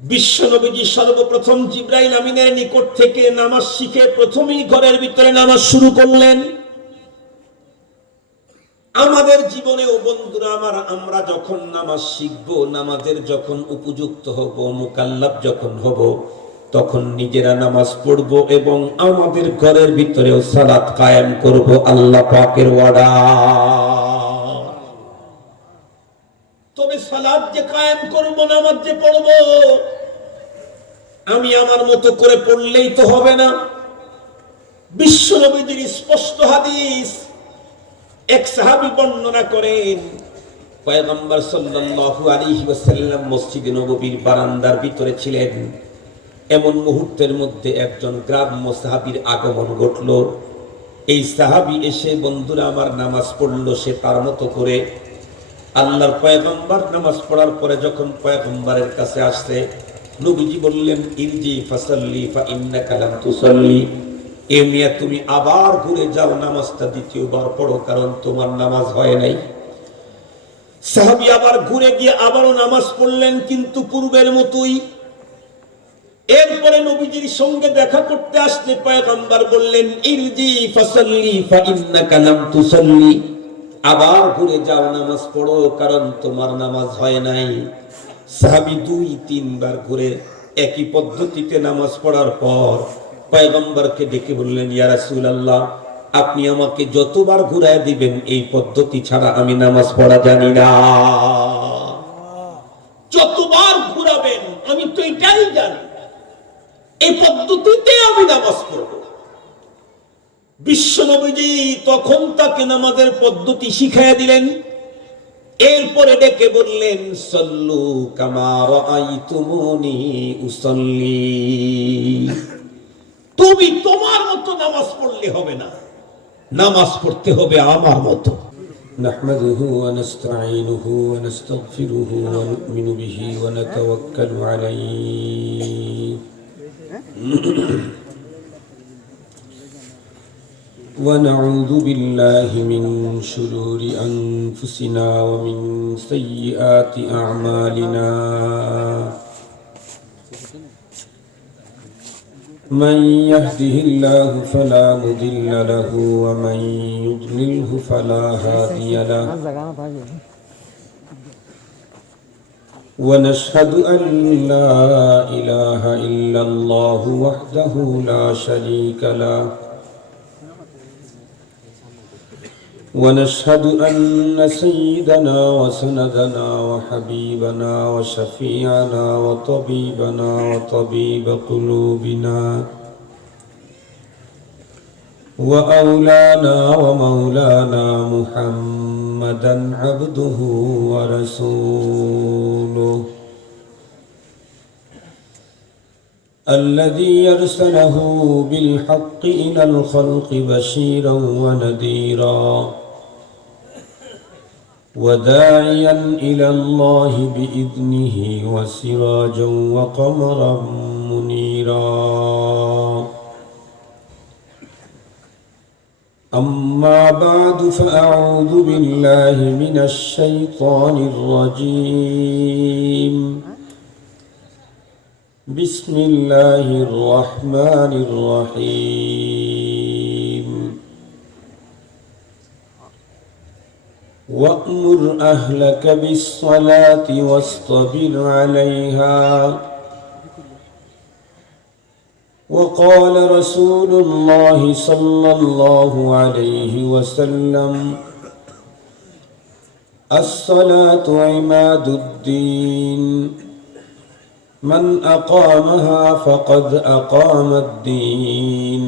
বিশ্বনবীজি সর্বপ্রথম জিবরাইল আমিনের নিকট থেকে নামাজ শিখে প্রথমেই ঘরের ভিতরে নামাজ শুরু করলেন। আমাদের জীবনেও বন্ধুরা আমার, আমরা যখন নামাজ শিখব, নামাজের যখন উপযুক্ত হব, মুকাল্লাফ যখন হব, তখন নিজেরা নামাজ পড়ব এবং আমাদের ঘরের ভিতরেও সালাত কায়েম করব। আল্লাহ পাকের ওয়াদা। তবে সালাত যে কায়েম করব, নামাজ যে পড়ব, আমি আমার মতো করে পড়লেই তো হবে না। বিশ্বনবীর স্পষ্ট হাদিস, এক সাহাবী বর্ণনা করেন, পয়গম্বর সাল্লাল্লাহু আলাইহি ওয়াসাল্লাম মসজিদে নববীর বারান্দার ভিতরে ছিলেন। এমন মুহূর্তের মধ্যে একজন গ্রাম্য সাহাবীর আগমন ঘটল। এই সাহাবী এসে বন্ধুরা আমার নামাজ পড়ল সে তার মতো করে। আল্লাহর পয়গম্বর নামাজ পড়ার পরে যখন পয়গম্বরের কাছে আসছে, নবীজি বললেন, ইরজি ফাসাল্লি ফা ইন্নাকা লাম তুসাল্লি। এ মিয়া, তুমি আবার ঘুরে যাও, নামাজটা দ্বিতীয়বার পড়ো, কারণ তোমার নামাজ হয় নাই। সাহাবী আবার ঘুরে গিয়ে আবারও নামাজ পড়লেন, কিন্তু পূর্বের মতোই। এরপরে নবীজির সঙ্গে দেখা করতে আসলে পয়গম্বর বললেন, ইরজি ফাসাল্লি ফা ইন্নাকা লাম তুসাল্লি। আবার ঘুরে যাও, নামাজ পড়ো, কারণ তোমার নামাজ হয় নাই। সাহাবী 2-3 বার ঘুরে একই পদ্ধতিতে নামাজ পড়ার পর পয়গম্বরকে ডেকে বললেন, ইয়া রাসূলুল্লাহ, আপনি আমাকে যতবার ঘুরায় দিবেন এই পদ্ধতি ছাড়া আমি নামাজ পড়া জানি না। যতবার ঘুরাবেন আমি তো এটাই জানি, এই পদ্ধতিতে আমি নামাজ পড়ব। বিশ্বনবীজি তখন তাকে নামাজের পদ্ধতি শিখাইয়া দিলেন। এরপরে ডেকে বললেন, সাল্লু কামা রাআইতুমুনি উসাল্লি। তুমি তোমার মতো নামাজ পড়লে হবে না, নামাজ পড়তে হবে আমার মতো। نحمده ونستعينه ونستغفره ونؤمن به ونتوكل عليه ونعوذ بالله من شرور أنفسنا ومن سيئات أعمالنا من يهده الله فلا مضل له ومن يضلله فلا هادي له ونشهد أن لا إله إلا الله وحده لا شريك له ونشهد أن سيدنا وسندنا وحبيبنا وشفيعنا وطبيبنا وطبيب قلوبنا وأولانا ومولانا محمدا عبده ورسوله الذي يرسله بالحق إلى الخلق بشيرا ونذيرا وداعيا إلى الله بإذنه وسراجا وقمرا منيرا أما بعد فأعوذ بالله من الشيطان الرجيم بسم الله الرحمن الرحيم وأمر أهلك بالصلاة واصطبر عليها وقال رسول الله صلى الله عليه وسلم الصلاة عماد الدين من أقامها فقد أقام الدين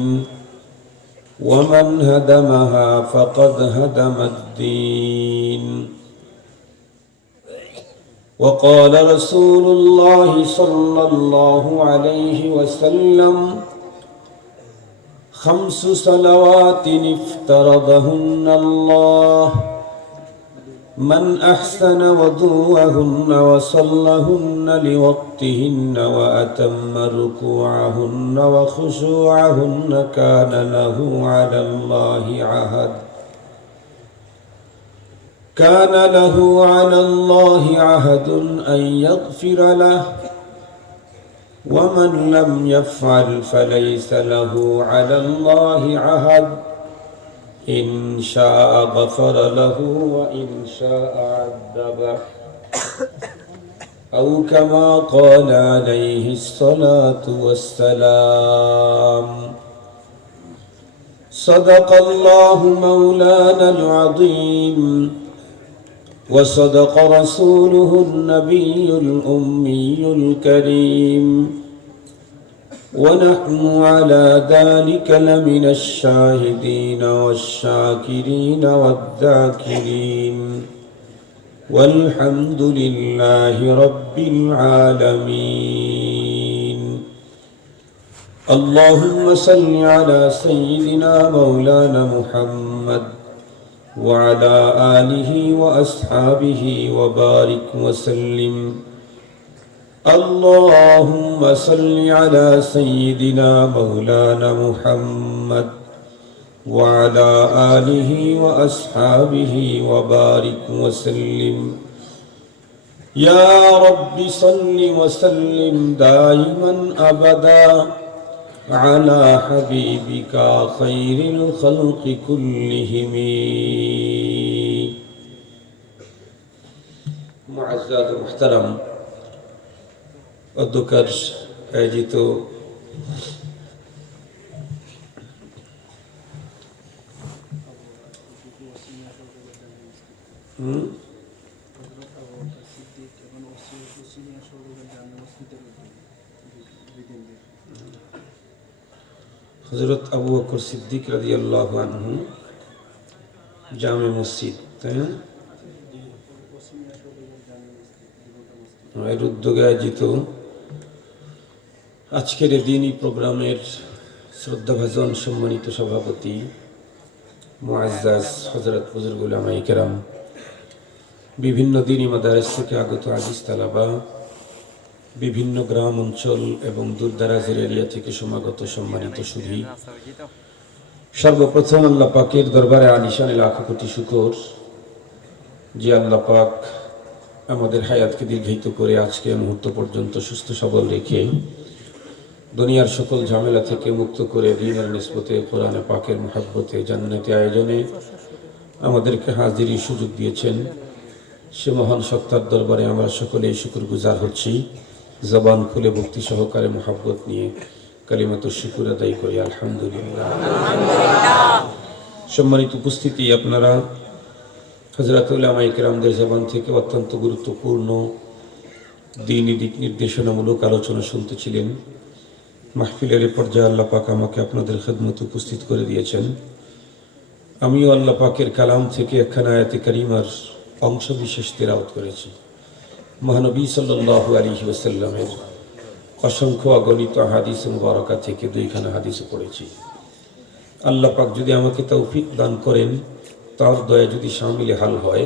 ومن هدمها فقد هدم الدين وقال رسول الله صلى الله عليه وسلم 5 صلوات افترضهن الله من أحسن وضوءهن وصلهن لوقتهن وأتم ركوعهن وخشوعهن كان له على الله عهد أن يغفر له ومن لم يفعل فليس له على الله عهد إن شاء غفر له وإن شاء عذبه أو كما قال عليه الصلاة والسلام صدق الله مولانا العظيم وصدق رسوله النبي الأمي الكريم ونحن على ذلك لمن الشاهدين والشاكرين والذاكرين والحمد لله رب العالمين اللهم صل على سيدنا مولانا محمد وعلى آله وأصحابه وبارك وسلم اللهم صل على سيدنا مولانا محمد وعلى آله وأصحابه وبارك وسلم يا رب صل وسلم دائما أبدا على حبيبك خير الخلق كلهم معزز محترم অধ্যক্ষের আয়োজিত হযরত আবু বকর সিদ্দিক রাদিয়াল্লাহু আনহু জামে মসজিদ, তাই না, এর উদ্যোগে আয়োজিত আজকের দিনই প্রোগ্রামের শ্রদ্ধাভাজন সম্মানিত সভাপতি মুআজ্জাজ হযরত বুজুর্গ উলামায়ে কেরাম, বিভিন্ন দিনই মাদারিস থেকে আগত আজিজ তালাবা, বিভিন্ন গ্রাম অঞ্চল এবং দূরদারাজের এরিয়া থেকে সমাগত সম্মানিত সুধী, সর্বপ্রথম আল্লাহ পাকের দরবারে আলিশান লাখো কোটি শুকর যে আল্লাহ পাক আমাদের হায়াতকে দীর্ঘায়িত করে আজকে মুহূর্ত পর্যন্ত সুস্থ সবল রেখে দুনিয়ার সকল ঝামেলা থেকে মুক্ত করে দ্বীনের নিসবতে কোরআনে পাকের মুহাব্বতে জান্নাতে আয়োজনে আমাদেরকে হাজিরির সুযোগ দিয়েছেন। সে মহান সত্তার দরবারে আমরা সকলেই শুকরগুজার হচ্ছি। জবান খুলে ভক্তি সহকারে মুহাব্বত নিয়ে কালিমাতুশ শুকর আদায় করি আলহামদুলিল্লাহ। সম্মানিত উপস্থিতি, আপনারা হযরত উলামায়ে কেরামদের জবান থেকে অত্যন্ত গুরুত্বপূর্ণ দ্বীনি দিক নির্দেশনামূলক আলোচনা শুনতেছিলেন। মাহফিলের পর্যায়ে আল্লাহ পাক আমাকে আপনাদের খেদমতে উপস্থিত করে দিয়েছেন। আমিও আল্লাহ পাকের কালাম থেকে একখানা আয়াতে কারিমার অংশ বিশেষ তেলাওয়াত করেছি। মহানবী সাল্লাল্লাহু আলাইহি ওয়াসাল্লামের অসংখ্য অগণিত হাদিস মুবারাকা থেকে দুইখানা হাদিস পড়েছি। আল্লাহ পাক যদি আমাকে তৌফিক দান করেন, তার দয়া যদি শামিলে হাল হয়,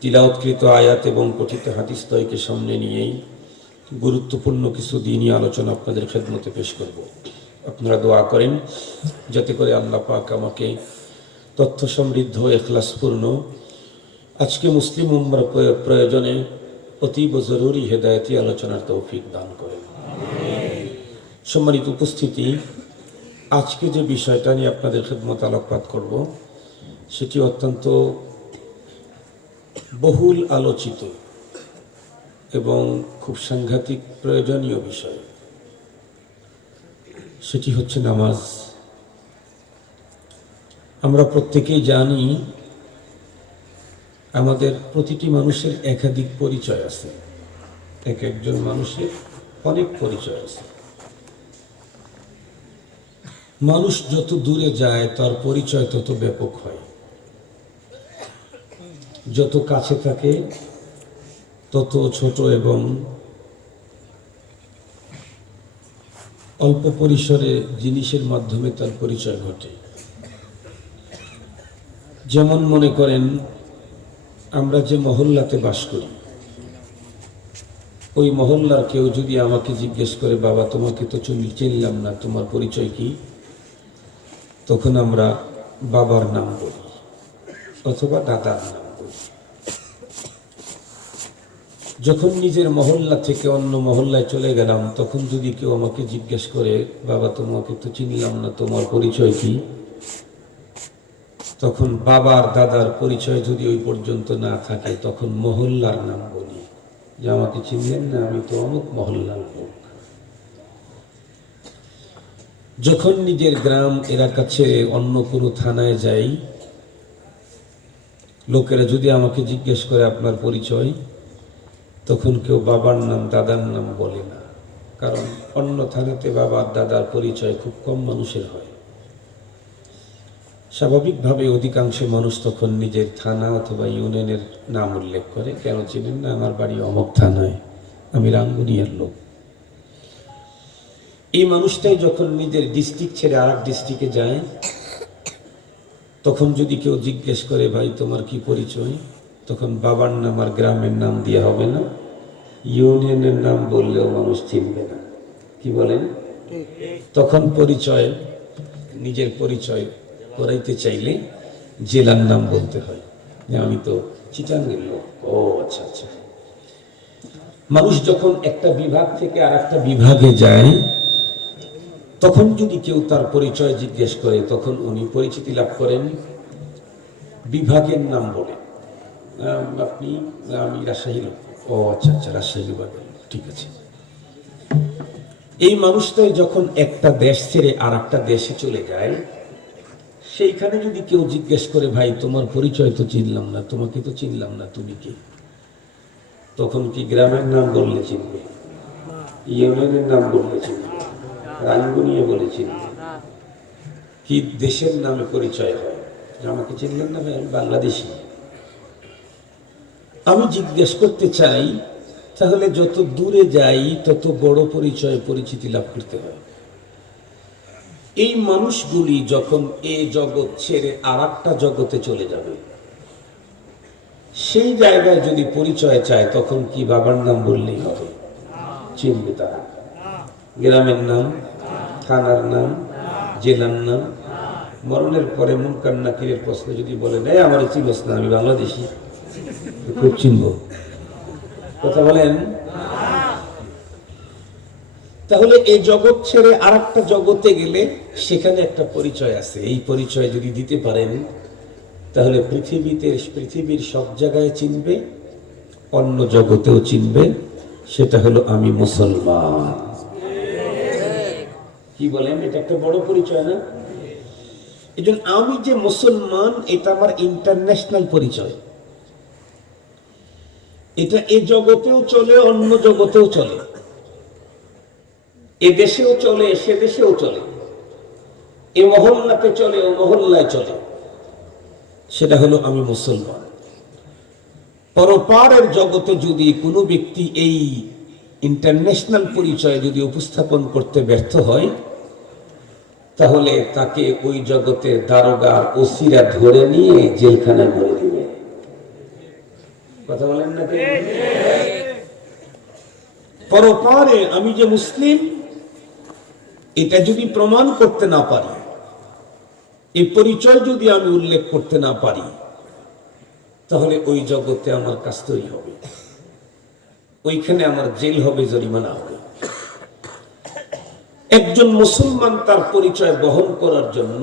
তিলাওয়াতকৃত আয়াত এবং পঠিত হাদিস দ্বয়কে সামনে নিয়েই গুরুত্বপূর্ণ কিছু দ্বীনি আলোচনা আপনাদের খেদমতে পেশ করব। আপনারা দোয়া করেন যাতে করে আল্লাহ পাক আমাকে তথ্য সমৃদ্ধ ইখলাসপূর্ণ আজকে মুসলিম উম্মার প্রয়োজনে অতীব জরুরি হেদায়েতি আলোচনার তৌফিক দান করেন। সম্মানিত উপস্থিতি, আজকে যে বিষয়টা নিয়ে আপনাদের খেদমত আলোকপাত করব সেটি অত্যন্ত বহুল আলোচিত এবং খুব সাংঘাতিক প্রয়োজনীয় বিষয়। সেটি হচ্ছে নামাজ। আমরা প্রত্যেকেই জানি আমাদের প্রতিটি মানুষের একাধিক পরিচয় আছে, এক একজন মানুষের অনেক পরিচয় আছে। মানুষ যত দূরে যায় তার পরিচয় তত ব্যাপক হয়, যত কাছে থাকে তত ছোট এবং অল্প পরিসরে জিনিসের মাধ্যমে তার পরিচয় ঘটে। যেমন মনে করেন, আমরা যে মহল্লাতে বাস করি, ওই মহল্লার কেউ যদি আমাকে জিজ্ঞেস করে, বাবা তোমাকে তো চিনলাম না, তোমার পরিচয় কি? তখন আমরা বাবার নাম বলি অথবা দাদার নাম বলি। যখন নিজের মহল্লা থেকে অন্য মহল্লায় চলে গেলাম, তখন যদি কেউ আমাকে জিজ্ঞেস করে, বাবা তোমাকে তো চিনলাম না, তোমার পরিচয় কি? তখন বাবার দাদার পরিচয় যদি ওই পর্যন্ত না থাকে, তখন মহল্লার নাম বলি, যে আমাকে চিনলেন না, আমি তো অমুক মহল্লার লোক। যখন নিজের গ্রাম এলাকা ছেড়ে অন্য কোনো থানায় যাই, লোকেরা যদি আমাকে জিজ্ঞেস করে আপনার পরিচয়, তখন কেউ বাবার নাম দাদার নাম বলে না, কারণ অন্য থানাতে বাবার দাদার পরিচয় খুব কম মানুষের হয়। স্বাভাবিকভাবে অধিকাংশ মানুষ তখন নিজের থানা অথবা ইউনিয়নের নাম উল্লেখ করে। কেন চিনেন না? আমার বাড়ি অমুক থানায়, আমি রাঙ্গুনিয়ার লোক। এই মানুষটাই যখন নিজের ডিস্ট্রিক্ট ছেড়ে আর এক ডিস্ট্রিক্টে যায়, তখন যদি কেউ জিজ্ঞেস করে ভাই তোমার কি পরিচয়, তখন বাবার নাম আর গ্রামের নাম দিয়ে হবে না, ইউনিয়নের নাম বললেও মানুষ চিনবে না। কি বলেন? তখন পরিচয়, নিজের পরিচয় করাইতে চাইলে জেলার নাম বলতে হয়, যে আমি তো চিটাঙ্গের লোক। ও আচ্ছা আচ্ছা। মানুষ যখন একটা বিভাগ থেকে আর একটা বিভাগে যায়, তখন যদি কেউ তার পরিচয় জিজ্ঞেস করে, তখন উনি পরিচিতি লাভ করেন বিভাগের নাম বলে। আপনি? আমি রাজশাহী লোক। ও আচ্ছা আচ্ছা, রাজশাহী বিভাগের, ঠিক আছে। এই মানুষটাই যখন একটা দেশ ছেড়ে আর একটা দেশে চলে যায়, সেইখানে যদি কেউ জিজ্ঞেস করে ভাই তোমার পরিচয় তো চিনলাম না, তোমাকে তো চিনলাম না, তুমি কি? তখন কি গ্রামের নাম বললে চিনবে? ইউনিয়নের নাম বললে চিনবে? রাঙ্গুনিয়া বলে চিনবে? কি দেশের নামে পরিচয় হয়? আমাকে চিনলেন না ভাই, আমি বাংলাদেশি। আমি জিজ্ঞেস করতে চাই, তাহলে যত দূরে যাই তত বড় পরিচয় পরিচিতি লাভ করতে হয়। এই মানুষগুলি যখন এই জগৎ ছেড়ে আর একটা জগতে চলে যাবে, সেই জায়গায় যদি পরিচয় চায়, তখন কি বাবার নাম বললেই হবে? চিনবে তারা? গ্রামের নাম, থানার নাম, জেলার নাম? মরণের পরে মুনকার নাকিরের প্রশ্ন যদি বলে নেয় আমার চিনস না, আমি বাংলাদেশি, খুব চিনব। কথা বলেন? তাহলে এই জগৎ ছেড়ে আর একটা জগতে গেলে সেখানে একটা পরিচয় আছে। এই পরিচয় যদি দিতে পারেন, তাহলে পৃথিবীর সব জায়গায় চিনবে, অন্য জগতেও চিনবে। সেটা হলো আমি মুসলমান। কি বলেন? এটা একটা বড় পরিচয় না? এই জন্য আমি যে মুসলমান, এটা আমার ইন্টারন্যাশনাল পরিচয়। এটা এ জগতেও চলে, অন্য জগতেও চলে, এ দেশেও চলে, সে দেশেও চলে, এ মহল্লাতে চলে, ও মহল্লায় চলে। সেটা হলো আমি মুসলমান। পরপারের জগতে যদি কোনো ব্যক্তি এই ইন্টারন্যাশনাল পরিচয় যদি উপস্থাপন করতে ব্যর্থ হয়, তাহলে তাকে ওই জগতের দারোগা ওসিরা ধরে নিয়ে জেলখানায় ভরে দিবে। কথা বলেন না? পরপারে আমি যে মুসলিম, এটা যদি প্রমাণ করতে না পারি, এই পরিচয় যদি আমি উল্লেখ করতে না পারি, তাহলে ওই জগতে আমার কাস্তরি হবে, ওইখানে আমার জেল হবে, জরিমানা হবে। একজন মুসলমান তার পরিচয় বহন করার জন্য,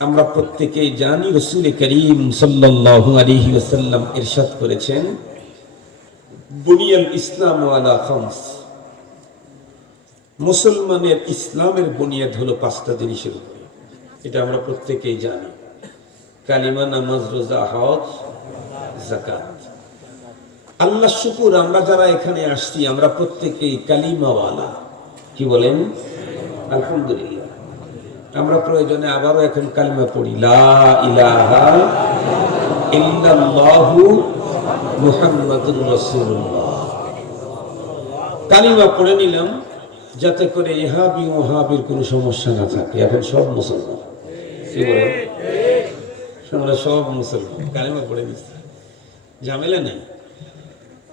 আমরা প্রত্যেকেই জানি, রাসূল করিম সাল্লাল্লাহু আলাইহি ওয়াসাল্লাম ইরশাদ করেছেন, বুনিয়াল ইসলাম আলা খামস। মুসলমানের ইসলামের বুনিয়াদ হলো 5টা জিনিসের উপরে। এটা আমরা প্রত্যেকেই জানি। কালিমা, নামাজ, রোজা, হজ, যাকাত। আল্লাহ শুকুর, আমরা যারা এখানে আসছি, আমরা প্রত্যেকেই কালিমাওয়ালা। কি বলেন? আলহামদুলিল্লাহ। আমরা প্রয়োজনে আবারও এখন কালিমা পড়ি, লা ইলাহা ইল্লাল্লাহু মুহাম্মাদুর রাসূলুল্লাহ। কালিমা পড়ে নিলাম, যাতে করে ইহাবি ওহাবির কোনো সমস্যা না থাকে। এখন সব মুসলমান। কি বলেন? আমরা সব মুসলমান, কালিমা পড়ে দিচ্ছি, ঝামেলা নেই।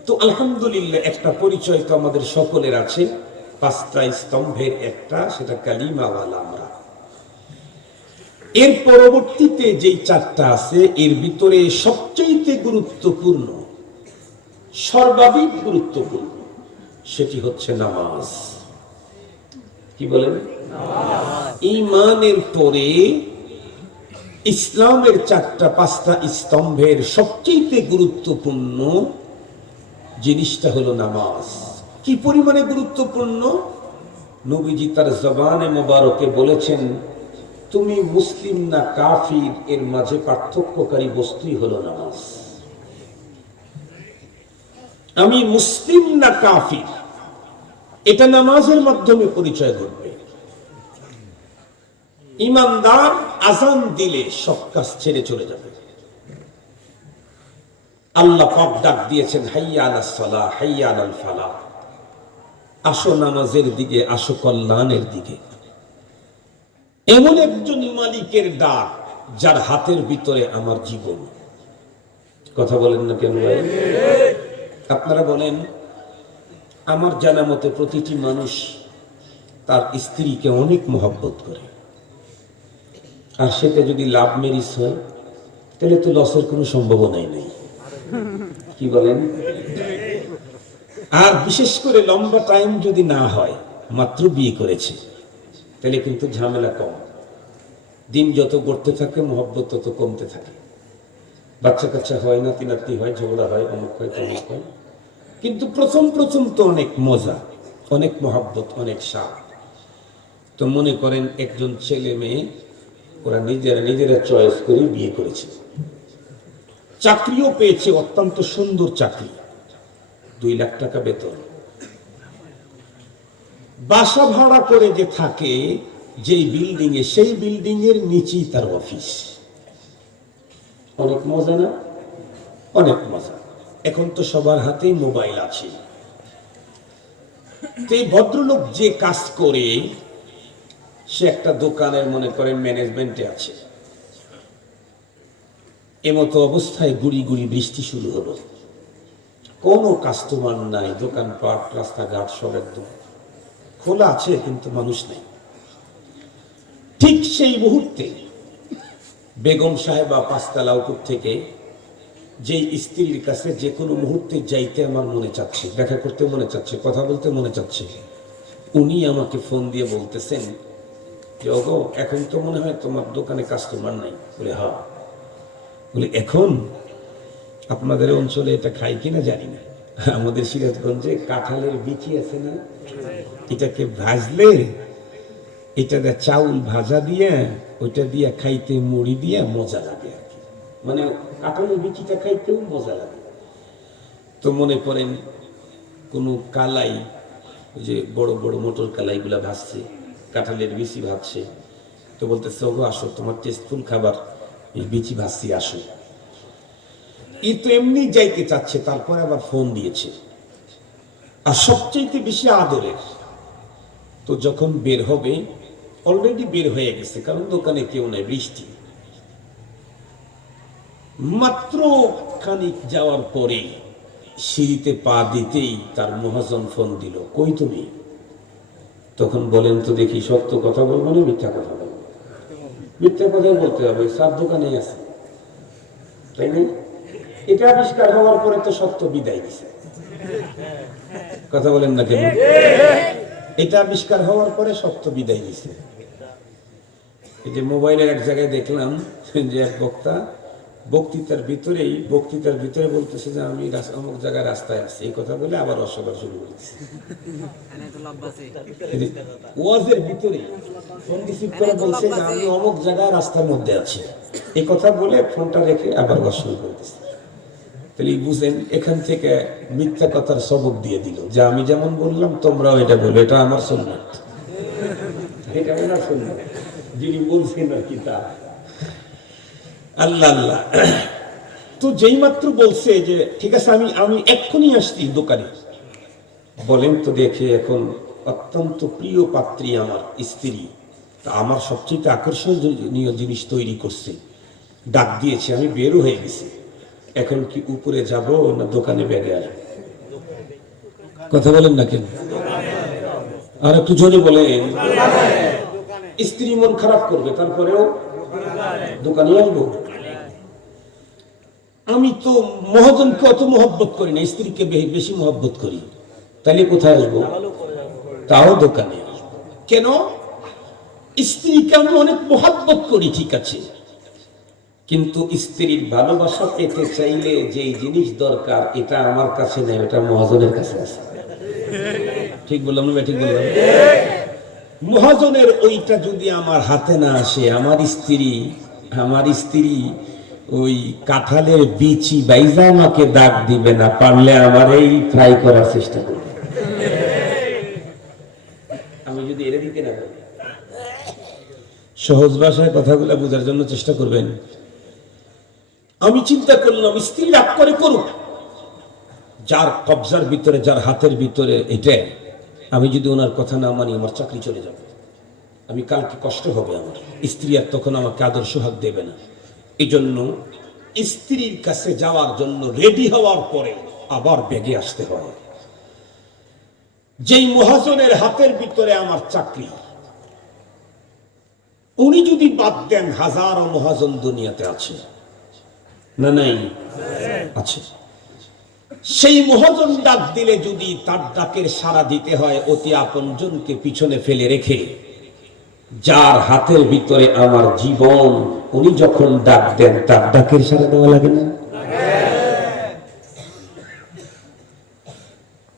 তো আলহামদুলিল্লাহ, একটা পরিচয় তো আমাদের সকলের আছে। 5টা স্তম্ভের একটা, সেটা কালিমাওয়ালা আমরা। এর পরবর্তীতে যেই 4টা আছে, এর ভিতরে সবচেয়ে গুরুত্বপূর্ণ, সর্বাধিক গুরুত্বপূর্ণ, সেটি হচ্ছে নামাজ। কি বলেন? ঈমানের পরে ইসলামের 4-5টা স্তম্ভের সবচেয়ে গুরুত্বপূর্ণ জিনিসটা হলো নামাজ। কি পরিমাণে গুরুত্বপূর্ণ? নবীজি তার জবানে মোবারকে বলেছেন, তুমি মুসলিম না কাফির এর মাঝে পার্থক্যকারী বস্তুই হলো নামাজ। আমি মুসলিম না কাফির, এটা নামাজের মাধ্যমে পরিচয় ঘটবে। ইমানদার আযান দিলে সব কাজ ছেড়ে চলে যাবে। আল্লাহ পাক ডাক দিয়েছেন, হাইয়া আলাস সালাহ হাইয়া আলাল ফালাহ, আসো নামাজের দিকে, আসো কল্যাণের দিকে। এমন একজন মালিকের ডাক যার হাতের ভিতরে আমার জীবন। কথা বলেন না কেন ভাই? আপনারা বলেন, আমার জানা মতে প্রতিটি মানুষ তার স্ত্রীকে অনেক মহব্বত করে, আর সেটা যদি লাভ ম্যারেজ হয় তাহলে তো লসের কোনো সম্ভাবনাই নেই। কি বলেন? আর বিশেষ করে লম্বা টাইম যদি না হয়, মাত্র বিয়ে করেছে, তাহলে কিন্তু ঝামেলা কম। দিন যত গড়তে থাকে মহব্বত তত কমতে থাকে। বাচ্চা কাচ্চা হয়, নাতি নাতনি হয়, ঝগড়া হয়, অমুক হয়, তমুক হয়। কিন্তু প্রথম তো অনেক মজা, অনেক মহব্বত, অনেক স্বাদ। তো মনে করেন একজন ছেলে মেয়ে ওরা নিজেরা চয়েস করে বিয়ে করেছে, চাকরিও পেয়েছে, অত্যন্ত সুন্দর চাকরি, 2 লাখ টাকা বেতন। বাসা ভাড়া করে যে থাকে যেই বিল্ডিং এ, সেই বিল্ডিং এর নিচেই তার অফিস। অনেক মজা না? অনেক মজা। এখন তো সবার হাতেই মোবাইল আছে। এই ভদ্রলোক যে কাজ করে, সে একটা দোকানের মনে করেন ম্যানেজমেন্টে আছে। এমতো অবস্থায় গুড়ি গুড়ি বৃষ্টি শুরু হলো, কোনো কাস্টমার নাই, দোকানপাট রাস্তাঘাট সব একদম খোলা আছে কিন্তু মানুষ নেই। ঠিক সেই মুহূর্তে বেগম সাহেবা 5 তলা উপর থেকে যে স্ত্রীর কাছে যে কোনো মুহূর্তে যাইতে আমার মনে চাচ্ছে, দেখা করতে মনে চাচ্ছে, কথা বলতে মনে চাচ্ছে, উনি আমাকে ফোন দিয়ে বলতেছেন যে ওগো, এখন তো মনে হয় তোমার দোকানে কাস্টমার নাই। বলে হ্যাঁ। বলে এখন আপনাদের অঞ্চলে এটা খাই কিনা জানি না, আমাদের সিরাজগঞ্জে কাঁঠালের বিচি আছে না, এটাকে ভাজলে, এটা চাউল ভাজা দিয়ে ওইটা দিয়ে খাইতে মুড়ি দিয়ে মজা লাগে আর কি। মানে কাঁঠালের বিচিটা খাইতেও মজা লাগে। তো মনে করেন কোনো কালাই, ওই যে বড় বড় মোটর কালাইগুলা ভাজছে, কাঁঠালের বিচি ভাজছে। তো বলতেছে ওগো আসো, তোমার টেস্টফুল খাবার, এই বিচি ভাজছি, আসো। ই তো এমনি যাইতে চাচ্ছে, তারপরে আবার ফোন দিয়েছে। আর সবচেয়ে বেশি আদরের তো যখন বের হবে, অলরেডি বের হয়ে গেছে, কারণ দোকানে কেউ নাই, বৃষ্টি। মাত্র খানিক যাওয়ার পরে সিঁড়িতে পা দিতেই তার মহাজন ফোন দিল, কই তুমি? তখন বলেন তো দেখি, সত্য কথা বলবো না মিথ্যা কথা বলবো? মিথ্যা কথাই বলতে হবে, সার দোকানে আছে, তাই না? এটা আবিষ্কার হওয়ার পরে তো সত্য বিদায় দিছে। কথা বলেন না কেন? এটা আবিষ্কার হওয়ার পরে সত্য বিদায় দিছে। এই যে মোবাইলের এক জায়গায় দেখলাম যে এক বক্তা বক্তৃতার ভিতরে বলতেছে যে আমি অমুক জায়গায় রাস্তায় আছি, এই কথা বলে আবার অসবার শুরু করেছে। ওয়াজের ভিতরে ফোন রিসিভ করে বলছে যে আমি অমুক জায়গায় রাস্তার মধ্যে আছি, এই কথা বলে ফোনটা রেখে আবার ওয়াজ শুরু করে দিচ্ছে। তাহলে বুঝেন, এখান থেকে মিথ্যা কথার সবক দিয়ে দিল যে আমি যেমন বললাম তোমরাও এটা বলো, এটা আমার সুন্নাত, এটা আমার সুন্নাত, যিনি বলছেন আর কি তা। আল্লাহ আল্লাহ। তো যেই মাত্র বলছে যে ঠিক আছে আমি এক্ষুনি আসছি দোকানে, বলেন তো দেখে, এখন অত্যন্ত প্রিয় পাত্রী আমার স্ত্রী, আমার সবচেয়ে আকর্ষণীয় জিনিস তৈরি করছে, ডাক দিয়েছে, আমি বেরো হয়ে গেছি। এখন কি উপরে যাব না দোকানে ব্যাগে আসবো? কথা বলেন না কেন? আর একটু জোরে বলেন। স্ত্রী মন খারাপ করবে, তারপরেও দোকানে আসবো। আমি তো মহাজনকে অত মহব্বত করি না, স্ত্রীকে বেশি মহব্বত করি, তাহলে কোথায় আসবো? তাও দোকানে আসবো। কেন? স্ত্রীকে আমি অনেক মহব্বত করি, ঠিক আছে, কিন্তু স্ত্রীর ভালোবাসা পেতে চাইলে যেই জিনিস দরকার এটা আমার কাছে নেই, এটা মহাজনের কাছে আছে। ঠিক বললাম না? ঠিক বললাম? মহাজনের ওইটা যদি আমার হাতে না আসে, আমার স্ত্রী ওই কাঁঠালের বিচি বাইজা আমাকে দাগ দিবে না, পারলে আমার এই ফ্রাই করার চেষ্টা করবে। আমি যদি এরে দিতে না পারি, সহজ ভাষায় কথাগুলো বোঝার জন্য চেষ্টা করবেন। আমি চিন্তা করলাম স্ত্রী রাগ করে করুক, যার কবজার ভিতরে, যার হাতের ভিতরে এটা, আমি যদি ওনার কথা না মানি আমার চাকরি চলে যাবে, আমি কালকে কষ্ট হবে আমার, স্ত্রী আর তখন আমাকে আদর সোহাগ দেবে না। এই জন্য স্ত্রীর কাছে যাওয়ার জন্য রেডি হওয়ার পরে আবার বেগে আসতে হয়। যেই মহাজনের হাতের ভিতরে আমার চাকরি, উনি যদি বাদ দেন, হাজারো মহাজন দুনিয়াতে আছে না? নাই? আছে। সেই মহাজন ডাক দিলে যদি তার ডাকের সাড়া দিতে হয়, অতি আপনজনকে পিছনে ফেলে রেখে যার হাতের ভিতরে আমার জীবন, উনি যখন ডাক দেন তার ডাকের সাড়া দেওয়া লাগে না?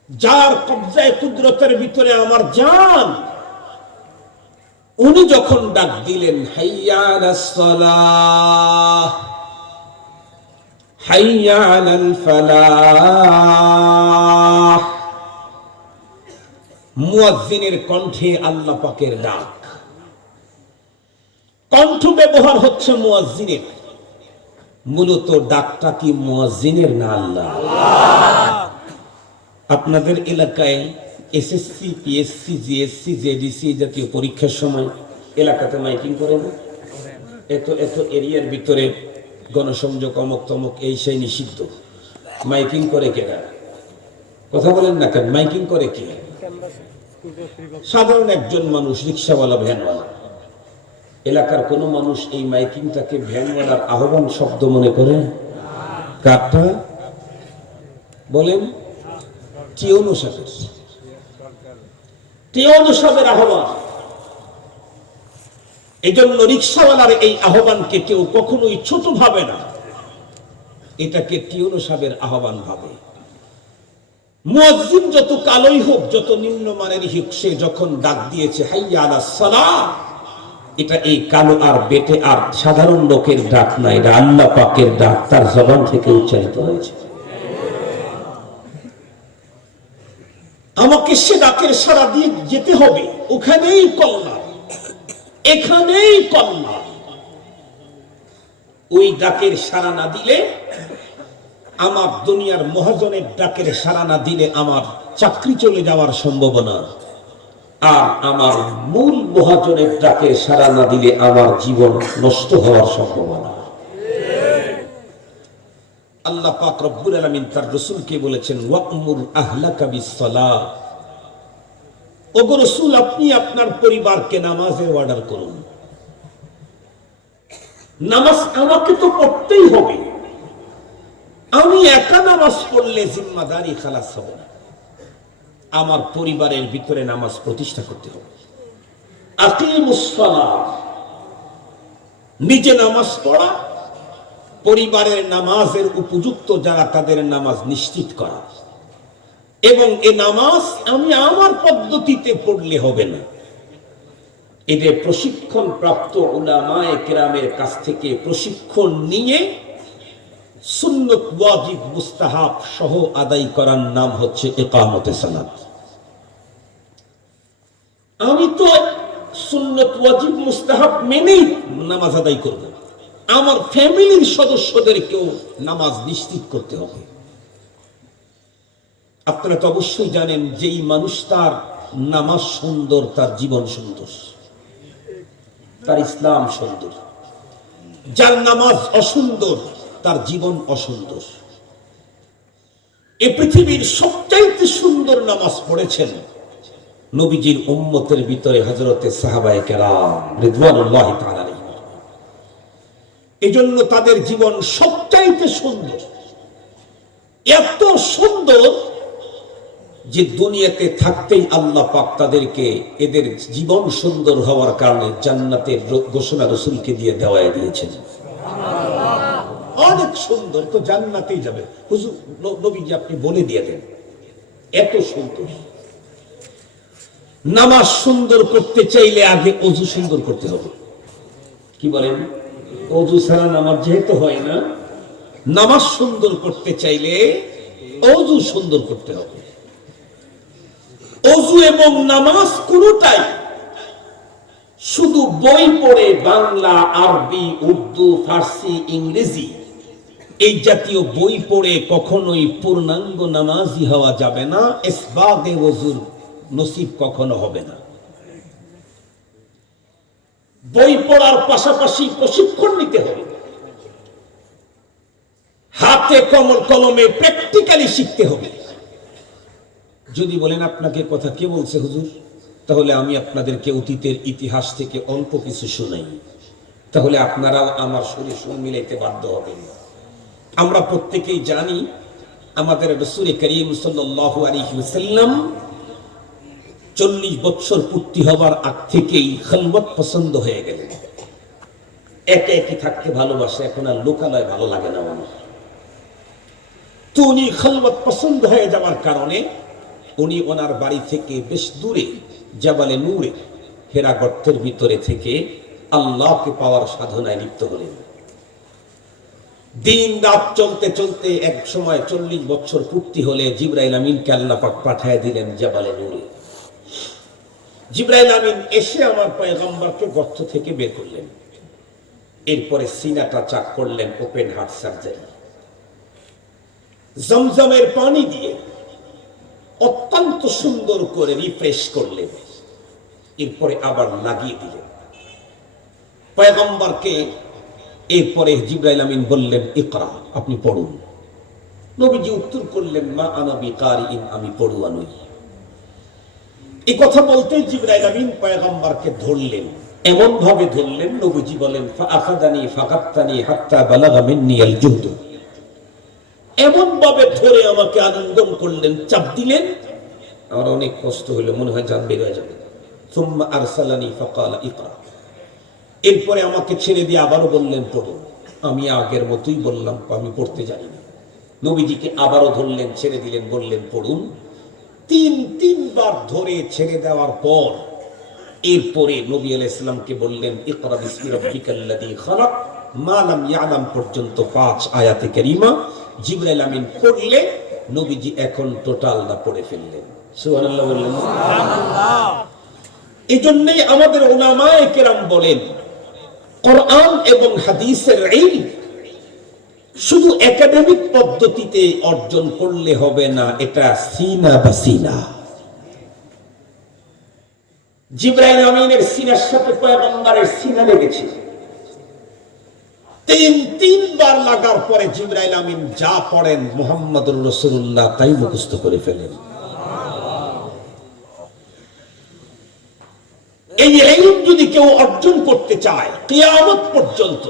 যার কবজায় কুদরতের ভিতরে আমার জান, উনি যখন ডাক দিলেন হাইয়া আলাস সালাহ, হাইয়া আলাল ফালাহ, মুয়াজ্জিনের কণ্ঠে আল্লাহ পাকের ডাক। কণ্ঠ ব্যবহার হচ্ছে মুয়াজ্জিনের, মূলত ডাকটা কি মুয়াজ্জিনের না আল্লাহ? আপনাদের এলাকায় এসএসসি, পিএসসি, জিএসসি, জেডিসি জাতীয় পরীক্ষার সময় এলাকাতে মাইকিং করে না? এত এরিয়ার ভিতরে গণসংযোগ অমক তমক এই সেই নিষিদ্ধ, মাইকিং করে কেনা? কথা বলেন না কেন? মাইকিং করে কে? সাধারণ একজন মানুষ, রিক্সাওয়ালা, ভ্যানওয়ালা। এলাকার কোন মানুষ এই মাইকিংটাকে ভ্যানওয়ালার আহ্বান শব্দ মনে করে? কারটা বলেন? টিওনো সাহেবের আহ্বান। এই জন্য রিক্সাওয়ালার এই আহ্বানকে কেউ কখনোই ছোট ভাবে না, এটাকে টিওনো সাহেবের আহ্বান ভাবে। মুয়াজ্জিন যত কালোই হোক, যত নিম্নমানের হোক, সে যখন ডাক দিয়েছে হাইয়া আলাস সালাহ, এটা এই কালো আর বেটে আর সাধারণ লোকের ডাক না, এটা আল্লাহ পাকের ডাক, তার জবান থেকে উচ্চারিত হয়েছে। আমাকে সে ডাকের সাড়া দিয়ে যেতে হবে, ওখানেই কল্যাণ, এখানেই কল্যাণ। ওই ডাকের সাড়া না দিলে, আমার দুনিয়ার মহাজনের ডাকের সাড়া না দিলে আমার চাকরি চলে যাওয়ার সম্ভাবনা, আর আমার মূল মহাজনের ডাকের সাড়া না দিলে আমার জীবন নষ্ট হওয়ার সম্ভাবনা। আল্লাহ পাক রব্বুল আলামিন তার রাসূলকে বলেছেন ওয়া'মুর আহলাকা বিস-সালাহ, ওগো রাসূল আপনি আপনার পরিবারকে নামাজের অর্ডার করুন। নামাজ আমাকে তো পড়তেই হবে, আমি একা নামাজ পড়লে জিম্মাদারি খালাস হবে না, আমার পরিবারের ভিতরে নামাজ প্রতিষ্ঠা করতে হবে। আকিমুস সালাহ, নিজে নামাজ পড়া, পরিবারের নামাজের উপযুক্ত যারা তাদের নামাজ নিশ্চিত করা, এবং এ নামাজ আমি আমার পদ্ধতিতে পড়লে হবে না, এদের প্রশিক্ষণ প্রাপ্ত উলামায়ে কেরামের কাছ থেকে প্রশিক্ষণ নিয়ে সুন্নত, ওয়াজিব, মুস্তাহাব সহ আদায় করার নাম হচ্ছে ইকামতে সালাত। আমি তো সুন্নত, ওয়াজিব, মুস্তাহাব মেনেই নামাজ আদায় করব, আমার ফ্যামিলির সদস্যদেরকেও নামাজ নিশ্চিত করতে হবে। আপনারা তো অবশ্যই জানেন, যেই মানুষ তার নামাজ সুন্দর, তার জীবন সুন্দর, তার ইসলাম সুন্দর। যার নামাজ অসুন্দর, তার জীবন অসুন্দর। এই পৃথিবীর সবচাইতে সুন্দর নামাজ পড়েছেন নবীজির উম্মতের ভিতরে হযরতে সাহাবায়ে কেরাম রিদওয়ানুল্লাহি তাআলা আলাইহিম। এজন্য তাদের জীবন সবচাইতে সুন্দর, এত সুন্দর যে দুনিয়াতে থাকতেই আল্লাহ পাক তাদেরকে এদের জীবন সুন্দর হওয়ার কারণে জান্নাতের ঘোষণা রাসূলকে দিয়ে দেওয়ায় দিয়েছেন। অনেক সুন্দর, তো জান্নাতেই যাবে। হুজুর নবীজি আপনি বলে দিয়ে দেন, এত সুন্দর। নামাজ সুন্দর করতে চাইলে আগে ওযু সুন্দর করতে হবে। কি বলেন? ওযু ছাড়া নামাজ যেহেতু হয় না, নামাজ সুন্দর করতে চাইলে ওযু সুন্দর করতে হবে। ওযু এবং নামাজ কোনটাই শুধু বই পড়ে বাংলা, আরবি, উর্দু, ফার্সি, ইংরেজি এই জাতীয় বই পড়ে কখনোই পূর্ণাঙ্গ নামাজি হওয়া যাবে না। ইসবাগে ওযুর নসিব কখনো হবে না। বই পড়ার পাশাপাশি প্রশিক্ষণ নিতে হবে, হাতে কলমে প্র্যাকটিক্যালি শিখতে হবে। যদি বলেন আপনাকে কথা কে বলছে হুজুর, তাহলে আমি আপনাদেরকে অতীতের ইতিহাস থেকে অল্প কিছু শোনাই, তাহলে আপনারাও আমার সুরে সুর মিলাইতে বাধ্য হবেন। আমরা প্রত্যেকেই জানি আমাদের রাসূল করিম সাল্লাল্লাহু আলাইহি ওয়াসাল্লাম 40 বছর পূর্তি হবার আগ থেকেই খলবত পছন্দ হয়ে গেলেন। একা একই থাকতে ভালোবাসে, এখন আর লোকালয় ভালো লাগে না মানুষ। তো উনি খলবত পছন্দ হয়ে যাওয়ার কারণে উনি ওনার বাড়ি থেকে বেশ দূরে জাবালে নূরে হেরা গর্তের ভিতরে থেকে আল্লাহকে পাওয়ার সাধনায় লিপ্ত হলেন। দিন রাত চলতে চলতে এক সময় 40 বছর পূর্তি হলে জিবরাইল আমিনকে আল্লাহ পাক পাঠিয়ে দিলেন জাবালে নূরে। জিবরাইল আমিন এসে আমার পয়গম্বরকে গর্ত থেকে বের করলেন। এরপরে সিনাটা চাক করলেন, ওপেন হার্ট সার্জারি। জমজমের পানি দিয়ে অত্যন্ত সুন্দর করে রিফ্রেশ করলেন। এরপরে আবার লাগিয়ে দিলেন পয়গম্বরকে। এরপরে জিবরাইল আমিন বললেন, ইকরা, আপনি পড়ুন। নবীজি উত্তর করলেন, মা আনা বিকারিইন, আমি পড়ুয়া নই। এই কথা বলতে জিবরাইল আমিন পয়গম্বরকে ধরলেন, এমন ভাবে ধরলেন, নবীজি বলেন, ফাআখাযানি ফাকাত্তানি হাত্তা বালাগা মিন্নি আল জুহদ। এমন ভাবে ধরে আমাকে আলিঙ্গন করলেন, চাপ দিলেন, আমার অনেক কষ্ট হলো, মনে হয় জান বের হয়ে যাবে। সুম্মা আরসালানি ফাকালা ইকরা। এরপরে আমাকে ছেড়ে দিয়ে আবারও বললেন, পড়ুন। আমি আগের মতোই বললাম, আমি পড়তে জানি না। নবীজিকে আবারও ধরলেন, ছেড়ে দিলেন, বললেন পড়ুন। তিনবার ধরে ছেড়ে দেওয়ার পর এরপরে নবী আলাইহিস সালামকে বললেন, ইকরা বিসমি রাব্বিকাল্লাযী খালাক, মা লাম ইয়ালাম পর্যন্ত 5 আয়াতে কারিমা জিবরাইল আমিন পড়লে নবীজি এখন টোটালটা পড়ে ফেললেন। সুবহানাল্লাহ বললেন। সুবহানাল্লাহ। এজন্যই আমাদের উলামায়ে কেরাম বলেন, কোরআন এবং হাদিসের ইলম শুধু একাডেমিক পদ্ধতিতে অর্জন করলে হবে না, এটা সিনা বাসিনা। জিবরাইল আমিনের সিনার সাথে পয়গম্বরের সিনা লেগেছে। তিনবার লাগার পরে জিবরাইল আমিন যা পড়েন মুহাম্মদুর রাসূলুল্লাহ তাই মুখস্থ করে ফেলেন। এই ইলম যদি কেউ অর্জন করতে চায় কিয়ামত পর্যন্ত,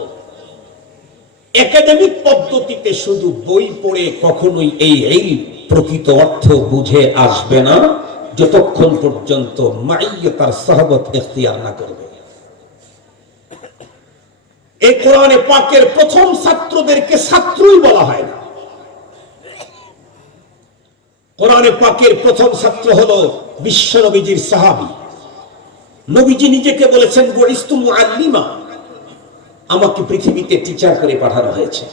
একাডেমিক পদ্ধতিতে শুধু বই পড়ে কখনোই এই ইলম প্রকৃত অর্থ বুঝে আসবে না, যতক্ষণ পর্যন্ত মাইয়াতার সাহাবত ইখতিয়ার না করবে। এই কোরআনে পাকের প্রথম ছাত্রদেরকে ছাত্রই বলা হয় না। কোরআনে পাকের প্রথম ছাত্র হলো বিশ্ব নবীজির সাহাবী। নবীজি নিজেকে বলেছেন, বুইস্তু মুআল্লিমা, আমাকে পৃথিবীতে টিচার করে পাঠানো হয়েছে।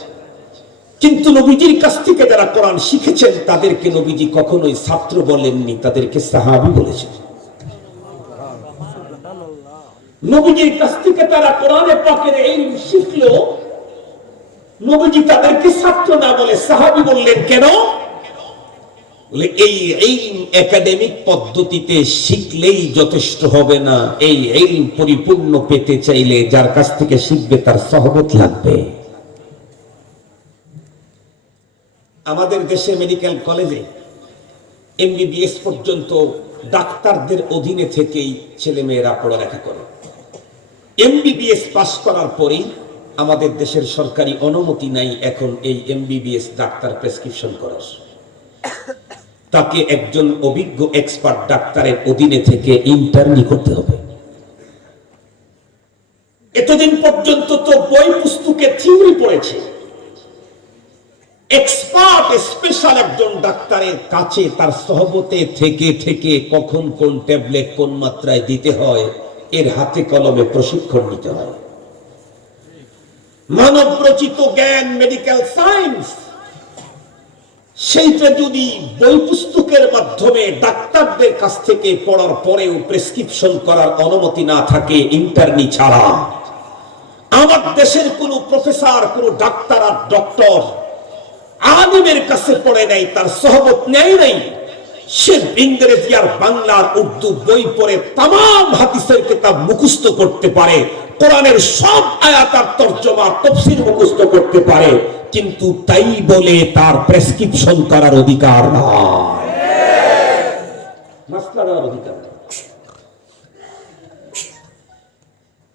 কিন্তু নবীজির কাছ থেকে যারা কোরআন শিখেছেন তাদেরকে নবীজি কখনোই ছাত্র বলেননি, তাদেরকে সাহাবী বলেছেন। নবীজির কাছ থেকে তারা কোরআনে পাকের ইলম শিখলো, নবীজি তাদেরকে ছাত্র না বলে সাহাবী বললেন। কেন? বলে এই ইলম একাডেমিক পদ্ধতিতে শিখলেই যথেষ্ট হবে না, এই ইলম পরিপূর্ণ পেতে চাইলে যার কাছ থেকে শিখবে তার সহবত লাগবে। আমাদের দেশে মেডিকেল কলেজে এমবিবিএস পর্যন্ত ডাক্তারদের অধীনে থেকেই ছেলে মেয়েরা পড়ালেখা করে। এমবিবিএস পাস করার পরেই আমাদের দেশের সরকারি অনুমতি নাই এখন এই এমবিবিএস ডাক্তার প্রেসক্রিপশন করার। তাকে একজন অভিজ্ঞ এক্সপার্ট ডাক্তারের অধীনে থেকে ইন্টার্নি করতে হবে। এতদিন পর্যন্ত তো বই পুস্তকে থিওরি পড়েছে, এক্সপার্ট স্পেশাল একজন ডাক্তারের কাছে তার সহবতে থেকে থেকে কখন কোন ট্যাবলেট কোন মাত্রায় দিতে হয় এর হাতে কলমে প্রশিক্ষণ নিতে হয়। মানব রচিত জ্ঞান মেডিকেল সায়েন্স সেইটা যদি বই পুস্তকের মাধ্যমে ডাক্তারদের কাছ থেকে পড়ার পরেও প্রেসক্রিপশন করার অনুমতি না থাকে ইন্টার্নি ছাড়া, আমার দেশের কোন প্রফেসর কোন ডাক্তার আর ডক্টর আলিমের কাছে পড়ে নাই, তার সহবত নেয় নাই, সে ইংরেজি আর বাংলার উর্দু বই পড়ে তামাম হাদিসের কিতাব মুখস্থ করতে পারে, কোরআনের সব আয়াত আর তরজমা তাফসীর মুখস্থ করতে পারে, কিন্তু তাই বলে তার প্রেসক্রিপশন করার অধিকার নাই, মাসলা দেওয়ার অধিকার নাই,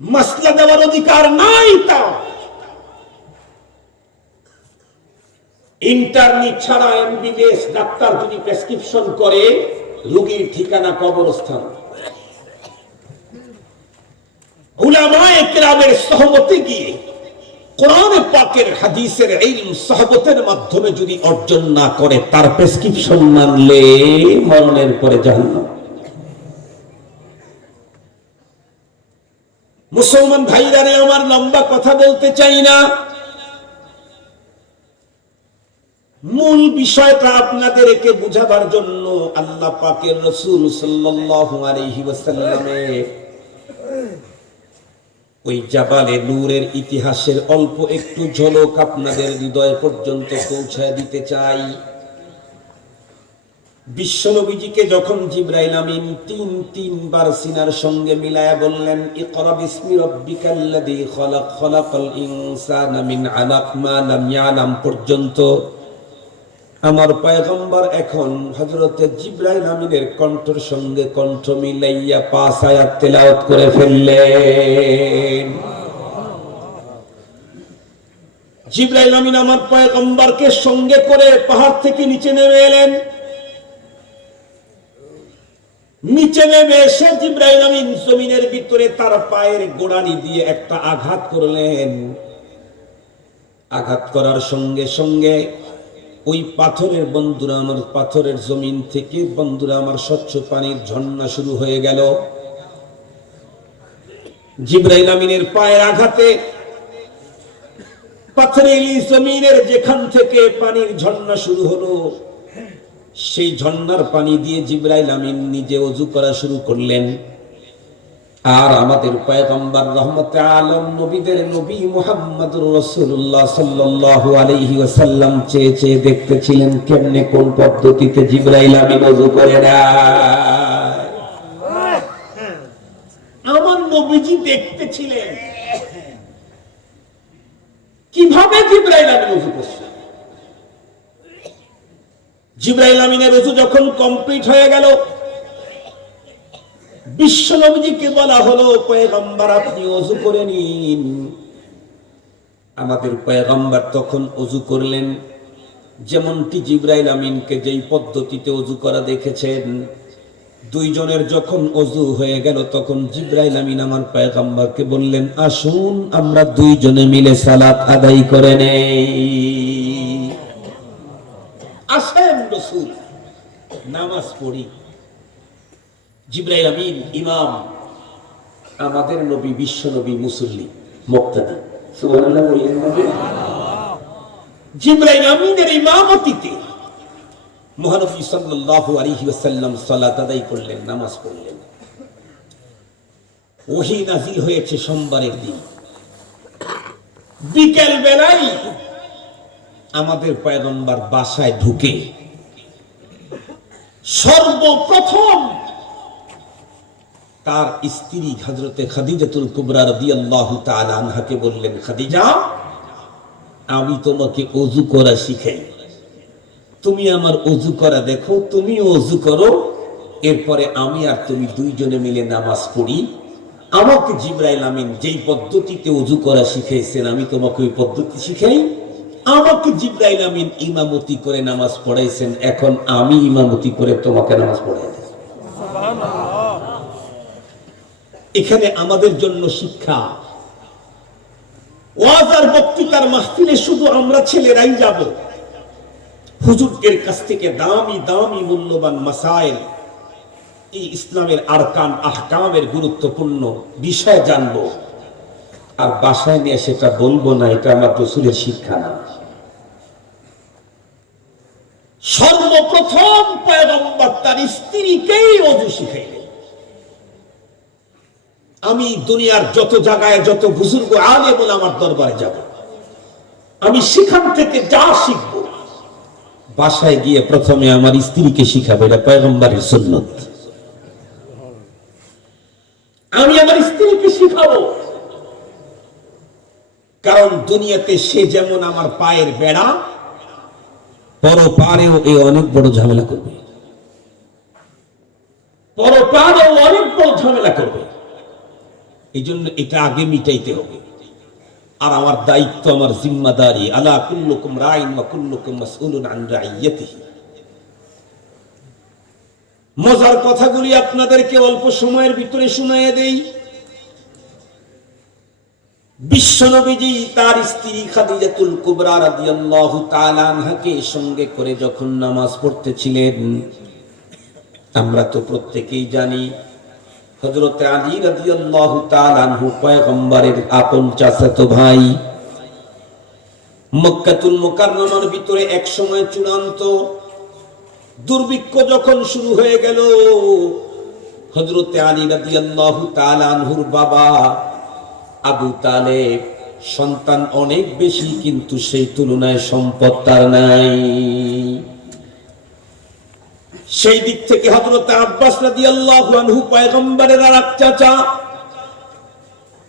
মাসলা দেওয়ার অধিকার নাই। তা ইন্টার্নি ছাড়া এমবিবিএস ডাক্তার যদি প্রেসক্রিপশন করে, রোগীর ঠিকানা কবরস্থান। উলামায়ে কেরামের সহমতে গিয়ে কোরআন পাকের হাদিসের ইলম সহবতের মাধ্যমে যদি অর্জন না করে, তার প্রেসক্রিপশন মানলে মরণের পরে জাহান্নাম। মুসলমান ভাইরা, আমার লম্বা কথা বলতে চাই না, মূল বিষয়টা আপনাদেরকে বুঝাবার জন্য আল্লাহ পাকের রাসূল সাল্লাল্লাহু আলাইহি ওয়াসাল্লামের ওই জাবালে নূরের ইতিহাসের অল্প একটু ঝলক আপনাদের হৃদয় পর্যন্ত পৌঁছায় দিতে চাই। বিশ্বনবীজিকে যখন জিবরাইল আমিন তিনবার সিনার সঙ্গে মিলায়া বললেন, ইকরা বিসমি রাব্বিকাল্লাযী খালাক, খালাকাল ইনসানা মিন আলাক, মা লাম ইয়ালাম পর্যন্ত আমার পয়গম্বর এখন হযরতে জিবরাইল আমিনের কণ্ঠের সঙ্গে কণ্ঠ মিলাইয়া 5 আয়াত তেলাওয়াত করে ফেললেন। জিবরাইল আমিন আমার পয়গম্বরকে সঙ্গে করে পাহাড় থেকে নিচে নেমে এলেন। নিচে নেমে এসে জিবরাইল আমিন জমিনের ভিতরে তার পায়ের গোড়ালি দিয়ে একটা আঘাত করলেন। আঘাত করার সঙ্গে সঙ্গে ওই পাথরের বন্ধুরা আমার, পাথরের জমিন থেকে বন্ধুরা আমার স্বচ্ছ পানির ঝর্ণা শুরু হয়ে গেল। জিবরাইল আমিনের পায়ের আঘাতে পাথরেলি জমিনের যেখান থেকে পানির ঝর্ণা শুরু হলো, সেই ঝর্ণার পানি দিয়ে জিবরাইল আমিন নিজে ওযু করা শুরু করলেন। আর আমাদের পয়গম্বর রহমতে আলম নবীদের নবী মুহাম্মদুর রাসূলুল্লাহ সাল্লাল্লাহু আলাইহি ওয়াসাল্লাম চেয়ে চেয়ে দেখতেছিলেন কেমনে কোন পদ্ধতিতে জিবরাইল আমিন ওযু করে দেয়। আমার নবীজি দেখতেছিলেন কিভাবে জিবরাইল আমিন ওযু করছে। জিবরাইল আমিনের ওযু যখন কমপ্লিট হয়ে গেল, বিশ্ব নবীজিকে বলা হলো, পয়গম্বর আপনি ওযু করে নিন। আমাদের পয়গম্বর তখন ওযু করলেন যেমনটি জিবরাইল আমিনকে যেই পদ্ধতিতে ওযু করা দেখেছেন। দুইজনের যখন ওযু হয়ে গেল, তখন জিবরাইল আমিন আমার পয়গম্বরকে বললেন, আসুন আমরা দুইজনে মিলে সালাত আদায় করে নেই। আসেন রাসূল, নামাজ পড়ি। জিবরাইল আমিন ইমাম, আমাদের নবী বিশ্ব নবী মুসল্লি মুক্তাদি। সুবহানাল্লাহ বলেন না? জিবরাইল আমিনের ইমামতিতে মহানবী সাল্লাল্লাহু আলাইহি ওয়াসাল্লাম সালাত আদায় করলেন, নামাজ পড়লেন। ওহী নাযিল হয়েছে সোমবারের দিন বিকেল বেলায়। আমাদের পয়গম্বর বাসায় ঢুকে সর্বপ্রথম তার স্ত্রী হযরতে খাদিজাতুল কুবরা রাদিয়াল্লাহু তাআলা আনহাকে বললেন, খাদিজা, আমি তোমাকে ওযু করা শিখাই, তুমি আমার ওযু করা দেখো, তুমি ওযু করো, এরপরে আমি আর তুমি দুইজনে মিলে নামাজ পড়ি। আমাকে জিবরাইল আমিন যেই পদ্ধতিতে ওযু করা শিখাইছেন আমি তোমাকে ওই পদ্ধতি শিখাই। আমাকে জিবরাইল আমিন ইমামতি করে নামাজ পড়াইছেন, এখন আমি ইমামতি করে তোমাকে নামাজ পড়াই দিই। এখানে আমাদের জন্য শিক্ষা। ওয়াজ আর বক্তৃতার মাহফিলে শুধু আমরা ছেলেরাই যাব, হুজুরদের কাছ থেকে দামি দামি মূল্যবান মাসাইল, এই ইসলামের আরকান আহকামের গুরুত্বপূর্ণ বিষয় জানবো, আর বাসায় নিয়ে সেটা বলবো না। এটা আমার রাসূলের শিক্ষা না। সর্বপ্রথম পয়গম্বর তার স্ত্রীকেই ওযু শিখাইলেন। আমি দুনিয়ার যত জায়গায় যত বুজুর্গ আলেম ওলামার দরবারে যাব, আমি সেখান থেকে যা শিখব বাসায় গিয়ে প্রথমে আমার স্ত্রীকে শিখাবো। এটা পয়গম্বরের সুন্নত। আমি আমার স্ত্রীকে শিখাবো, কারণ দুনিয়াতে সে যেমন আমার পায়ের বেড়া, পরপারেও এই অনেক বড় ঝামেলা করবে, পরপারেও অনেক বড় ঝামেলা করবে। এই জন্য এটা আগে মিটাইতে হবে। আর আমার দায়িত্ব, আমার জিম্মাদারি, আলা কুল্লুকুম রাইন ওয়া কুল্লুকুম মাসউলুন আন রাইয়াতিহি। মজার কথাগুলি আপনাদেরকে অল্প সময়ের ভিতরে শুনাইয়ে দেই। বিশ্বনবীজি তার স্ত্রী খাদিজাতুল কুবরা রাদিয়াল্লাহু তাআলা আনহাকে সঙ্গে করে যখন নামাজ পড়তেছিলেন, আমরা তো প্রত্যেকেই জানি হযরত আলী রাদিয়াল্লাহু তাআলা আনহু পয়গম্বরের আপন চাচাতো ভাই। মক্কাতুল মুকাররমার ভিতরে এক সময় চূড়ান্ত দুর্ভিক্ষ যখন শুরু হয়ে গেল, হযরত আলী রাদিয়াল্লাহু তাআলা আনহুর বাবা আবু তালেব, সন্তান অনেক বেশি কিন্তু সেই তুলনায় সম্পদ তার নাই। সেই দিক থেকে হযরত আব্বাস রাদিয়াল্লাহু আনহু পয়গম্বরের আরেক চাচা,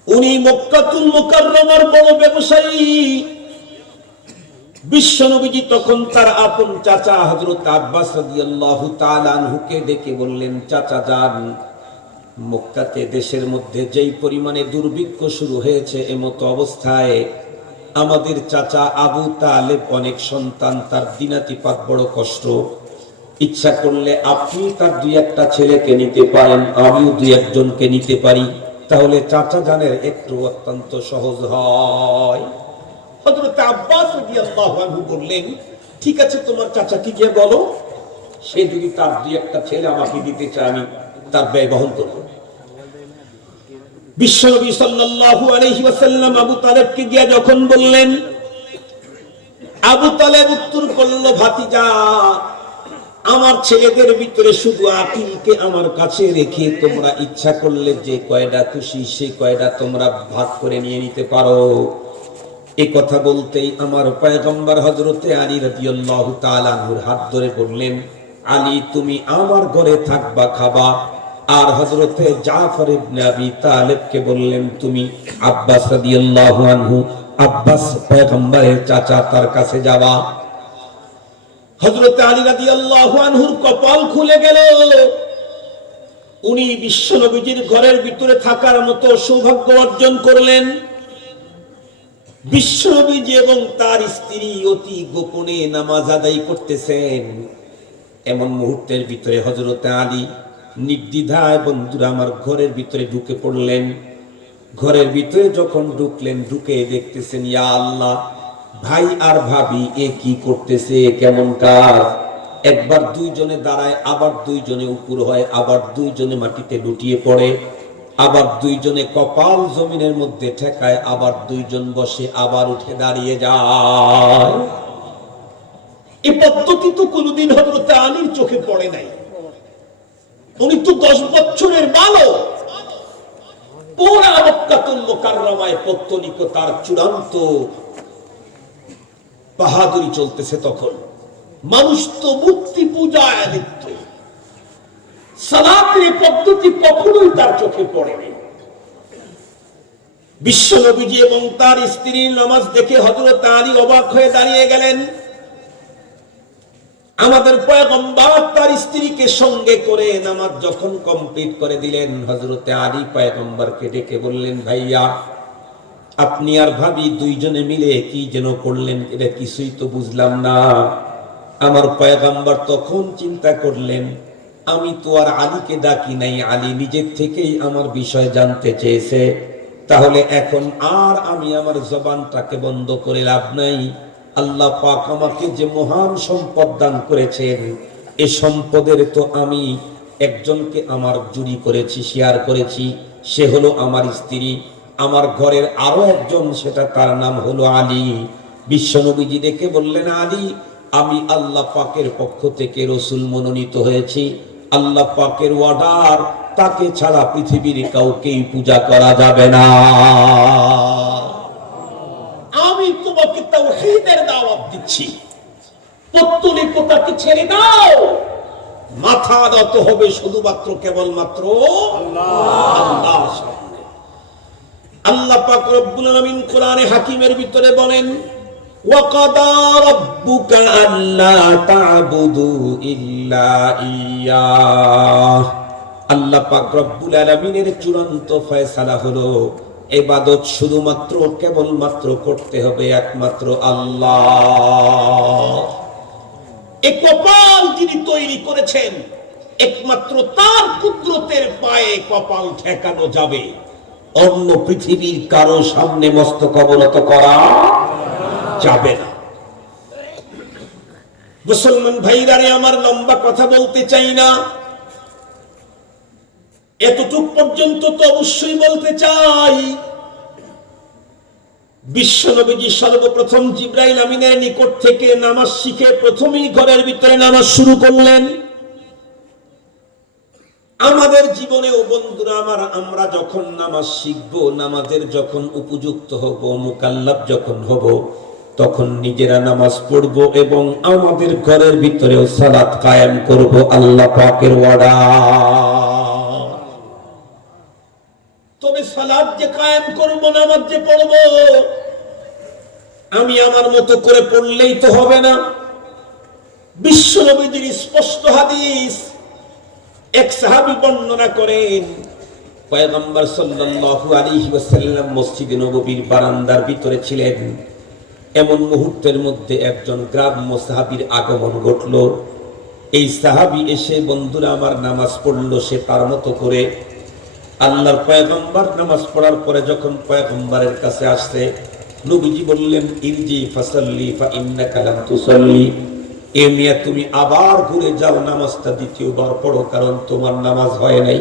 উনি মক্কাতুল মুকাররমার বড় ব্যবসায়ী। বিশ্বনবীজি তখন তার আপন চাচা হযরত আব্বাস রাদিয়াল্লাহু তাআলা আনহুকে ডেকে বললেন, চাচা যান, মক্কাতে দেশের মধ্যে যেই পরিমাণে দুর্ভিক্ষ শুরু হয়েছে, এমতো অবস্থায় আমাদের চাচা আবু তালেব অনেক সন্তান, তার দিনাতিপাত বড় কষ্ট। ইচ্ছা করলে আপনি তার দুই একটা ছেলেকে নিতে পারেন, আমিও দুই একজনকে নিতে পারি, তাহলে চাচা জানের একটু অত্যন্ত সহজ হয়। হযরত আব্বাস রাদিয়াল্লাহু আনহু বললেন, ঠিক আছে তোমার চাচাকে গিয়ে বলো, সে যদি তার দুই একটা ছেলে আমাকে দিতে চায় আমি তার ব্যয় বহন করব। বিশ্বনবী সাল্লাল্লাহু আলাইহি ওয়াসাল্লাম আবু তালেবকে গিয়ে যখন বললেন, আবু তালেব উত্তর করল, ভাতিজা, আমার ছেলেদের ভিতরে শুধু আকিলকে আমার কাছে রেখে তোমরা ইচ্ছা করলে যে কয়টা খুশি সেই কয়টা তোমরা ভাগ করে নিয়ে নিতে পারো। এই কথা বলতেই আমার পয়গম্বর হযরতে আলী রাদিয়াল্লাহু তাআলা আনহুর হাত ধরে বললেন, আলী তুমি আমার ঘরে থাকবা, খাবা। আর হযরতে জাফর ইবনে আবি তালেবকে বললেন, তুমি আব্বাস রাদিয়াল্লাহু আনহু, আব্বাস পয়গম্বরের চাচা, তার কাছে যাবা। হযরতে আলী রাদিয়াল্লাহু আনহুর কপাল খুলে গেল। উনি বিশ্বনবীজির ঘরের ভিতরে থাকার মতো সৌভাগ্য অর্জন করলেন। বিশ্বনবীজি এবং তার স্ত্রী অতি গোপনে নামাজ আদায় করতেছেন। এমন মুহূর্তের ভিতরে হযরতে আলী নির্দ্বিধায়, বন্ধুরা আমার, ঘরের ভিতরে ঢুকে পড়লেন। ঘরের ভিতরে যখন ঢুকলেন, ঢুকে দেখতেছেন, ইয়া আল্লাহ, ভাই আর ভাবি এ কি করতেছে, কেমন কাজ। একবার দুইজনে দাঁড়ায়, আবার দুইজনে উপর হয়, আবার দুইজনে মাটিতে লুটিয়ে পড়ে, আবার দুইজনে কপাল জমিনের মধ্যে ঠেকায়, আবার দুইজন বসে, আবার উঠে দাঁড়িয়ে যায়। এই পদ্ধতি তো কোনদিন হযরত আলীর চোখে পড়ে নাই। উনি তো 10 বছরের বালক। পুরা মক্কাতুল মুকাররমায় পৌত্তলিকতার চূড়ান্ত বাহাদুরি চলতেছে তখন। মানুষ তো মূর্তি পূজায় লিপ্ত। সালাতের পদ্ধতি কখনোই তার চোখে পড়েনি। বিশ্বনবীজি এবং তার স্ত্রীর নামাজ দেখে হযরত আলী অবাক হয়ে দাঁড়িয়ে গেলেন। আমাদের পয়গম্বর তার স্ত্রীকে সঙ্গে করে নামাজ যখন কমপ্লিট করে দিলেন, হযরতে আলী পয়গম্বরকে ডেকে বললেন, ভাইয়া আপনি আর ভাবি দুইজনে মিলে কি যেন করলেন, এটা কিছুই তো বুঝলাম না। আমার পয়গম্বর তখন চিন্তা করলেন, আমি তো আর আলীকে ডাকি নাই, আলী নিজের থেকেই আমার বিষয় জানতে চেয়েছে, তাহলে এখন আর আমি আমার জবানটাকে বন্ধ করে লাভ নাই। আল্লাহ পাক আমাকে যে মহান সম্পদ দান করেছেন, এ সম্পদের তো আমি একজনকে আমার জুড়ি করেছি, শেয়ার করেছি, সে হলো আমার স্ত্রী। আমার ঘরের আরো একজন, সেটা তার নাম হলো আলী। বিশ্বনবীজি দেখে বললেন, আলী আমি আল্লাহ পাকের পক্ষ থেকে রসুল মনোনীত হয়েছি, আল্লাহ পাকের অর্ডার, তাকে ছাড়া পৃথিবীর কাউকেই পূজা করা যাবে না। আমি তোমাকে তাওহীদের দাওয়াত দিচ্ছি, পৌত্তলিকতাকে ছেড়ে দাও, মাথা নত হবে শুধুমাত্র কেবলমাত্র আল্লাহর সামনে। আল্লাহ পাক রব্বুল আলামিন কোরআনে হাকিমের ভিতরে বলেন, ওয়াকাদা রাব্বুকা আল্লা তা'বুদু ইল্লা ইয়্যাহ। আল্লাহ পাক রব্বুল আলামিনের চূড়ান্ত ফয়সালা হলো, ইবাদত শুধুমাত্র কেবলমাত্র করতে হবে একমাত্র আল্লাহ। এই কপাল যিনি তৈরি করেছেন, একমাত্র তার কুদরতের পায়ে কপাল ঠেকানো যাবে, অন্য পৃথিবীর কারো সামনে মস্তক অবনত করা যাবে না। মুসলমান ভাইরারে আমার, লম্বা কথা বলতে চাই না, এতটুক পর্যন্ত তো অবশ্যই বলতে চাই। বিশ্বনবীজি সর্বপ্রথম জিবরাইল আমিনের নিকট থেকে নামাজ শিখে প্রথমেই ঘরের ভিতরে নামাজ শুরু করলেন। আমাদের জীবনেও বন্ধুরা আমার, আমরা যখন নামাজ শিখব, নামাজের যখন উপযুক্ত হব, মুকাল্লাফ যখন হব, তখন নিজেরা নামাজ পড়ব এবং আমাদের ঘরের ভিতরেও সালাত কায়েম করব আল্লাহ পাকের অর্ডার। তবে সালাত যে কায়েম করব, নামাজ যে পড়ব, আমি আমার মতো করে পড়লেই তো হবে না। বিশ্বনবীর স্পষ্ট হাদিস, এক সাহাবী বর্ণনা করেন, পয়গম্বর সাল্লাল্লাহু আলাইহি ওয়াসাল্লাম মসজিদে নববীর বারান্দার ভিতরে ছিলেন। এমন মুহূর্তের মধ্যে একজন গ্রাম্য সাহাবীর আগমন ঘটল। এই সাহাবী এসে, বন্ধুরা আমার, নামাজ পড়লো সে তার মতো করে। আল্লাহর পয়গম্বর নামাজ পড়ার পরে যখন পয়গম্বরের কাছে আসছে, নবীজি বললেন, ইরজি ফাসাল্লি ফা ইন্নাকা লাম তুসাল্লি। এ মিয়া, তুমি আবার ঘুরে যাও, নামাজটা দ্বিতীয়বার পড়ো, কারণ তোমার নামাজ হয় নাই।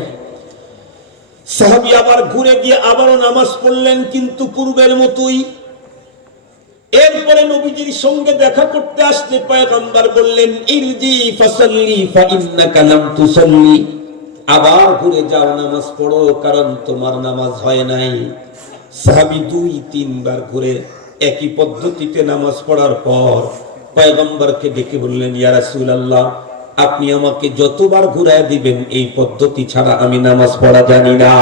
সাহাবী আবার ঘুরে গিয়ে আবারও নামাজ পড়লেন, কিন্তু পূর্বের মতোই। এরপরে নবীজির সঙ্গে দেখা করতে আসলে পয়গম্বর বললেন, ইরজি ফাসাল্লি ফা ইন্নাকা লাম তুসাল্লি। আবার ঘুরে যাও, নামাজ পড়ো, কারণ তোমার নামাজ হয় নাই। সাহাবী 2-3 বার ঘুরে একই পদ্ধতিতে নামাজ পড়ার পর পয়গম্বরকে ডেকে বললেন, ইয়া রাসূলুল্লাহ, আপনি আমাকে যতবার ঘুরায় দিবেন, এই পদ্ধতি ছাড়া আমি নামাজ পড়া জানি না।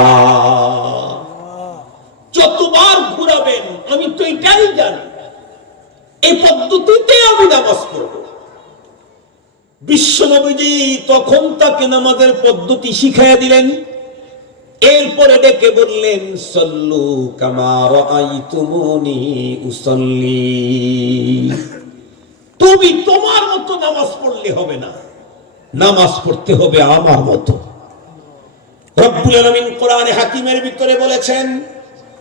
যতবার ঘুরাবেন, আমি তো এটাই জানি, এই পদ্ধতিতে আমি নামাজ পড়ব। বিশ্বনবীজি তখন তাকে নামাজের পদ্ধতি শিখাইয়া দিলেন। এরপরে ডেকে বললেন, সাল্লু কামা রাআইতুমুনি উসাল্লি। তুমি তোমার মতো নামাজ পড়লে হবে না, নামাজ পড়তে হবে আমার মতো। রব্বুল আলামিন কোরআনে হাকিমের ভিতরে বলেছেন,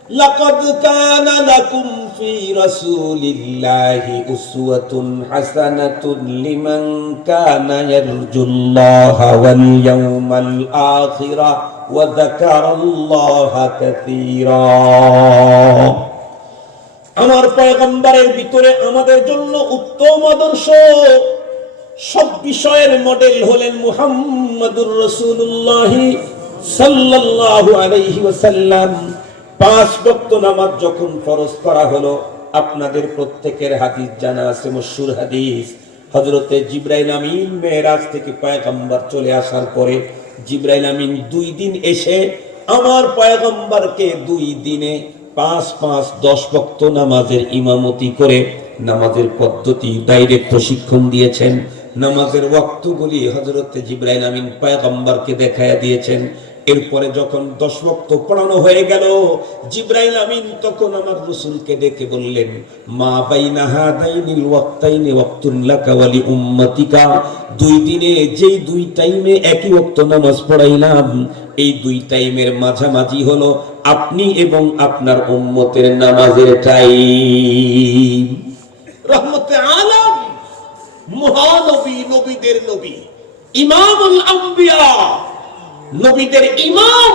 লাকাদ কানা লাকুম ফি রাসূলিল্লাহি উসওয়াতুন হাসানাতুন লিমান কানা ইয়ারজুল্লাহা ওয়াল ইয়াউমাল আখিরা ওয়া যাকারাল্লাহা কাসীরা। আমার পয়গম্বরের ভিতরে আমাদের জন্য উত্তম আদর্শ, সব বিষয়ের মডেল হলেন মুহাম্মাদুর রাসূলুল্লাহ সাল্লাল্লাহু আলাইহি ওয়াসাল্লাম। 5 ওয়াক্ত নামাজ যখন ফরজ করা হলো, আপনাদের প্রত্যেকের হাদিস জানা আছে, মশহুর হাদিস। হযরতে জিবরাইল আমিন মেরাজ থেকে পয়গম্বর চলে আসার পরে জিবরাইল আমিন 2 দিন এসে আমার পয়গম্বরকে 2 দিনে 5-5 10 ওয়াক্ত নামাজের ইমামতি করে নামাজের পদ্ধতি ডাইরেক্ট প্রশিক্ষণ দিয়েছেন। নামাজের ওয়াক্তগুলি হযরত জিবরাইল আমিন পয়গম্বরকে দেখায়া দিয়েছেন। এরপরে যখন 10 ওয়াক্ত পড়ানো হয়ে গেল, জিবরাইল আমিন তখন আমার রাসূলকে ডেকে বললেন, মা বাইনা হাদাইনিল ওয়াক্তাইনি ওয়াক্তুন লাকা ওয়া লি উম্মতিকা। 2 দিনে যেই 2 টাইমে একই ওয়াক্ত নামাজ পড়াইলাম, এই 2 টাইমের মাঝামাঝি হলো আপনি এবং আপনার উম্মতের নামাজের টাইম। রহমতে আলম, মহানবী, নবীদের নবী, ইমামুল আম্বিয়া, নবীদের ইমাম,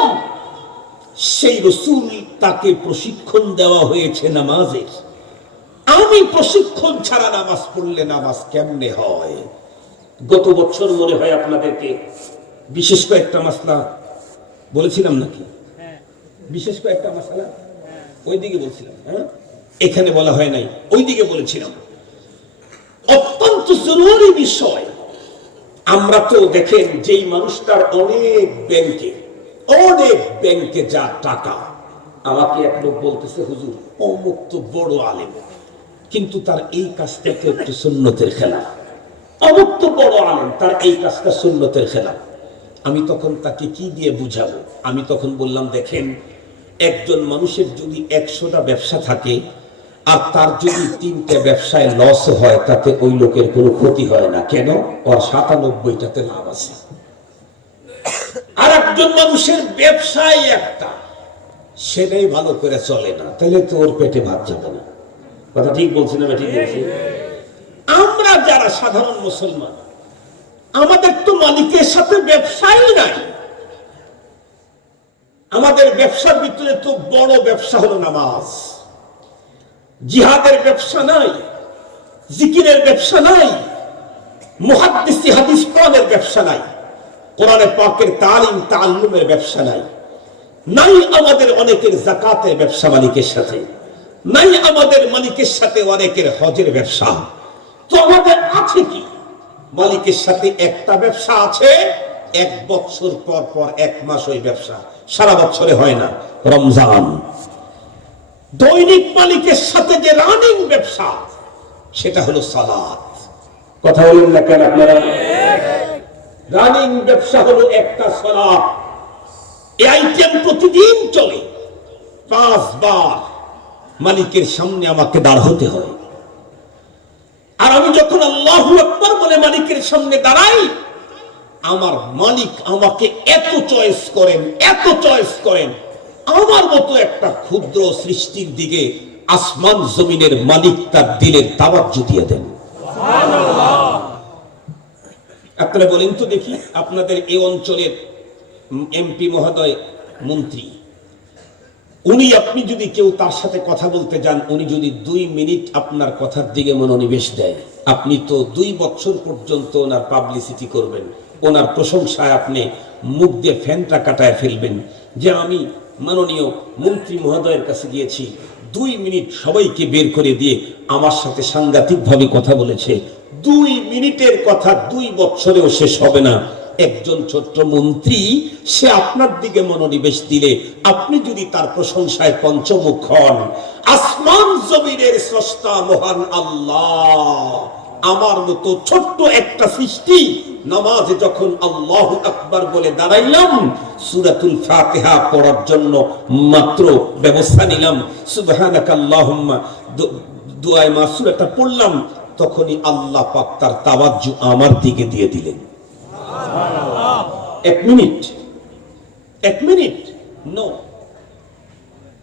সেই রাসূল তাকে প্রশিক্ষণ দেওয়া হয়েছে নামাজের। আমি প্রশিক্ষণ ছাড়া নামাজ পড়লে নামাজ কেমনে হয়? গত বছর মনে হয় আপনাদেরকে বিশেষ কয়েকটা মাসলা বলেছিলাম নাকি? বিশেষ কয়েকটা মাসলা ওইদিকে বলছিলাম, হ্যাঁ, এখানে বলা হয় নাই, ওইদিকে বলেছিলাম। অত্যন্ত জরুরি বিষয়। আমরা তো দেখেন যেই মানুষটার অনেক ব্যাংকে যা টাকা, আমাকে এক লোক বলতেছে, হুজুর অমুক তো বড় আলেম, কিন্তু তার এই কাজটা তো একটু সুন্নতের খেলাফ। অমুক তো বড় আলেম, তার এই কাজটা সুন্নতের খেলাফ। আমি তখন তাকে কি দিয়ে বুঝাবো? আমি তখন বললাম, দেখেন, একজন মানুষের যদি 100টা ব্যবসা থাকে আর তার যদি 3টে ব্যবসায় লস হয়, তাতে ওই লোকের কোনো ক্ষতি হয় না। কেন? ওর 97টাতে লাভ আছে। আর একজন মানুষের ব্যবসায় একটা, সেটাই ভালো করে চলে না, তাহলে তো ওর পেটে ভাত যাবে না। কথা ঠিক বলছি না? ঠিক বলছি। আমরা যারা সাধারণ মুসলমান, আমাদের তো মালিকের সাথে ব্যবসাই নাই। আমাদের ব্যবসার ভিতরে তো বড় ব্যবসা হলো নামাজ। জিহাদের ব্যবসা নাই, জিকিরের ব্যবসা নাই, মুহাদ্দিসি হাদিস কোরআনের ব্যবসা নাই, কোরআনে পাকের তালিম তাআল্লুমের ব্যবসা নাই, নাই আমাদের অনেকের যাকাতের ব্যবসা মালিকের সাথে, নাই আমাদের মালিকের সাথে অনেকের হজের ব্যবসা। তো আমাদের আছে কি? মালিকের সাথে একটা ব্যবসা আছে, 1 বছর পর পর 1 মাস ওই ব্যবসা, সারা বছরে হয় না, রমজান। দৈনিক মালিকের সাথে যে রানিং ব্যবসা, সেটা হলো সালাত। কথা বলেন না কেন আপনারা? রানিং ব্যবসা হলো একটা সালাত। এই আইটেম প্রতিদিন চলে, 5 বার মালিকের সামনে আমাকে দাঁড় হতে হয়। আর আমি যখন আল্লাহু আকবার বলে মালিকের সামনে দাঁড়াই, আমার মালিক আমাকে এত চয়েস করেন, আমার মতো একটা ক্ষুদ্র সৃষ্টির দিকে আসমান জমিনের মালিক তার দিলের তাওয়াজ্জু দিয়ে দেন। আপনারা বলেন তো দেখি, আপনাদের এই অঞ্চলের এমপি মহোদয়, মন্ত্রী, উনি, আপনি যদি কেউ তার সাথে কথা বলতে যান, উনি যদি 2 মিনিট আপনার কথার দিকে মনোনিবেশ দেয়, আপনি তো 2 বছর পর্যন্ত ওনার পাবলিসিটি করবেন, ওনার প্রশংসায় আপনি মুখ দিয়ে ফ্যানটা কাটায় ফেলবেন, যে আমি মাননীয় মন্ত্রী মহোদয়ের কাছে গিয়েছি, 2 মিনিট সবাইকে বের করে দিয়ে আমার সাথে সাংঘাতিকভাবে কথা বলেছে। 2 মিনিটের কথা 2 বছরেও শেষ হবে না। একজন ছোট্ট মন্ত্রী, সে আপনার দিকে মনোনিবেশ দিলে, আপনি যদি তার প্রশংসায় পঞ্চমুখ হন, আসমান জমিনের স্রষ্টা মহান আল্লাহ, আমার মতো ছোট্ট একটা সৃষ্টি নামাজে যখন আল্লাহু আকবার বলে দাঁড়াইলাম, সূরাতুল ফাতিহা পড়ার জন্য মাত্র ব্যবস্থা নিলাম, সুবহানাকাল্লাহুম্মা দুআয়ে মাসুরাটা পড়লাম, তখনই আল্লাহ পাক তার তাওয়াজ্জু আমার দিকে দিয়ে দিলেন। 1 মিনিট নো।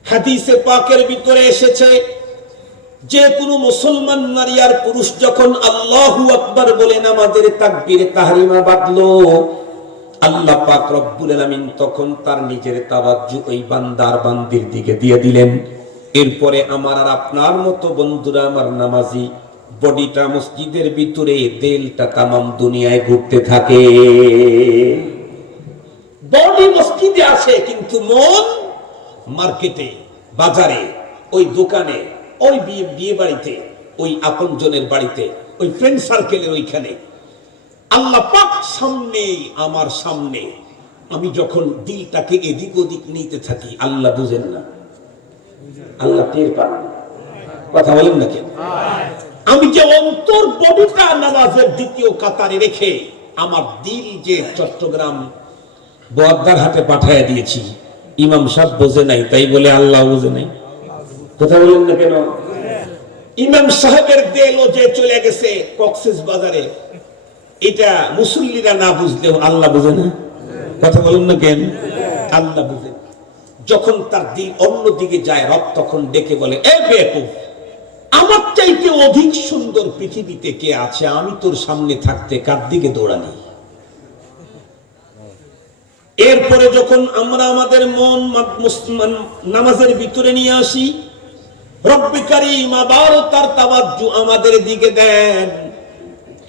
হাদিসে পাকের ভিতরে এসেছে, যে কোনো মুসলমান নারী আর পুরুষ যখন আল্লাহু আকবার বলে নামাজের তাকবীরে তাহরিমা বাঁধলো, আল্লাহ পাক রব্বুল আলামিন তখন তার নিজের তাওয়াজ্জু ওই বান্দার বান্দির দিকে দিয়ে দিলেন। এরপরে আমার আর আপনার মতো বন্ধুরা, আমার নামাজি বডিটা মসজিদের ভিতরে, দিলটা তামাম দুনিয়ায় ঘুরতে থাকে। বডি মসজিদে আসে, কিন্তু মন মার্কেটে, বাজারে, ওই দোকানে, ওই বিয়ে বাড়িতে, ওই আপনজনের বাড়িতে, ওই ফ্রেন্ড সার্কেলের ওইখানে। আল্লাহ পাক সামনে, আমার সামনে, আমি যখন দিলটাকে এদিক ওদিক নিতে থাকি, আল্লাহ বুঝেন না, আল্লাহ টের পান না। কথা বলেন না কেন? আমি যে অন্তর বডিটা নামাজের দ্বিতীয় কাতারে রেখে আমার দিল যে চট্টগ্রাম বোয়াদ্দার হাটে পাঠিয়ে দিয়েছি, ইমাম সাহেব বোঝে নাই তাই বলে আল্লাহ বোঝে নাই? কথা বলেন না কেন? ইমাম সাহেবের দেলও যে চলে গেছে কক্সেস বাজারে, এটা মুসল্লিরা না বুঝলেও আল্লাহ বুঝে না? কথা বলেন না কেন? আল্লাহ বুঝে। যখন তার দিল অন্যদিকে যায়, রব তখন ডেকে বলে, এ বেকুফ, আমার চাইতে অধিক সুন্দর পৃথিবীতে কে আছে? আমি তোর সামনে থাকতে কার দিকে দৌড়ালি? এরপরে যখন আমরা আমাদের মন নামাজের ভিতরে নিয়ে আসি, রব্বে কারীম আবারও তার তাওয়াজ্জু আমাদের দিকে দেন।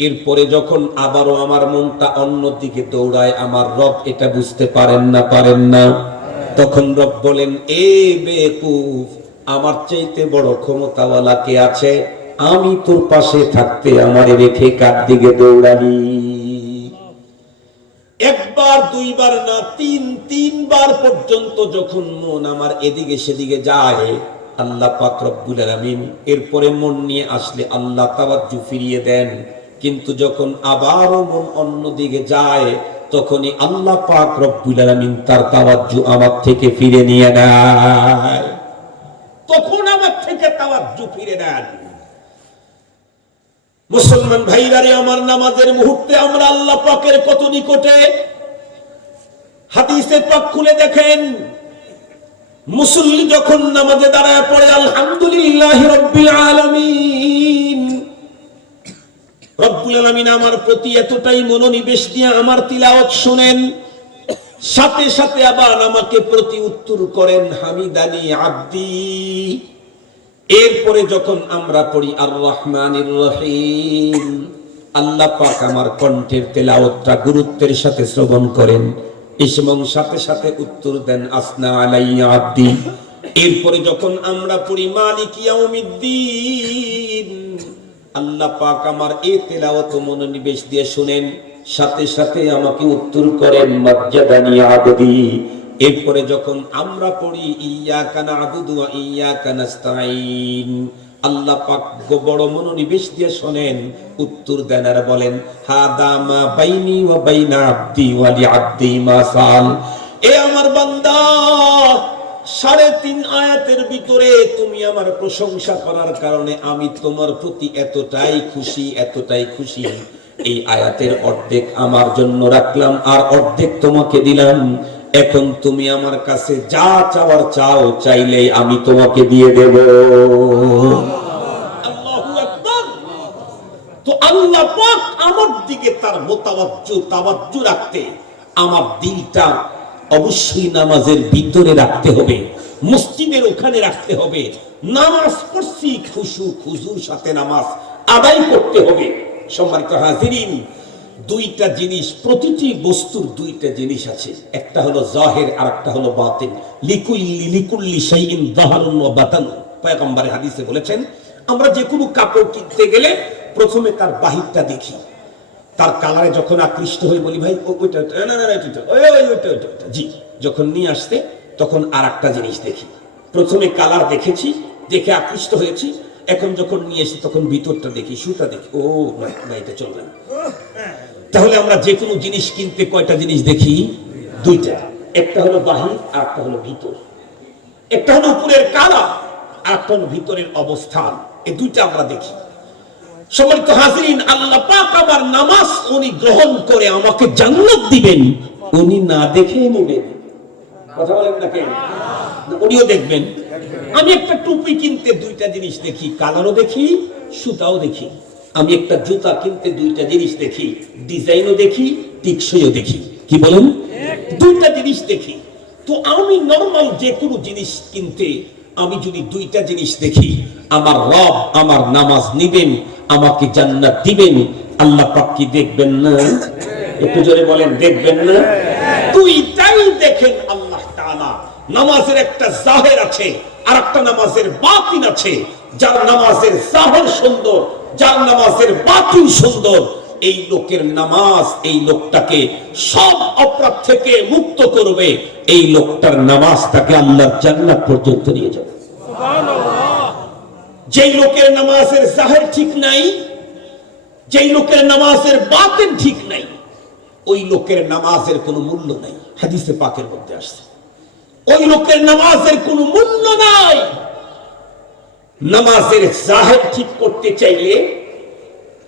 এরপরে যখন আবারও আমার মনটা অন্যদিকে দৌড়ায়, আমার রব এটা বুঝতে পারেন না? তখন রব বলেন, এ বেকুফ, আমার চাইতে বড় ক্ষমতাওয়ালা কে আছে? আমি তোর পাশে থাকতে আমারে রেখে কার দিকে দৌড়ালি? একবার দুইবার না, তিনবার পর্যন্ত যখন মন আমার এদিকে সেদিকে যায়, আল্লাহ পাক রব্বুল আলামিন এরপরে মন নিয়ে আসলে আল্লাহ তাওয়াজ্জু ফিরিয়ে দেন। কিন্তু যখন আবারও মন অন্যদিকে যায়, তখনই আল্লাহ পাক রব্বুল আলামিন তার তাওয়াজ্জু আমার থেকে ফিরে নিয়ে নেয়। তখন আমার থেকে তাওয়াজ্জু ফিরে নেন। মুসলমান ভাইরারে আমার, নামাজের মুহূর্তে আমরা আল্লাহ পাকের কত নিকটে। হাদিসে পাক খুলে দেখেন, মুসল্লি যখন নামাজে দাঁড়ায় পড়ে আলহামদুলিল্লাহি রাব্বিল আলামিন, রব্বুল আলামিন আমার প্রতি এতটাই মনোনিবেশ দিয়ে আমার তিলাওয়াত শুনেন, সাথে সাথে আবার আমাকে প্রতি উত্তর করেন, হামিদানি আব্দি। এরপরে যখন আমরা পড়ি আর রহমানির রহিম, আল্লাহ পাক আমার কণ্ঠের তেলাওয়াতটা গুরুত্বের সাথে শ্রবণ করেন এবং সাথে সাথে উত্তর দেন, আসনা আলাইয়া আব্দি। এরপরে যখন আমরা পড়ি মালিক ইয়াউমিদ্দিন, আল্লাহ পাক আমার এই তেলাওয়াত মনোনিবেশ দিয়ে শুনেন, সাথে সাথে আমাকে উত্তর করেন, মাজ্জাদানি আবদি। এরপরে যখন আমরা পড়ি ইয়াকা না'বুদু ওয়া ইয়াকা নাস্তাঈন, আল্লাহ পাক বড় মনোনিবেশ দিয়ে শোনেন, উত্তর দেন আর বলেন, হাদা মা বাইনি ওয়া বাইনা আবদি ওয়া লি আবদি মা সাল। এ আমার বান্দা, 3.5 আয়াতের ভিতরে তুমি আমার প্রশংসা করার কারণে আমি তোমার প্রতি এতটাই খুশি। এই আয়াতের অর্ধেক আমার জন্য রাখলাম আর অর্ধেক তোমাকে দিলাম। এখন তুমি আমার কাছে যা চাওয়ার চাও, চাইলেই আমি তোমাকে দিয়ে দেব। আল্লাহু আকবার। তো আল্লাহ পাক আমার দিকে তার তাওয়াজ্জু রাখতে আমার দিলটা অবশ্যই নামাজের ভিতরে রাখতে হবে, মসজিদের ওখানে রাখতে হবে। নামাজ পড়ছি খুশুর সাথে নামাজ আদায় করতে হবে। সম্মানিত হাজিরিন, দুইটা জিনিস, প্রতিটি বস্তুর দুইটা জিনিস আছে, একটা হলো জাহির আর একটা হলো বাতিন। লিকুল্লি শাইইন যাহরুন ওয়া বাতান। পয়গম্বরের হাদিসে বলেছেন, আমরা যে কোনো কাপড় কিনতে গেলে প্রথমে তার বাহিরটা দেখি, তার কালারে যখন আকৃষ্ট হই বলি, ভাই ওইটা জি, যখন নিয়ে আসতে তখন আর একটা জিনিস দেখি। প্রথমে কালার দেখেছি, দেখে আকৃষ্ট হয়েছি, এখন যখন নিয়ে এসে তখন ভিতরটা দেখি, সুতা দেখি, ও না এটা চলবে না। তাহলে আমরা যে কোনো জিনিস কিনতে কয়টা জিনিস দেখি? দুইটা, একটা হলো বাহির আর একটা হলো ভিতর। একটা হলো উপরের কালার আর একটা হলো ভিতরের অবস্থান। এই দুইটা আমরা দেখি। সম্মানিত হাজিরিন, আল্লাহ পাক আমার নামাজ উনি গ্রহণ করে আমাকে জান্নাত দিবেন, উনি না দেখে নেবেন। কথা বলেন না কেন? উনিও দেখবেন। আমি একটা টুপি কিনতে দুইটা জিনিস দেখি, কালারও দেখি, সুতাও দেখি। আমি একটা জুতা কিনতে দুইটা জিনিস দেখি, ডিজাইনও দেখি, টিকসইও দেখি। কি বলেন? দুইটা জিনিস দেখি। তো আমি নরমাল যে কোনো জিনিস কিনতে আমি যদি দুইটা জিনিস দেখি, আমার রব আমার নামাজ নিবেন, আমাকে জান্নাত দিবেন, আল্লাহ পাক কি দেখবেন না? একটু জোরে বলেন, দেখবেন না? দুইটাই দেখেন আল্লাহ তাআলা। নামাজের একটা জাহির আছে আর একটা নামাজের বাতিন আছে। যার নামাজের জাহির সুন্দর, যার নামাজের বাতিন সুন্দর, এই লোকের নামাজ এই লোকটাকে সব অপরাধ থেকে মুক্ত করবে। এই লোকটার নামাজ তাকে আল্লাহর জান্নাত পর্যন্ত নিয়ে যাবে। যেই লোকের নামাজের জাহির ঠিক নাই, যেই লোকের নামাজের বাতিন ঠিক নাই, ওই লোকের নামাজের কোনো মূল্য নাই। হাদিসে পাকের মধ্যে আসছে ওই লোকের নামাজের কোনো মূল্য নাই। নামাজের জাহির ঠিক করতে চাইলে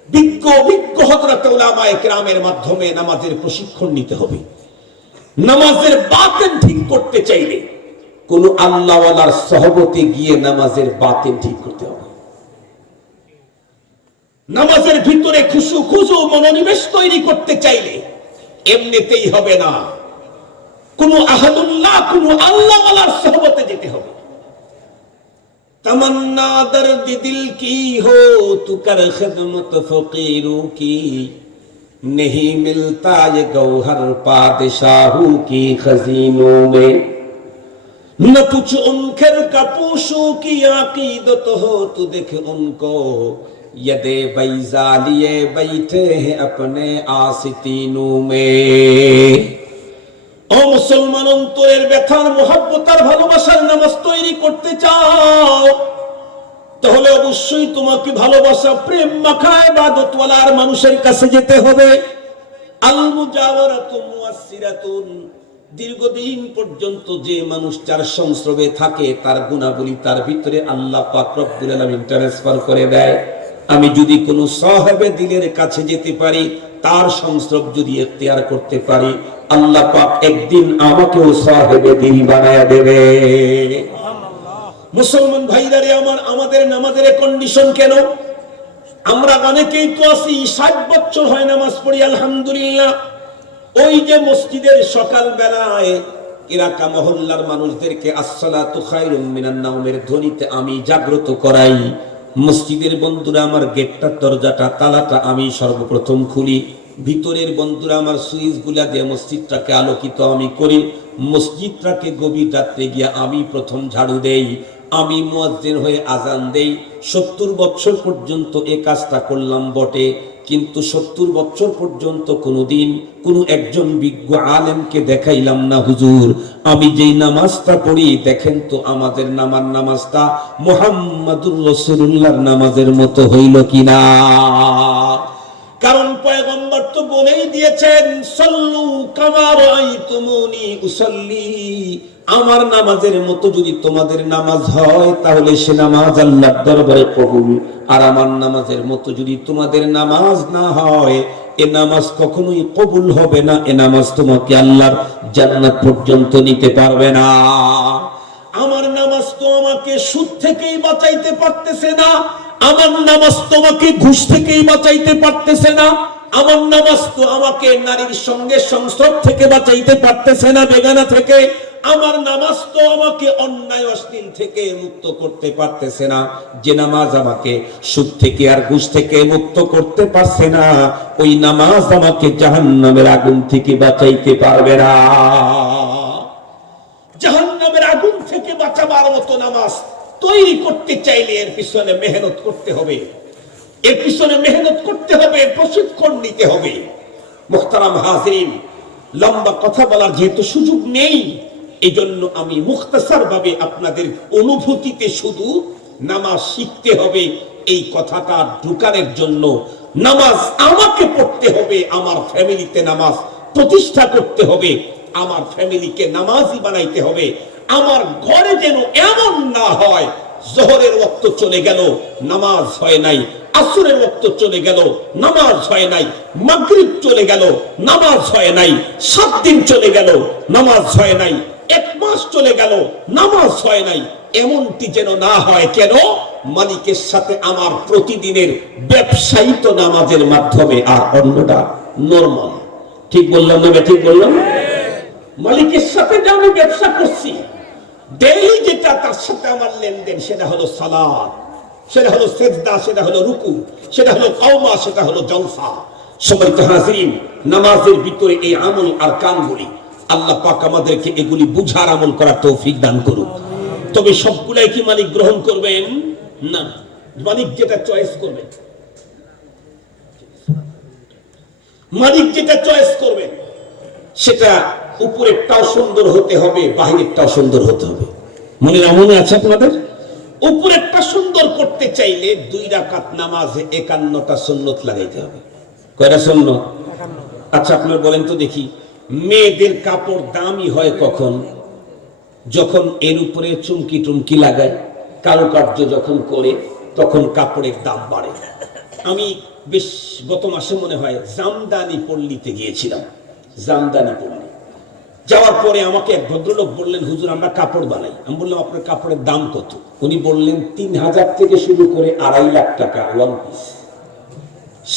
বিজ্ঞ হযরত উলামায়ে কেরামের মাধ্যমে নামাজের প্রশিক্ষণ নিতে হবে। নামাজের বাতিন ঠিক করতে চাইলে কোন আল্লাহওয়ালার সহবতে গিয়ে নামাজের বাতিন ঠিক করতে হবে। নামাজের ভিতরে খুশু মনোনিবেশ তৈরি করতে চাইলে এমনিতেই হবে না, কোন আহাদুল্লাহ কোন আল্লাহওয়ালার সহবতে যেতে হবে। तमन्ना दर्द दिल की हो तू कर खिदमत फकीरों की, नहीं मिलता ये गौहर पादशाहों की खजीनों में, न कुछ उनके कपूशों की अकीदत हो तू देख उनको, यदे बैजा लिए बैठे हैं अपने आस्तीनों में। ও মুসলমান, অন্তরের ব্যথার মোহাব্বত আর ভালোবাসার নামাজ তৈরি করতে চাও তাহলে অবশ্যই তোমাকে ভালোবাসা প্রেম মাখা ইবাদতওয়ালার মানুষের কাছে যেতে হবে। আল মুজাওয়ারাতু মুয়াসসিরাতুন, দীর্ঘদিন পর্যন্ত যে মানুষ যার সংস্রবে থাকে তার গুণাবলী তার ভিতরে আল্লাহ পাক রব্বুল আলামিন ট্রান্সফার করে দেয়। আমি যদি কোনো সাহেবে দিলের কাছে যেতে পারি, তার সংস্রব যদি ইখতিয়ার করতে পারি, আল্লাহ পাক একদিন আমাকেও সাহেবে দিল বানায়া দেবে। মুসলমান ভাইরারে আমার, আমাদের নামাজের কন্ডিশন কেন? আমরা অনেকেই তো আছি 60 বছর হয় নামাজ পড়ি আলহামদুলিল্লাহ। ওই যে মসজিদের সকাল বেলায় এলাকা মহল্লার মানুষদেরকে আসসালাতু খায়রুম মিনান নাওমের ধ্বনিতে আমি জাগ্রত করাই। মসজিদের বন্ধুরা আমার গেটটার দরজাটা তালাটা আমি সর্বপ্রথম খুলি, ভিতরের বন্ধুরা আমার সুইচ গুলা দিয়ে মসজিদটাকে আলোকিত আমি করি। মসজিদটাকে গভীর রাত্রে গিয়া আমি প্রথম ঝাড়ু দেই, আমি মুয়াজ্জিন হয়ে আজান দেই। 70 বছর পর্যন্ত এই কাজটা করলাম বটে, কিন্তু 70 বছর পর্যন্ত কোনোদিন কোনো একজন বিজ্ঞ আলেমকে দেখাইলাম না, হুজুর আমি যেই নামাজটা পড়ি দেখেন তো আমাদের নামাজটা মুহাম্মাদুর রাসূলুল্লাহর নামাজের মতো হইল কিনা। কারণ পয়গম্বর তো বলেই দিয়েছেন, সাল্লু কামা রাআইতুমুনি উসাল্লি, আমার নামাজের মতো যদি তোমাদের নামাজ হয় তাহলে সে নামাজ আল্লাহর দরবারে কবুল, আর আমার নামাজের মতো যদি তোমাদের নামাজ না হয় এ নামাজ কখনোই কবুল হবে না, এ নামাজ তোমাকে আল্লাহর জান্নাত পর্যন্ত নিতে পারবে না। আমার নামাজ তো আমাকে সুদ থেকেই বাঁচাইতে পারতেছে না, আমার নামাজ তোমাকে ঘুষ থেকেই বাঁচাইতে পারতেছে না, আমার নামাজ তো আমাকে নারীর সঙ্গে সংসর্গ থেকে বাঁচাইতে পারতেছে না, বেগানা থেকে, আমার নামাজ তো আমাকে অন্যায় অশ্লীল থেকে মুক্ত করতে পারতেছে না। যে নামাজ আমাকে সুদ থেকে আর ঘুষ থেকে মুক্ত করতে পারছে না, ওই নামাজ আমাকে জাহান্নামের আগুন থেকে বাঁচাইতে পারবে না। জাহান্নামের আগুন থেকে বাঁচাবার মতো নামাজ তৈরি করতে চাইলে এর পিছনে মেহনত করতে হবে, এর পিছনে মেহনত করতে হবে, প্রশিক্ষণ নিতে হবে। মুহতারাম হাজিরিন, লম্বা কথা বলার যেহেতু সুযোগ নেই, এই জন্য আমি মুখতাসার ভাবে আপনাদের অনুভূতিতে শুধু নামাজ শিখতে হবে এই কথাটা ঢুকানোর জন্য, নামাজ আমাকে পড়তে হবে, আমার ফ্যামিলিতে নামাজ প্রতিষ্ঠা করতে হবে, আমার ফ্যামিলিকে নামাজি বানাইতে হবে। আমার ঘরে যেন এমন না হয় জোহরের ওয়াক্ত চলে গেল নামাজ হয় নাই, আসরের ওয়াক্ত চলে গেল নামাজ হয় নাই, মাগরিব চলে গেল নামাজ হয় নাই, 7 দিন চলে গেল নামাজ হয় নাই, 1 মাস চলে গেল নামাজ হয় নাই। এমনটি যেন না হয়। কেন? মালিকের সাথে আমার প্রতিদিনের ব্যবসায়ী তো নামাজের মাধ্যমে, আর অন্যটা নরমাল। ঠিক বললাম না? ঠিক বললাম? মালিকের সাথে যে আমি ব্যবসা করছি, ডেইলি যেটা তার সাথে আমার লেনদেন, সেটা হলো সালাত, সেটা হলো সেজদা, সেটা হলো রুকু, সেটা হলো কওমা, সেটা হলো জলসা। সম্মানিত হাজিরিন, নামাজের ভিতরে এই আমল আর কামগুলি, আল্লাহ পাক আমাদেরকে এগুলি বুঝার আমল করার তৌফিক দান করুন। তবে সবগুলাই কি মালিক গ্রহণ করবেন না? মালিক যেটা চয়েস করবেন, মালিক যেটা চয়েস করবেন সেটা উপরেরটাও সুন্দর হতে হবে, বাহিরেরটাও সুন্দর হতে হবে। মনে আছে আপনাদের? উপরেরটা সুন্দর করতে চাইলে 2 রাকাত নামাজে 51টা সুন্নত লাগাইতে হবে। কয়টা সুন্নত? আচ্ছা আপনারা বলেন তো দেখি, মেয়েদের কাপড় দামি হয় কখন? যখন এর উপরে চুমকি টুমকি লাগায়, কারুকার্য যখন করে, তখন কাপড়ের দাম বাড়ে। আমি বেশ গত মাসে মনে হয় জামদানি পল্লীতে গিয়েছিলাম। জামদানি পল্লী যাওয়ার পরে আমাকে এক ভদ্রলোক বললেন, হুজুর আমরা কাপড় বানাই। আমি বললাম আপনার কাপড়ের দাম কত? উনি বললেন 3000 থেকে শুরু করে 2.5 লাখ টাকা ওয়ান পিস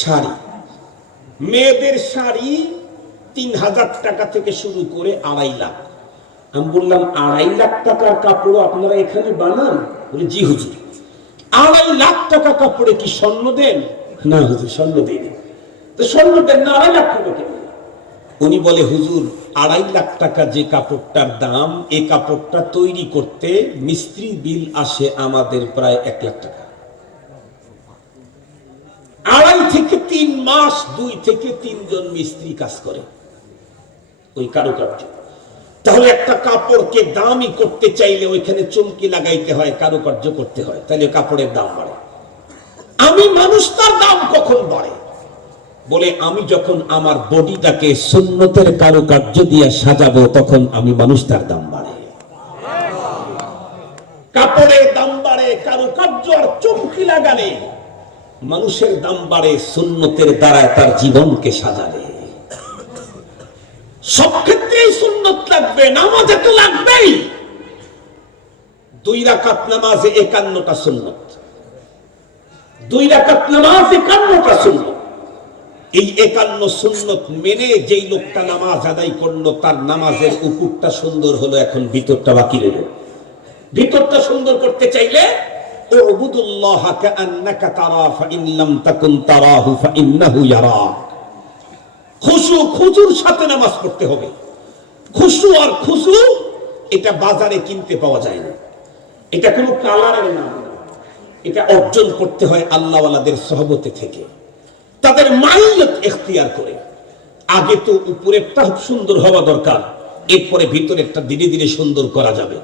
শাড়ি। মেয়েদের শাড়ি 3000 টাকা থেকে শুরু করে 2.5 লাখ। আমি বললাম 2.5 লাখ টাকার কাপড় আপনারা এখানে বানান? বলে জি হুজুর। 2.5 লাখ টাকা কাপড়ে কি স্বর্ণ দেন? না হুজুর স্বর্ণ দেন। তো স্বর্ণ দেন না 2.5 লাখ টাকা কেন? উনি বলে হুজুর 2.5 লাখ টাকা যে কাপড়টার দাম, এই কাপড়টা তৈরি করতে মিস্ত্রি বিল আসে আমাদের প্রায় 1 লাখ টাকা। 2.5 থেকে 3 মাস 2 থেকে 3 জন মিস্ত্রি কাজ করে ওই কারুকার্য। তাহলে একটা কাপড়কে দামি করতে চাইলে ওইখানে চুমকি লাগাইতে হয়, কারুকার্য করতে হয়, তাহলে কাপড়ের দাম বাড়ে। আমি মানুষ, তার দাম কখন বাড়ে? বলে আমি যখন আমার বডিটাকে সুন্নতের কারুকার্য দিয়ে সাজাবো, তখন আমি মানুষ, তার দাম বাড়ে। কাপড়ের দাম বাড়ে কারুকার্য আর চুমকি লাগালে, মানুষের দাম বাড়ে সুন্নতের দ্বারা তার জীবনকে সাজালে। সব ক্ষেত্রেই সুন্নত লাগবে, নামাজে তো লাগবেই। 2 রাকাত নামাজে 51টা সুন্নত। 2 রাকাত নামাজে 51টা সুন্নত। এই 51 সুন্নত মেনে যেই লোকটা নামাজ আদায় করলো, তার নামাজের উপরটা সুন্দর হলো, এখন ভিতরটা বাকি রইল। ভিতরটা সুন্দর করতে চাইলে উবুদুল্লাহ কাআন্নাকা তারা ফাইন লাম তাকুন তারাহু ফাইন্নাহু ইয়ারাক। খুশু খুজুর সাথে নামাজ পড়তে হবে। খুশু আর খুশু এটা বাজারে কিনতে পাওয়া যায় না, এটা কোনো কালারের নাম না। এটা অর্জন করতে হয় আল্লাহওয়ালাদের সহবতে থেকে, তাদের মাইয়ত ইখতিয়ার করে। আগে তো উপরেরটা সুন্দর হওয়া দরকার, এরপরে ভিতরেরটা ধীরে ধীরে সুন্দর করা যাবে।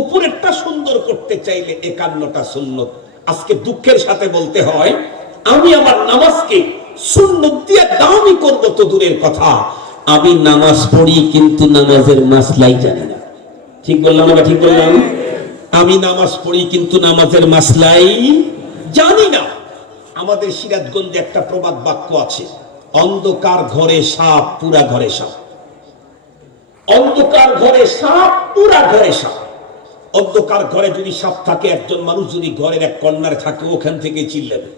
উপরেরটা সুন্দর করতে চাইলে 51টা সুন্নত। আজকে দুঃখের সাথে বলতে হয়, আমি আমার নামাজকে সুন্নত দিয়ে দামি করব তো দূরের কথা, আমি নামাজ পড়ি কিন্তু নামাজের মাসলাই জানি না। ঠিক বললাম না? ঠিক বললাম? আমি নামাজ পড়ি কিন্তু নামাজের মাসলাই জানি না। আমাদের সিরাজগঞ্জে একটা প্রবাদ বাক্য আছে, অন্ধকার ঘরে সাপ, পুরা ঘরে সাপ। অন্ধকার ঘরে সাপ, পুরা ঘরে সাপ। অন্ধকার ঘরে যদি সাপ থাকে, একজন মানুষ যদি ঘরের এক কর্নারে থাকে, ওখান থেকে চিল্লাবে।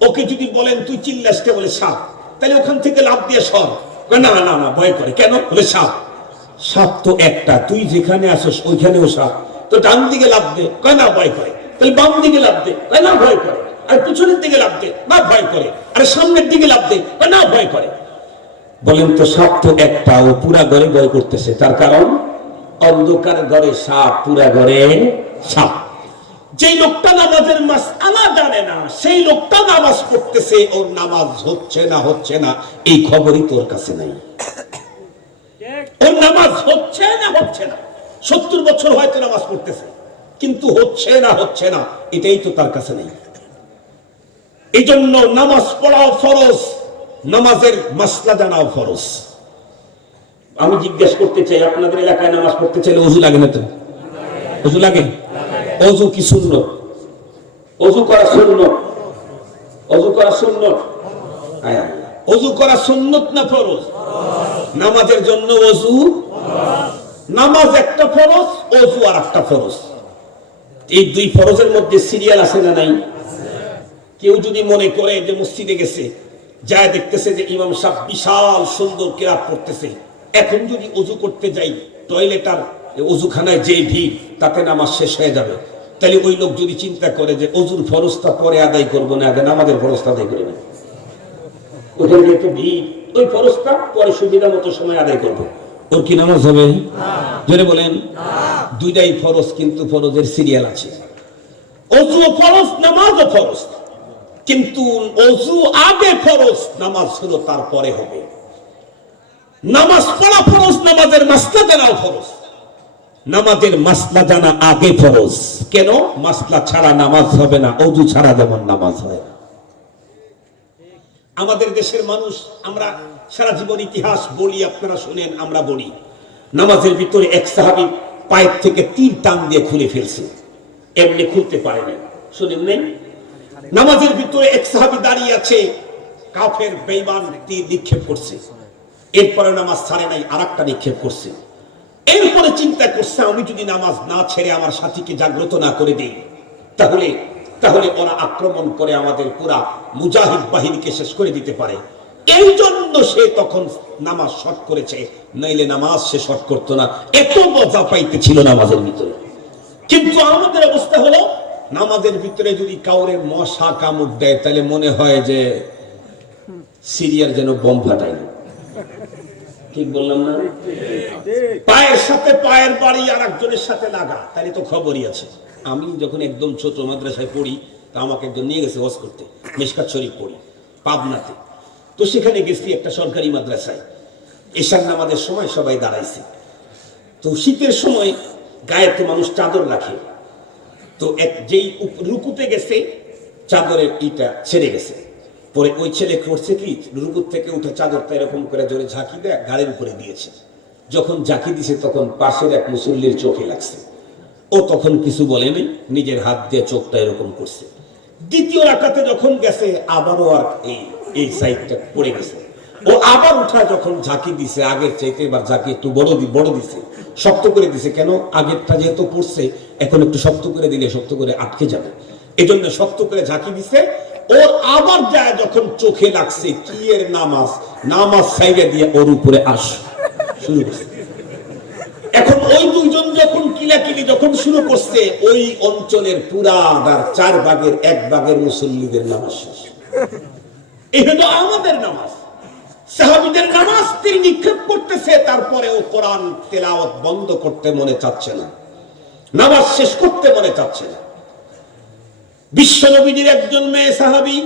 ওকে যদি বলেন তুই চিল্লাস কে? বলে সাপ। তাহলে ওখান থেকে লাফ দিয়ে সর। না না না, ভয় করে। কেন? বলে সাপ। সাপ তো একটা, তুই যেখানে আসস ওইখানেও সাপ। তো ডান দিকে লাফ দে। না, ভয় করে। তাহলে বাম দিকে লাফ দে। না, ভয় করে। আর পিছনের দিকে লাফ দে। না, ভয় করে। আর সামনের দিকে লাফ দে। না, ভয় করে। বলেন তো সাপ তো একটা, ও পুরা ঘরে ভয় করতেছে। তার কারণ অন্ধকার ঘরে সাপ, পুরা ঘরে সাপ। যেই লোকটা নামাজের মাসআলা জানে না, সেই লোকটা নামাজ পড়তেছে, ওর নামাজ হচ্ছে না এই খবরই তোর কাছে নাই। ওর নামাজ হচ্ছে না 70 বছর হয়তো নামাজ পড়তেছে, কিন্তু হচ্ছে না এটাই তো তার কাছে নেই। এই জন্য নামাজ পড়াও ফরজ, নামাজের মাসলা জানাও ফরজ। আমি জিজ্ঞেস করতে চাই, আপনাদের এলাকায় নামাজ পড়তে চাইলে ওযু লাগে না তো? ওযু লাগে? ওযু কি সুন্নত? ওযু করা সুন্নত? ওযু করা সুন্নত? ওযু করা সুন্নত না ফরজ? নামাজের জন্য ওযু নামাজ একটা ফরজ, ওযু আর একটা ফরজ। এই 2 ফরজের মধ্যে সিরিয়াল আছে না নাই? কেউ যদি মনে করে যে মসজিদে গেছে, যায় দেখতেছে যে ইমাম সাহেব বিশাল সুন্দর কিরাত পড়তেছে, এখন যদি ওযু করতে যাই, টয়লেট আর ওযুখানায় যে ভিড়, তাতে নামাজ শেষ হয়ে যাবে। তাহলে ওই লোক যদি চিন্তা করে যে ওযুর ফরজটা পরে আদায় করবো না, আগে নামাজের ফরজটা আদায় করে নেব, ওখানে একটু ভিড়, ওই ফরজটা পরে সুবিধা মতো সময় আদায় করবো, ওর কি নামাজ হবে? জোরে বলেন। দুইটাই ফরজ, কিন্তু ফরজের সিরিয়াল আছে। ওযু ফরজ, নামাজও ফরজ, কিন্তু ওযু আগে ফরজ, নামাজ হলো তারপরে হবে। নামাজ পড়া ফরজ, নামাজের মাসলা জানাও ফরজ। নামাজের মাসলা জানা আগে ফরজ। কেন? মাসলা ছাড়া নামাজ হবে না, ওযু ছাড়া যেমন নামাজ হয় না। আমাদের দেশের মানুষ, আমরা সারা জীবন ইতিহাস বলি, আপনারা শুনেন, আমরা বলি নামাজের ভিতরে এক সাহাবী পায়ের থেকে তীর টান দিয়ে খুলে ফেলছে, এমনি খুলতে পারেনি। শুনেন নাই? নামাজের ভিতরে এক সাহাবী দাঁড়িয়ে আছে, কাফের বেঈমান তীর নিক্ষেপ করছে, এরপরে নামাজ ছাড়ে নাই, আরেকটা নিক্ষেপ করছে। এরপরে চিন্তা করছে, আমি যদি নামাজ না ছেড়ে আমার সাথীকে জাগ্রত না করে দেই, তাহলে তাহলে ওরা আক্রমণ করে আমাদের পুরা মুজাহিদ বাহিনীকে শেষ করে দিতে পারে। এই জন্য সে তখন নামাজ শর্ট করেছে, নাইলে নামাজ সে শর্ট করতো না। এত মজা পাইতেছিল নামাজের ভিতরে। কিন্তু আমাদের অবস্থা হলো, নামাজের ভিতরে যদি কাউরে মশা কামড় দেয়, তাহলে মনে হয় যে সিরিয়ার যেন বোম ফাটাইল। ঠিক বললাম না? পায়ের সাথে পায়ের বাড়ি আর একজনের সাথে লাগা, তাহলে তো খবরই আছে। আমি যখন একদম ছোট মাদ্রাসায় পড়ি, তা আমাকে একজন নিয়ে গেছে ওয়াজ করতে, মিশকাত শরীফ পড়ি পাবনাতে। তো সেখানে গেছি একটা সরকারি মাদ্রাসায়, এশার নামাজের সময় সবাই দাঁড়াইছে। তো শীতের সময় গায়েতে মানুষ চাদর রাখে, তো যেই রুকুতে গেছে চাদরের ইটা ছেড়ে গেছে। পরে ওই ছেলে করছে কি, রুকুর থেকে উঠে চাদরটা এরকম করে জোরে ঝাঁকি দেয়, গাড়ির উপরে দিয়েছে। যখন ঝাঁকি দিছে তখন পাশের এক মুসল্লির চোখে লাগছে। ও তখন কিছু বলেনি, নিজের হাত দিয়ে চোখটা এরকম করছে। দ্বিতীয় রাকাতে যখন গেছে, আবারও আর এই সাইডটা পড়ে গেছে। ও আবার উঠা যখন ঝাঁকি দিছে, আগের চাইতে এবার ঝাঁকি একটু বড় দিছে, শক্ত করে দিছে। কেন? আগেরটা যেহেতু পড়ছে, এখন একটু শক্ত করে দিলে শক্ত করে আটকে যাবে, এজন্য শক্ত করে ঝাঁকি দিছে। ওর আবার যায় যখন চোখে লাগছে, কি এর নামাজ সাইডে দিয়ে ওর উপরে আস শুরু করছে। এখন ওই দুইজন যখন কিলাকিলি যখন শুরু করছে, ওই অঞ্চলের পুরা 4 ভাগের 1 ভাগের মুসল্লিদের নামাজ শেষ। এই হলো আমাদের নামাজ। সাহাবীদের নামাজ তীর নিক্ষেপ করতেছে, তারপরে ও কোরআন তেলাওয়াত বন্ধ করতে মনে চাচ্ছে না, নামাজ শেষ করতে মনে চাচ্ছে না। বিশ্বনবীর একজন মেয়ে সাহাবী,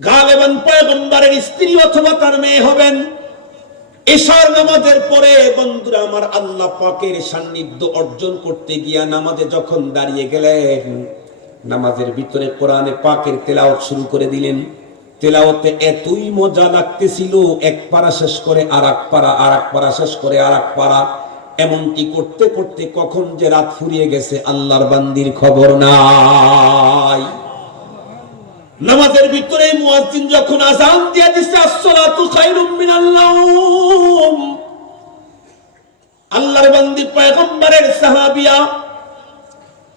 গালেবান পয়গম্বরের স্ত্রী অথবা তার মেয়ে হবেন। এশার নামাজের পরে বন্ধুরা আমার, আল্লাহ পাকের সান্নিধ্য অর্জন করতে গিয়া নামাজে যখন দাঁড়িয়ে গেলেন, নামাজের ভিতরে কোরআনে পাকের তেলাওয়াত শুরু করে দিলেন। তেলাওয়াতে এতই মজা লাগতেছিল, এক পারা শেষ করে আরেক পারা, আরেক পারা শেষ করে আরেক পারা, এমনটি করতে করতে কখন যে রাত ফুরিয়ে গেছে আল্লাহর বান্দির খবর নাই। নামাজের ভিতরে মুয়াজ্জিন যখন আযান দিয়ে দিছে, আসসালাতু খায়রুম মিনাল নাওম, আল্লাহর বান্দি পয়গম্বরের সাহাবিয়া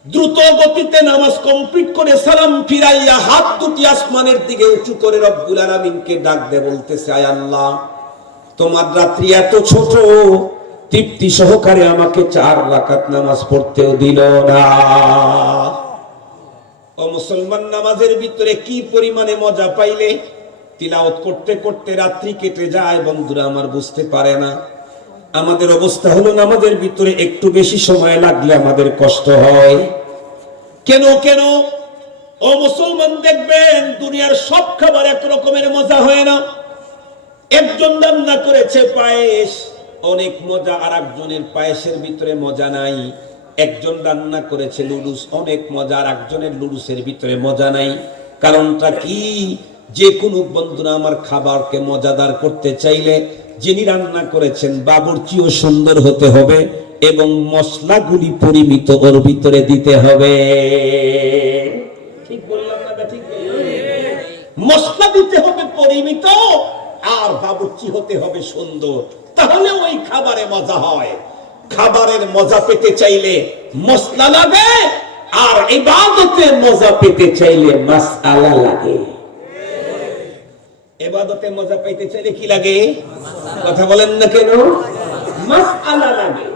দ্রুত গতিতে নামাজ কমপ্লিট করে সালাম ফিরাইয়া হাত দুটি আসমানের দিকে উঁচু করে রব্বুল আলামিনকে ডাক দিয়ে বলতেছে, আয় আল্লাহ, তোমার রাত্রি এত ছোট, তৃপ্তি সহকারে আমাকে 4 রাকাত নামাজ পড়তেও দিল না। ও মুসলমান, নামাজের ভিতরে কি পরিমাণে মজা পাইলে। তিলাওয়াত করতে করতে রাত্রি কেটে যায়, বন্ধুরা আমার বুঝতে পারে না। আমাদের অবস্থা হলো, নামাজের ভিতরে একটু বেশি সময় লাগলে আমাদের কষ্ট হয়। কেন? ও মুসলমান, দেখবেন দুনিয়ার সব খাবার এক রকমের মজা হয় না। একজন রান্না করেছে পায়েস, অনেক মজা, আর একজনের পায়েসের ভিতরে মজা নাই। একজন রান্না করেছে লুডুস, অনেক মজা, আর একজনের লুডুসের ভিতরে মজা নাই। কারণটা কি? যে কোনো বন্ধুরা আমার, খাবারকে মজাদার করতে চাইলে যিনি রান্না করেছেন বাবুর্চিও সুন্দর হতে হবে এবং মশলাগুলি পরিমিত ওর ভিতরে দিতে হবে। ঠিক বললাম না? ঠিক, মশলা দিতে হবে পরিমিত, আর বাবুর্চি হতে হবে সুন্দর, তাহলে ওই খাবারে মজা হয়। খাবারের মজা পেতে চাইলে মশলা লাগে, আর ইবাদতের মজা পেতে চাইলে মাসআলা লাগে। ইবাদতে মজা পাইতে চাইলে কি লাগে? কথা বলেন না কেন? মাসআলা লাগে।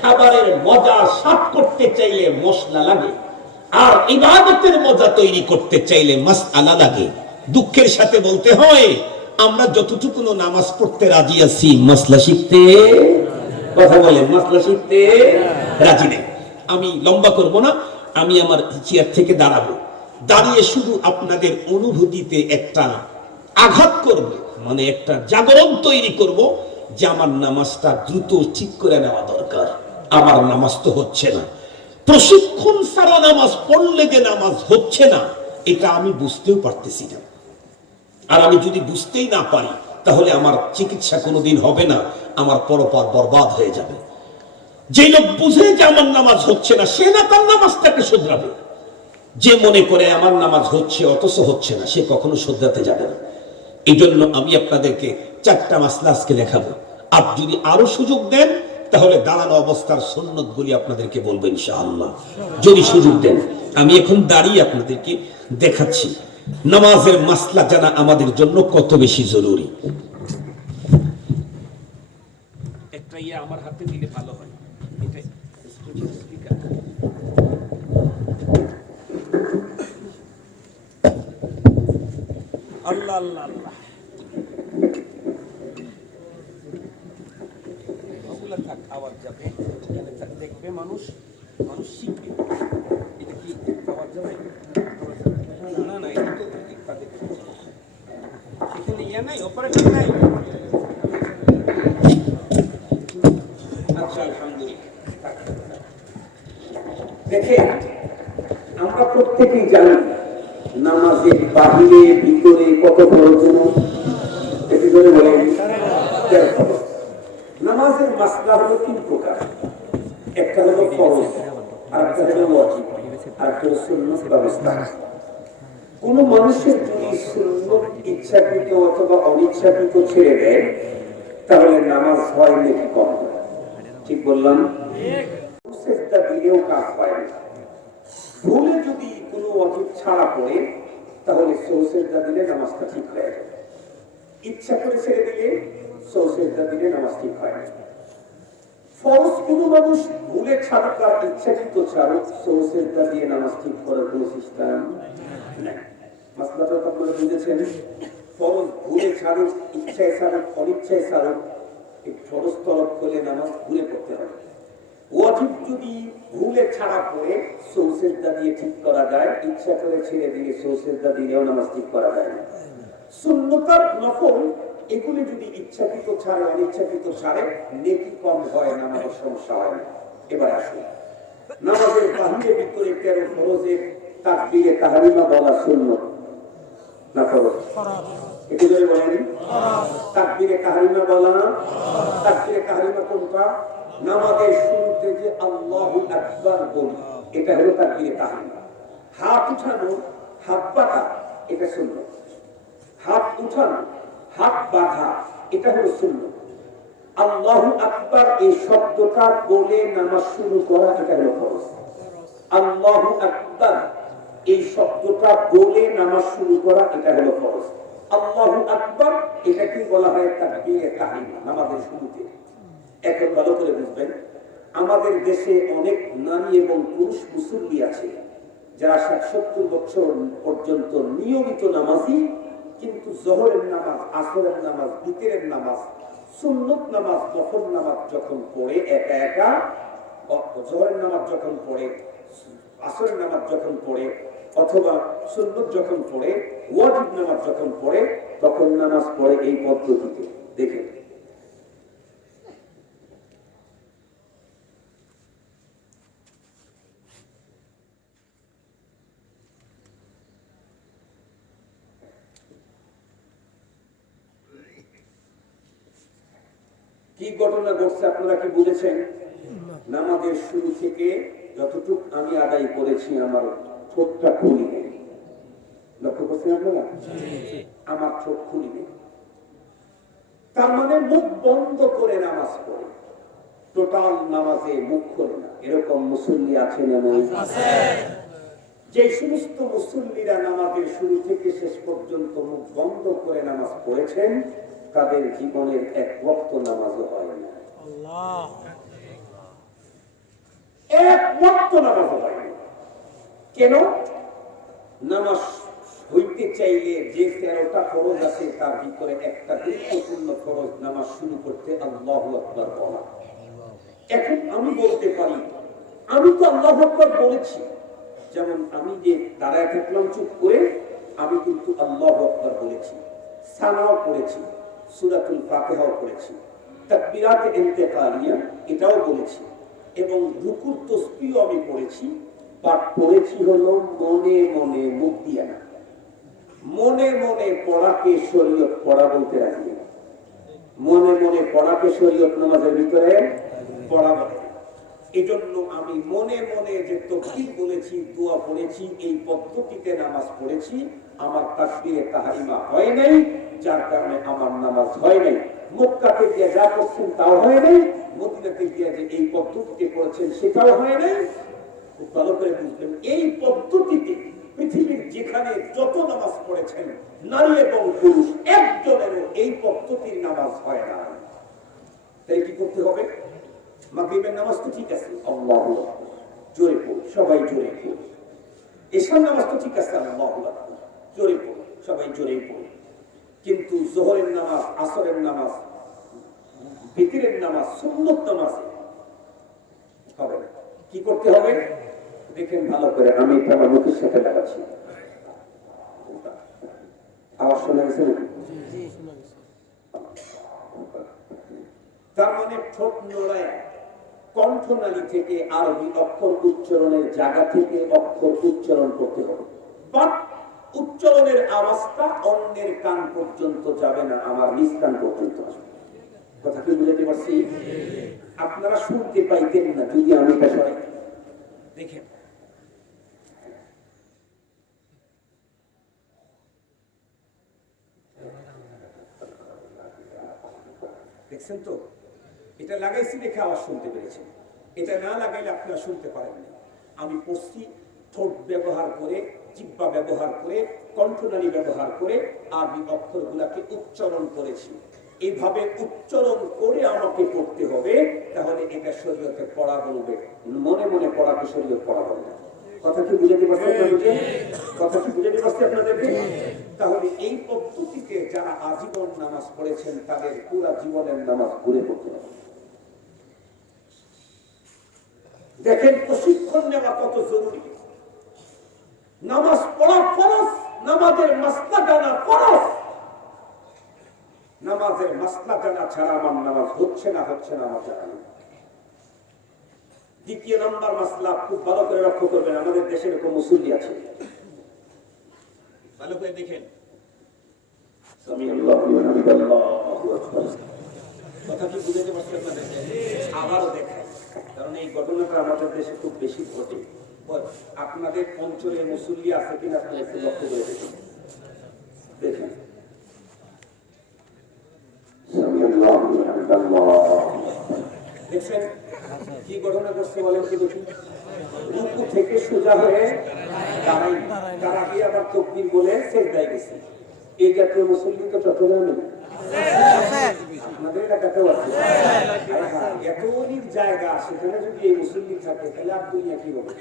খাবারের মজা স্বাদ করতে চাইলে মশলা লাগে, আর ইবাদতের মজা তৈরি করতে চাইলে মাসআলা লাগে। দুঃখের সাথে বলতে হয়, আমরা যতটুকু নামাজ পড়তে রাজি আছি, মশলা শিখতে, কথা বলেন, মশলা শিখতে রাজি নেই। আমি লম্বা করব না, আমি আমার চেয়ার থেকে দাঁড়াবো, দাঁড়িয়ে শুধু আপনাদের অনুভূতিতে একটা আঘাত করব, মানে একটা জাগরণ তৈরি করব যে আমার নামাজটা দ্রুত ঠিক করে নেওয়া দরকার। আমার নামাজ তো হচ্ছে না। প্রশিক্ষণ ছাড়া নামাজ পড়লে যে নামাজ হচ্ছে না, এটা আমি বুঝতেও পারতেছি না। আর আমি যদি বুঝতেই না পারি, তাহলে আমার চিকিৎসা কোনোদিন হবে না, আমার পরপার বরবাদ হয়ে যাবে। যে লোক বুঝে যে আমার নামাজ হচ্ছে না, সে না তার নামাজটাকে শুধরাবে। যে মনে করে আমার নামাজ হচ্ছে অথচ হচ্ছে না, সে কখনো শুধরাতে যাবে না। এই জন্য আমি আপনাদেরকে 4টা মাসলা আজকে দেখাবো। আর যদি আরো সুযোগ দেন, তাহলে দাঁড়ানো অবস্থার সুন্নত গুলি আপনাদেরকে বলবো ইনশাআল্লাহ, যদি সুযোগ দেন। আমি এখন দাঁড়িয়ে আপনাদেরকে দেখাচ্ছি নামাজের মাসলা জানা আমাদের জন্য কত বেশি জরুরি। একটা আমার হাতে দিলে ভালো হয়। আল্লাহ আল্লাহ আল্লাহ, ওগুলা থাক, আওয়াজ যাবে, দেখবে মানুষ, মানুষ শিখবে। এটা কি আওয়াজ যাবে? না না, এটা তো এখানে ইয়ে নাই, অপারেটর নাই। আচ্ছা, আলহামদুলিল্লাহ। দেখেন, আমরা প্রত্যেকেই জানি নামাজের বাহিরে ভিতরে কত ফরজ। এটি করে বলেন নামাজের মাসলা হলো 3 প্রকার। একটা হলো ফরজ, আরেকটা হলো ওয়াজিব, আরেকটা হলো সুন্নাত বা মুস্তাহাব। কোন মানুষের যদি সুন্নাত ইচ্ছাকৃত অথবা অনিচ্ছাকৃত ছেড়ে দেয়, তাহলে নামাজ হয় নাকি কম? ঠিক বললাম? সেজদা দিলেও কাজ হয় না। ভুলে যদি কোনো ওয়াজিব ছাড়া পড়ে, তাহলে সেজদা দিলে নামাজটা ঠিক হয়ে যায়। ইচ্ছা করে ছেড়ে দিলে সেজদা দিলে নামাজ ঠিক হয় না। ফরজ কোনো মানুষ ভুলে ছাড়ুক আর ইচ্ছাকৃত ছাড়ুক, সেজদা দিয়ে নামাজ ঠিক করার কোনো সিস্টেম নাই। মাসলাটা আপনারা বুঝেছেন? ফরজ ভুলে ছাড়ুক, ইচ্ছায় ছাড়ুক, অনিচ্ছায় ছাড়ুক, এই ফরজ তরফ করলে নামাজ ভুলে পড়তে হবে। ওয়াজিব যদি ভুলে ছাড়া পড়ে সেজদা দিয়ে ঠিক করা যায়, ইচ্ছা করে ছেড়ে দিয়ে সেজদা দিলেও নামাজ ঠিক করা যায় না। সুন্নাত আর নফল এগুলি যদি ইচ্ছাকৃত ছাড়ে অনিচ্ছাকৃত ছাড়ে, নেকি কম হয়, নামাজের সমস্যা হয় না। এবার আসুন, নামাজের বাহিরে ভিতরে 13 ফরজের তাকবীরে তাহরিমা বলা সুন্নাত না ফরজ? একটু জোরে বলেন। তাকবীরে তাহরিমা বলা, তাকবীরে তাহরিমা কোনটা? নামাজের শুরুতে যে আল্লাহু আকবার বলি, এটা হলো তাকবীরে তাহরিমা। হাত উঠানো, হাত বাঁধা, এটা সুন্নাত। হাত উঠানো, হাত বাঁধা, এটা হলো সুন্নাত। আল্লাহু আকবার এই শব্দটা বলে নামাজ শুরু করা, এটা হলো ফরজ। আল্লাহু আকবার এই শব্দটা বলে নামাজ শুরু করা, এটা হলো ফরজ। আল্লাহু আকবার এটাকে বলা হয় তাকবীরে তাহরিমা নামাজের শুরুতে। এখন ভালো করে বুঝবেন, আমাদের দেশে অনেক নারী এবং পুরুষ মুসল্লি আছে যারা 60-70 বছর পর্যন্ত নিয়মিত নামাজি, কিন্তু জোহরের নামাজ, আসরের নামাজ, বিতরের নামাজ, সুন্নত নামাজ, নফল নামাজ যখন পড়ে একা একা, জোহরের নামাজ যখন পড়ে, আসরের নামাজ যখন পড়ে, অথবা সুন্নত যখন পড়ে, ওয়াজিব নামাজ যখন পড়ে, তখন নামাজ পড়ে এই পদ্ধতিতে। দেখেন, কি ঘটনা ঘটছে আপনারা কি বুঝেছেন? নামাজের শুরু থেকে যতটুক আমি আদায় করেছি, আমার ঠোঁটটা খুলি নেই। লক্ষ্য করছেন আপনারা? আমার ঠোঁট খুলি নেই, তার মানে মুখ বন্ধ করে নামাজ পড়ে, টোটাল নামাজে মুখ খোলে না। এরকম মুসল্লি আছেন? যে সমস্ত মুসল্লিরা নামাজের শুরু থেকে শেষ পর্যন্ত মুখ বন্ধ করে নামাজ পড়েছেন, তাদের জীবনের এক ওয়াক্ত নামাজও হয় না। এক ওয়াক্ত নামাজও হয় না। কেন? নামাজ হইতে চাইলে যে 13টা ফরজ আছে, তার ভিতরে একটা গুরুত্বপূর্ণ ফরজ নামাজ শুরু করতে আল্লাহু আকবার বলা। এখন আমি বলতে পারি, আমি তো আল্লাহু আকবার বলেছি, যেমন আমি যে দাঁড়ায় থাকলাম চুপ করে, আমি কিন্তু আল্লাহু আকবার বলেছি, সানাও পড়েছি, সূরাতুল ফাতিহাও পড়েছি, তাকবীরাতে ইন্তেকালিয়া এটাও বলেছি, এবং রুকুর তাসবিহ আমি পড়েছি, পাঠ পড়েছি হলো মনে মনে, মুখ দিয়ে না। মনে মনে পড়াকে শরীয়ত পড়া বলতে রাখি, মনে মনে পড়াকে শরীয়ত নামাজের ভিতরে পড়া বলে। এই জন্য আমি মনে মনে যে তাকবীর বলেছি, দোয়া পড়েছি, এই পদ্ধতিতে নামাজ পড়েছি, আমার তাকবীরে তাহরিমা হয় নাই, যার কারণে আমার নামাজ হয় নাই। মক্কাতে গিয়ে যা করছেন তাও হয় নাই, মদিনাতে গিয়ে যে এই পদ্ধতিতে করেছেন সেটাও হয় নাই। খুব ভালো করে বুঝবেন, এই পদ্ধতিতে পৃথিবীর যেখানে যত নামাজ পড়েছেন নারী এবং পুরুষ একজনেরও এই পদ্ধতির নামাজ হয় না। তাই কি করতে হবে? মাগরিবের নামাজ তো ঠিক আছে, আল্লাহু আকবার জোরে পড়ো, সবাই জোরে পড়ো। এশার নামাজ তো ঠিক আছে, আল্লাহু আকবার জোরে পড়ো, সবাই জোরে পড়ো। কিন্তু যোহরের নামাজ, আসরের নামাজ, ভিতরের নামাজ, সুন্নত নামাজ হবে না। কি করতে হবে দেখেন ভালো করে, আমি এটা আমার মুখের সাথে লাগাচ্ছি। আওয়াজ শোনা গেছে নাকি? তার মানে ঠোঁট নড়ায় কণ্ঠনালী থেকে আরবি অক্ষর উচ্চারণের জায়গা থেকে অক্ষর উচ্চারণ করতে হবে, বাট উচ্চারণের আওয়াজটা অন্যের কান পর্যন্ত যাবে না, আমার নিজ কান পর্যন্ত আসবে। কথা কি বুঝাতে পারছি? আপনারা শুনতে পাইতেন না যদি আমি এটা সরাই। দেখেন দেখছেন তো, এটা লাগাইছি দেখে আওয়াজ শুনতে পেরেছেন, এটা না লাগাইলে আপনারা শুনতে পারেননি। আমি পড়ছি ঠোঁট ব্যবহার করে, জিহ্বা ব্যবহার করে, কণ্ঠনালী ব্যবহার করে আরবি অক্ষরগুলোকে উচ্চারণ করেছি। এইভাবে উচ্চারণ করে আমাকে পড়তে হবে, তাহলে এটা শরীয়তে পড়া বলবে। মনে মনে পড়াকে শরীয়ত পড়া বলবে। কথা কি বুঝাতে পারছি আপনাদেরকে? কথা কি বুঝাতে পারছি আপনাদেরকে? তাহলে এই পদ্ধতিতে যারা আজীবন নামাজ পড়েছেন তাদের পুরা জীবনের নামাজ ঘুরে পড়তে হবে। দেখেন প্রশিক্ষণ নেওয়া কত জরুরি। নামাজ পড়া ফরজ, নামাজের মাসলা জানা ফরজ। নামাজের মাসলা জানা ছাড়া আমার নামাজ হচ্ছে না আমার জানা নেই। দ্বিতীয় নাম্বার মাসলা খুব ভালো করে লক্ষ্য করবেন, আমাদের দেশে এরকম মুসল্লি আছে, ভালো করে দেখেন। কথা কি বুঝতে পারছেন আপনাদের? আবারও দেখাই, কারণ এই ঘটনাটা আমাদের দেশে খুব বেশি ঘটে। আপনাদের অঞ্চলে মুসল্লি আছে কিনা আপনারা একটু লক্ষ্য করে দেখুন। দেখেন দেখছেন কি ঘটনা করছে বলেন কি দেখি? রুকু থেকে সোজা হয়ে দাঁড়াই, দাঁড়াই আবার তাকবীর বলে সিজদায় গেছে। এই জাতীয় মুসল্লি তো চট্টগ্রামে আপনাদের এলাকাতেও আছে। এত অনেক জায়গা, সেখানে যদি এই মুসল্লি থাকে তাহলে আপনি কি বলবেন?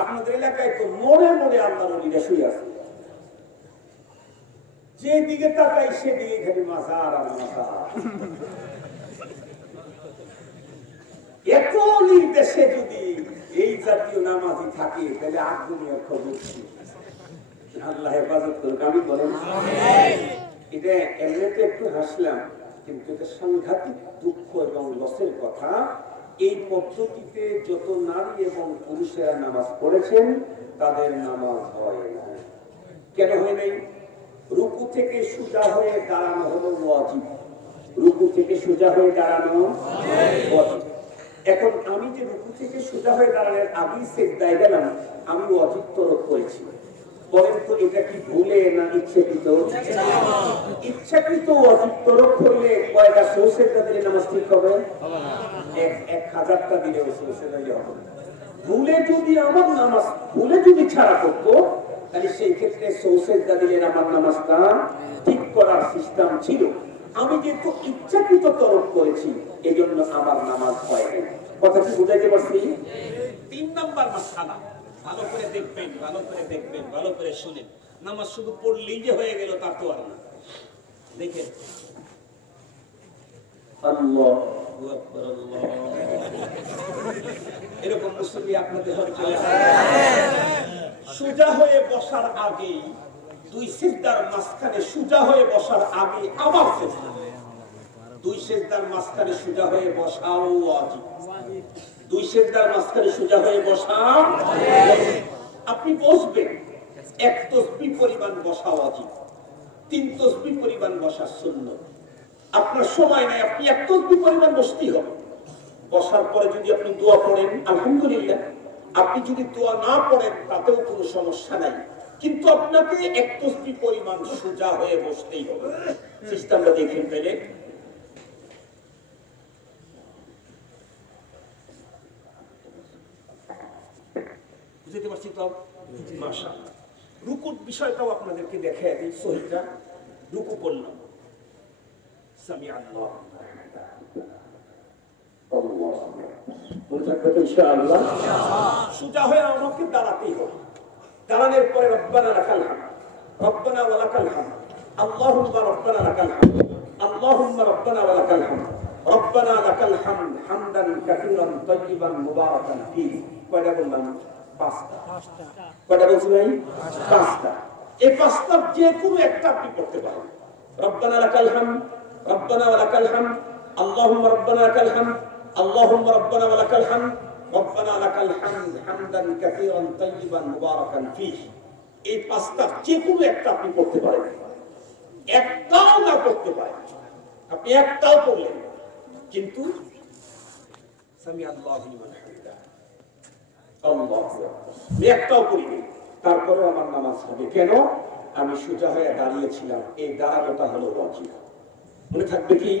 আপনাদের এলাকায় তো মোড়ে মোড়ে আল্লাহর ওলিরা শুয়ে আছে, যেদিকে তাকাই সেদিকে খালি মাজার আর মাজার। এত নির্দেশে যদি এই জাতীয় নামাজি থাকে তাহলে আর দুনিয়ার খবর কি? আল্লাহ হেফাজত করুক, আমি বলেন। এটা এমনিতে একটু হাসলাম, কিন্তু এটা সাংঘাতিক দুঃখ এবং লসের কথা। এই পদ্ধতিতে যত নারী এবং পুরুষেরা নামাজ পড়েছেন তাদের নামাজ হয় না। কেন হয় নাই? রুকু থেকে সোজা হয়ে দাঁড়ানো হলো ওয়াজিব। রুকু থেকে সোজা হয়ে দাঁড়ানো ওয়াজিব। এখন আমি যে রুকু থেকে সোজা হয়ে দাঁড়ানোর আগেই সিজদায় গেলাম, আমি ওয়াজিব তরক করেছি। বলেন তো এটা কি ভুলে না ইচ্ছাকৃত? ইচ্ছাকৃত ওয়াজিব তরক করলে কয়টা সৌসেজদা দিলে নামাজ ঠিক হবে? 1000টা দিলে সৌসেজদা হবে। ভুলে যদি আমার নামাজ ভুলে যদি ছাড়া করতো তাহলে সেই ক্ষেত্রে সৌসেজদা দিলে আমার নামাজটা ঠিক করার সিস্টেম ছিল। আমি যেহেতু ইচ্ছাকৃত তরক করেছি এই জন্য আমার নামাজ হয় না। কথা কি বুঝাইতে পারছি? 3 নাম্বার মাসআলা, ভালো করে দেখবেন, ভালো করে দেখবেন, ভালো করে শুনেন। নামাজ শুধু পড়লেই যে হয়ে গেল তা তো আর না। দেখেন আল্লাহু আকবার, আল্লাহু এরকম মুসল্লি আপনাদের ঘরে চলে আসে। সোজা হয়ে বসার আগে দুই সিজদার মাঝখানে সোজা হয়ে বসার আগে আবার সিজদা, দুই সেজদার মাঝখানে সোজা হয়ে বসাও ওয়াজিব। দুই সেজদার মাঝখানে সোজা হয়ে বসা, আপনি বসবেন, এক তাসবিহ পরিমাণ বসা ওয়াজিব, 3 তাসবিহ পরিমাণ বসা সুন্নাত। আপনার সময় নাই, আপনি এক তাসবিহ পরিমাণ বসতেই হবে। বসার পরে যদি আপনি দোয়া পড়েন আলহামদুলিল্লাহ, আপনি যদি দোয়া না পড়েন তাতেও কোনো সমস্যা নাই, কিন্তু আপনাকে এক তাসবিহ পরিমাণ সোজা হয়ে বসতেই হবে। সিস্টেমটা দেখেন তাইলে। বুঝতে পারছি তো? মাশাআল্লাহ। রুকুর বিষয়টাও আপনাদেরকে দেখাই দিই। সহিটা রুকু করলাম, সামি আল্লাহ, ইনশাআল্লাহ সোজা হয়ে আমাকে দাঁড়াতেই হবে। দাঁড়ানোর পরে রব্বানা লাকাল হামদ, রব্বানা ওয়া লাকাল হামদ, আল্লাহুম্মা রব্বানা লাকাল হামদ, আল্লাহুম্মা রব্বানা ওয়া লাকাল হামদ, রব্বানা লাকাল হামদ হামদান কাসীরান তাইয়িবান মুবারাকান ফীহি। কয়টা বললাম? 5টা। কয়টা বলছি ভাই? 5টা। এই 5টার যে কোনো একটা আপনি করতে পারেন। রব্বানা লাকাল হামদ, রব্বানা ওয়া লাকাল হামদ, আল্লাহুম্মা রব্বানা লাকাল হামদ, আল্লাহুম্মা রব্বানা ওয়া লাকাল হামদ, রব্বানা লাকাল হামদ হামদান কাসীরান তাইয়িবান মুবারাকান ফীহি। এই 5টার যে কোনো একটা আপনি করতে পারেন। একটাও না করতে পারেন, আপনি একটাও করলেন, কিন্তু সামি আল্লাহু লিমান হামিদা, একটাও করিনি, তারপরে আমার নামাজ হবে। কেন? আমি সোজা হয়ে দাঁড়িয়েছিলাম, এই দাঁড়ানোটা হলো ওয়াজিব। মনে থাকবে কি?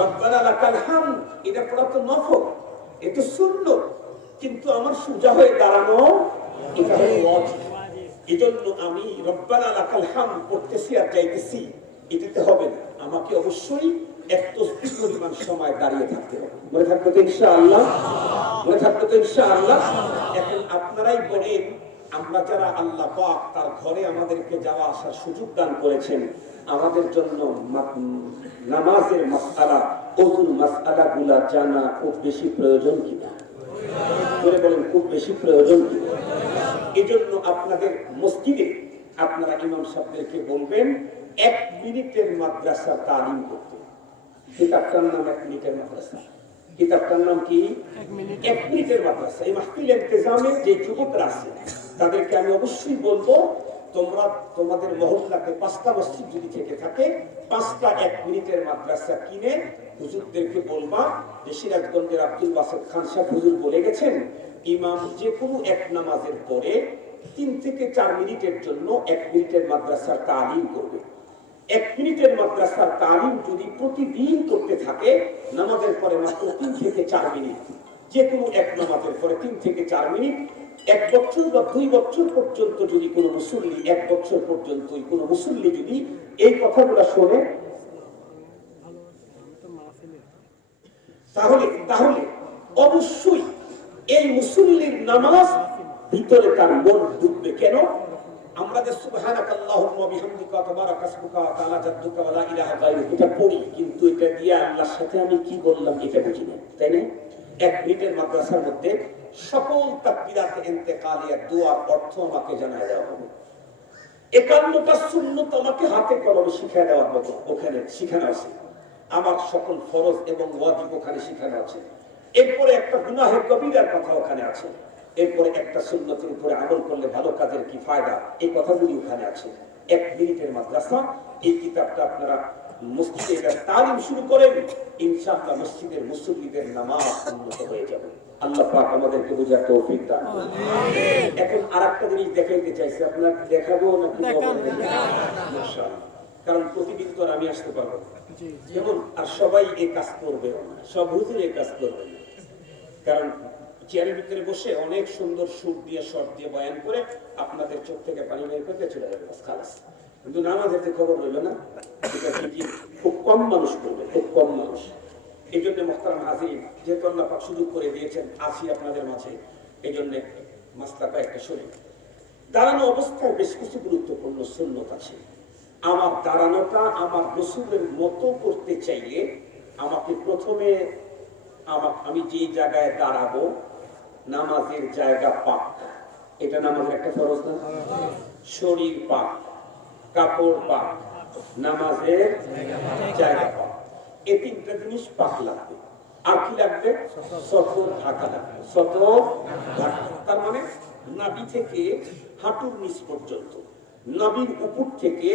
রব্বানা লাকাল হামদ, এটা পড়া তো নফল, এটা সুন্নাত, কিন্তু আমার সোজা হয়ে দাঁড়ানো এটা হলো ওয়াজিব। এজন্য আমি রব্বানা লাকাল হামদ পড়তেছি আর যাইতেছি, এটাতে হবে না, আমাকে অবশ্যই এক তাসবিহ পরিমাণ সময় দাঁড়িয়ে থাকতে হবে। মনে থাকবে তো ইনশাআল্লাহ? মনে থাকবে তো ইনশাআল্লাহ? এখন আপনারাই বলেন, আমরা যারা আল্লাহ পাক তার ঘরে আমাদেরকে যাওয়া আসার সুযোগ দান করেছেন, আমাদের জন্য নামাজের মাসআলা, ওযুর মাসআলাগুলো জানা খুব বেশি প্রয়োজন কিনা? বলে বলেন, খুব বেশি প্রয়োজন কিনা? এজন্য আপনাদের মসজিদে আপনারা ইমাম সাহেবদেরকে বলবেন 1 মিনিটের মাদ্রাসা তালিম করতে। কিতাবটার নাম 1 মিনিটের মাদ্রাসা। কিতাবটার নাম কি? 1 মিনিটের মাদ্রাসা। এই মাহফিল ইন্তেজামে যে যুবকরা আছে তাদেরকে আমি অবশ্যই বলবো, তোমরা তোমাদের মহল্লাতে 5টা মসজিদ যদি থেকে থাকে, 5টা 1 মিনিটের মাদ্রাসা কিনে হুজুরদেরকে বলবা যে সিরাজগঞ্জের আব্দুল বাসেত খান সাহেব হুজুর বলে গেছেন, ইমাম যে কোনো এক নামাজের পরে 3 থেকে 4 মিনিটের জন্য 1 মিনিটের মাদ্রাসার তালিম করবে। 1 মিনিটের মাদ্রাসার তালিম যদি প্রতিদিন করতে থাকে, নামাজের পরে মাত্র 3 থেকে 4 মিনিট, যে কোনো এক নামাজের পরে 3 থেকে 4 মিনিট, 1 বছর বা 2 বছর পর্যন্ত যদি কোনো মুসল্লি, 1 বছর পর্যন্ত কোনো মুসল্লি যদি এই কথাগুলো শোনে, তাহলে অবশ্যই এই মুসল্লির নামাজ ভিতরে তার মন ঢুকবে। কেন? আমরা যে সুবহানাকাল্লাহুম্মা ওয়া বিহামদিকা ওয়া তাবারাকা ইসমুকা ওয়া তাআলা জাদ্দুকা ওয়া লা ইলাহা গায়রুকা এটা পড়ি, কিন্তু এটা দিয়ে আল্লাহর সাথে আমি কি বললাম এটা বুঝি না, তাই না? 1 মিনিটের মাদ্রাসার মধ্যে সকল তাকবীরাত ইন্তেকালিয়া দোয়ার অর্থ আমাকে জানায় দেওয়া হবে। 51টা সুন্নাত আমাকে হাতে কলমে শিখিয়ে দেওয়ার মতো ওখানে শিখানো আছে। আমার সকল ফরজ এবং ওয়াজিব ওখানে শিখানো আছে। এরপরে একটা গুনাহে কবিরার কথা ওখানে আছে। এরপরে একটা সুন্নতের উপরে আমল করলে ভালো কাজের কি ফায়দা, এই কথাগুলি ওখানে আছে। 1 মিনিটের মাদ্রাসা, এই কিতাবটা আপনারা মসজিদে এটা তালিম শুরু করেন, ইনশাআল্লাহ মসজিদের মুসল্লিদের নামাজ উন্নত হয়ে যাবে। আল্লাহ পাক আমাদেরকে বুঝার তৌফিক দান করুন। এখন আরেকটা জিনিস দেখাইতে চাইছি, আপনারা দেখাবো না কি বলবেন? মাশাআল্লাহ, কারণ প্রতিদিন তো আমি আসতে পারবো যেমন, আর সবাই এই কাজ করবে, সব হুজুর এই কাজ করবে, কারণ চেয়ারের ভিতরে বসে অনেক সুন্দর সুর দিয়ে শর্ট দিয়ে বয়ান করে আপনাদের চোখ থেকে পানি বের করতে চলে যাবে, খালাস। কিন্তু নামাজের যে খবর রইল না, এটা কি খুব কম মানুষ করবে, খুব কম মানুষ। এই জন্য মুহতারাম হাজির, যেহেতু আল্লাহ পাক সুযোগ করে দিয়েছেন আসি আপনাদের মাঝে, এই জন্য মাসলা কয়েকটা শরীর দাঁড়ানো অবস্থায় বেশ কিছু গুরুত্বপূর্ণ সুন্নত আছে। আমার দাঁড়ানোটা আমার রাসূলের মতো করতে চাইলে আমাকে প্রথমে আমি যে জায়গায় দাঁড়াবো নামাজের জায়গা পাক, এটা নামাজের একটা ফরজ না? শরীর পাক, কাপড় পাক, নামাজের জায়গা পাক। এই তিনটা জিনিস পাক লাগবে। আর কি লাগবে? সতর ঢাকা লাগবে। সতর ঢাকা তার মানে নাভি থেকে হাঁটুর নিচ পর্যন্ত, নাভির উপর থেকে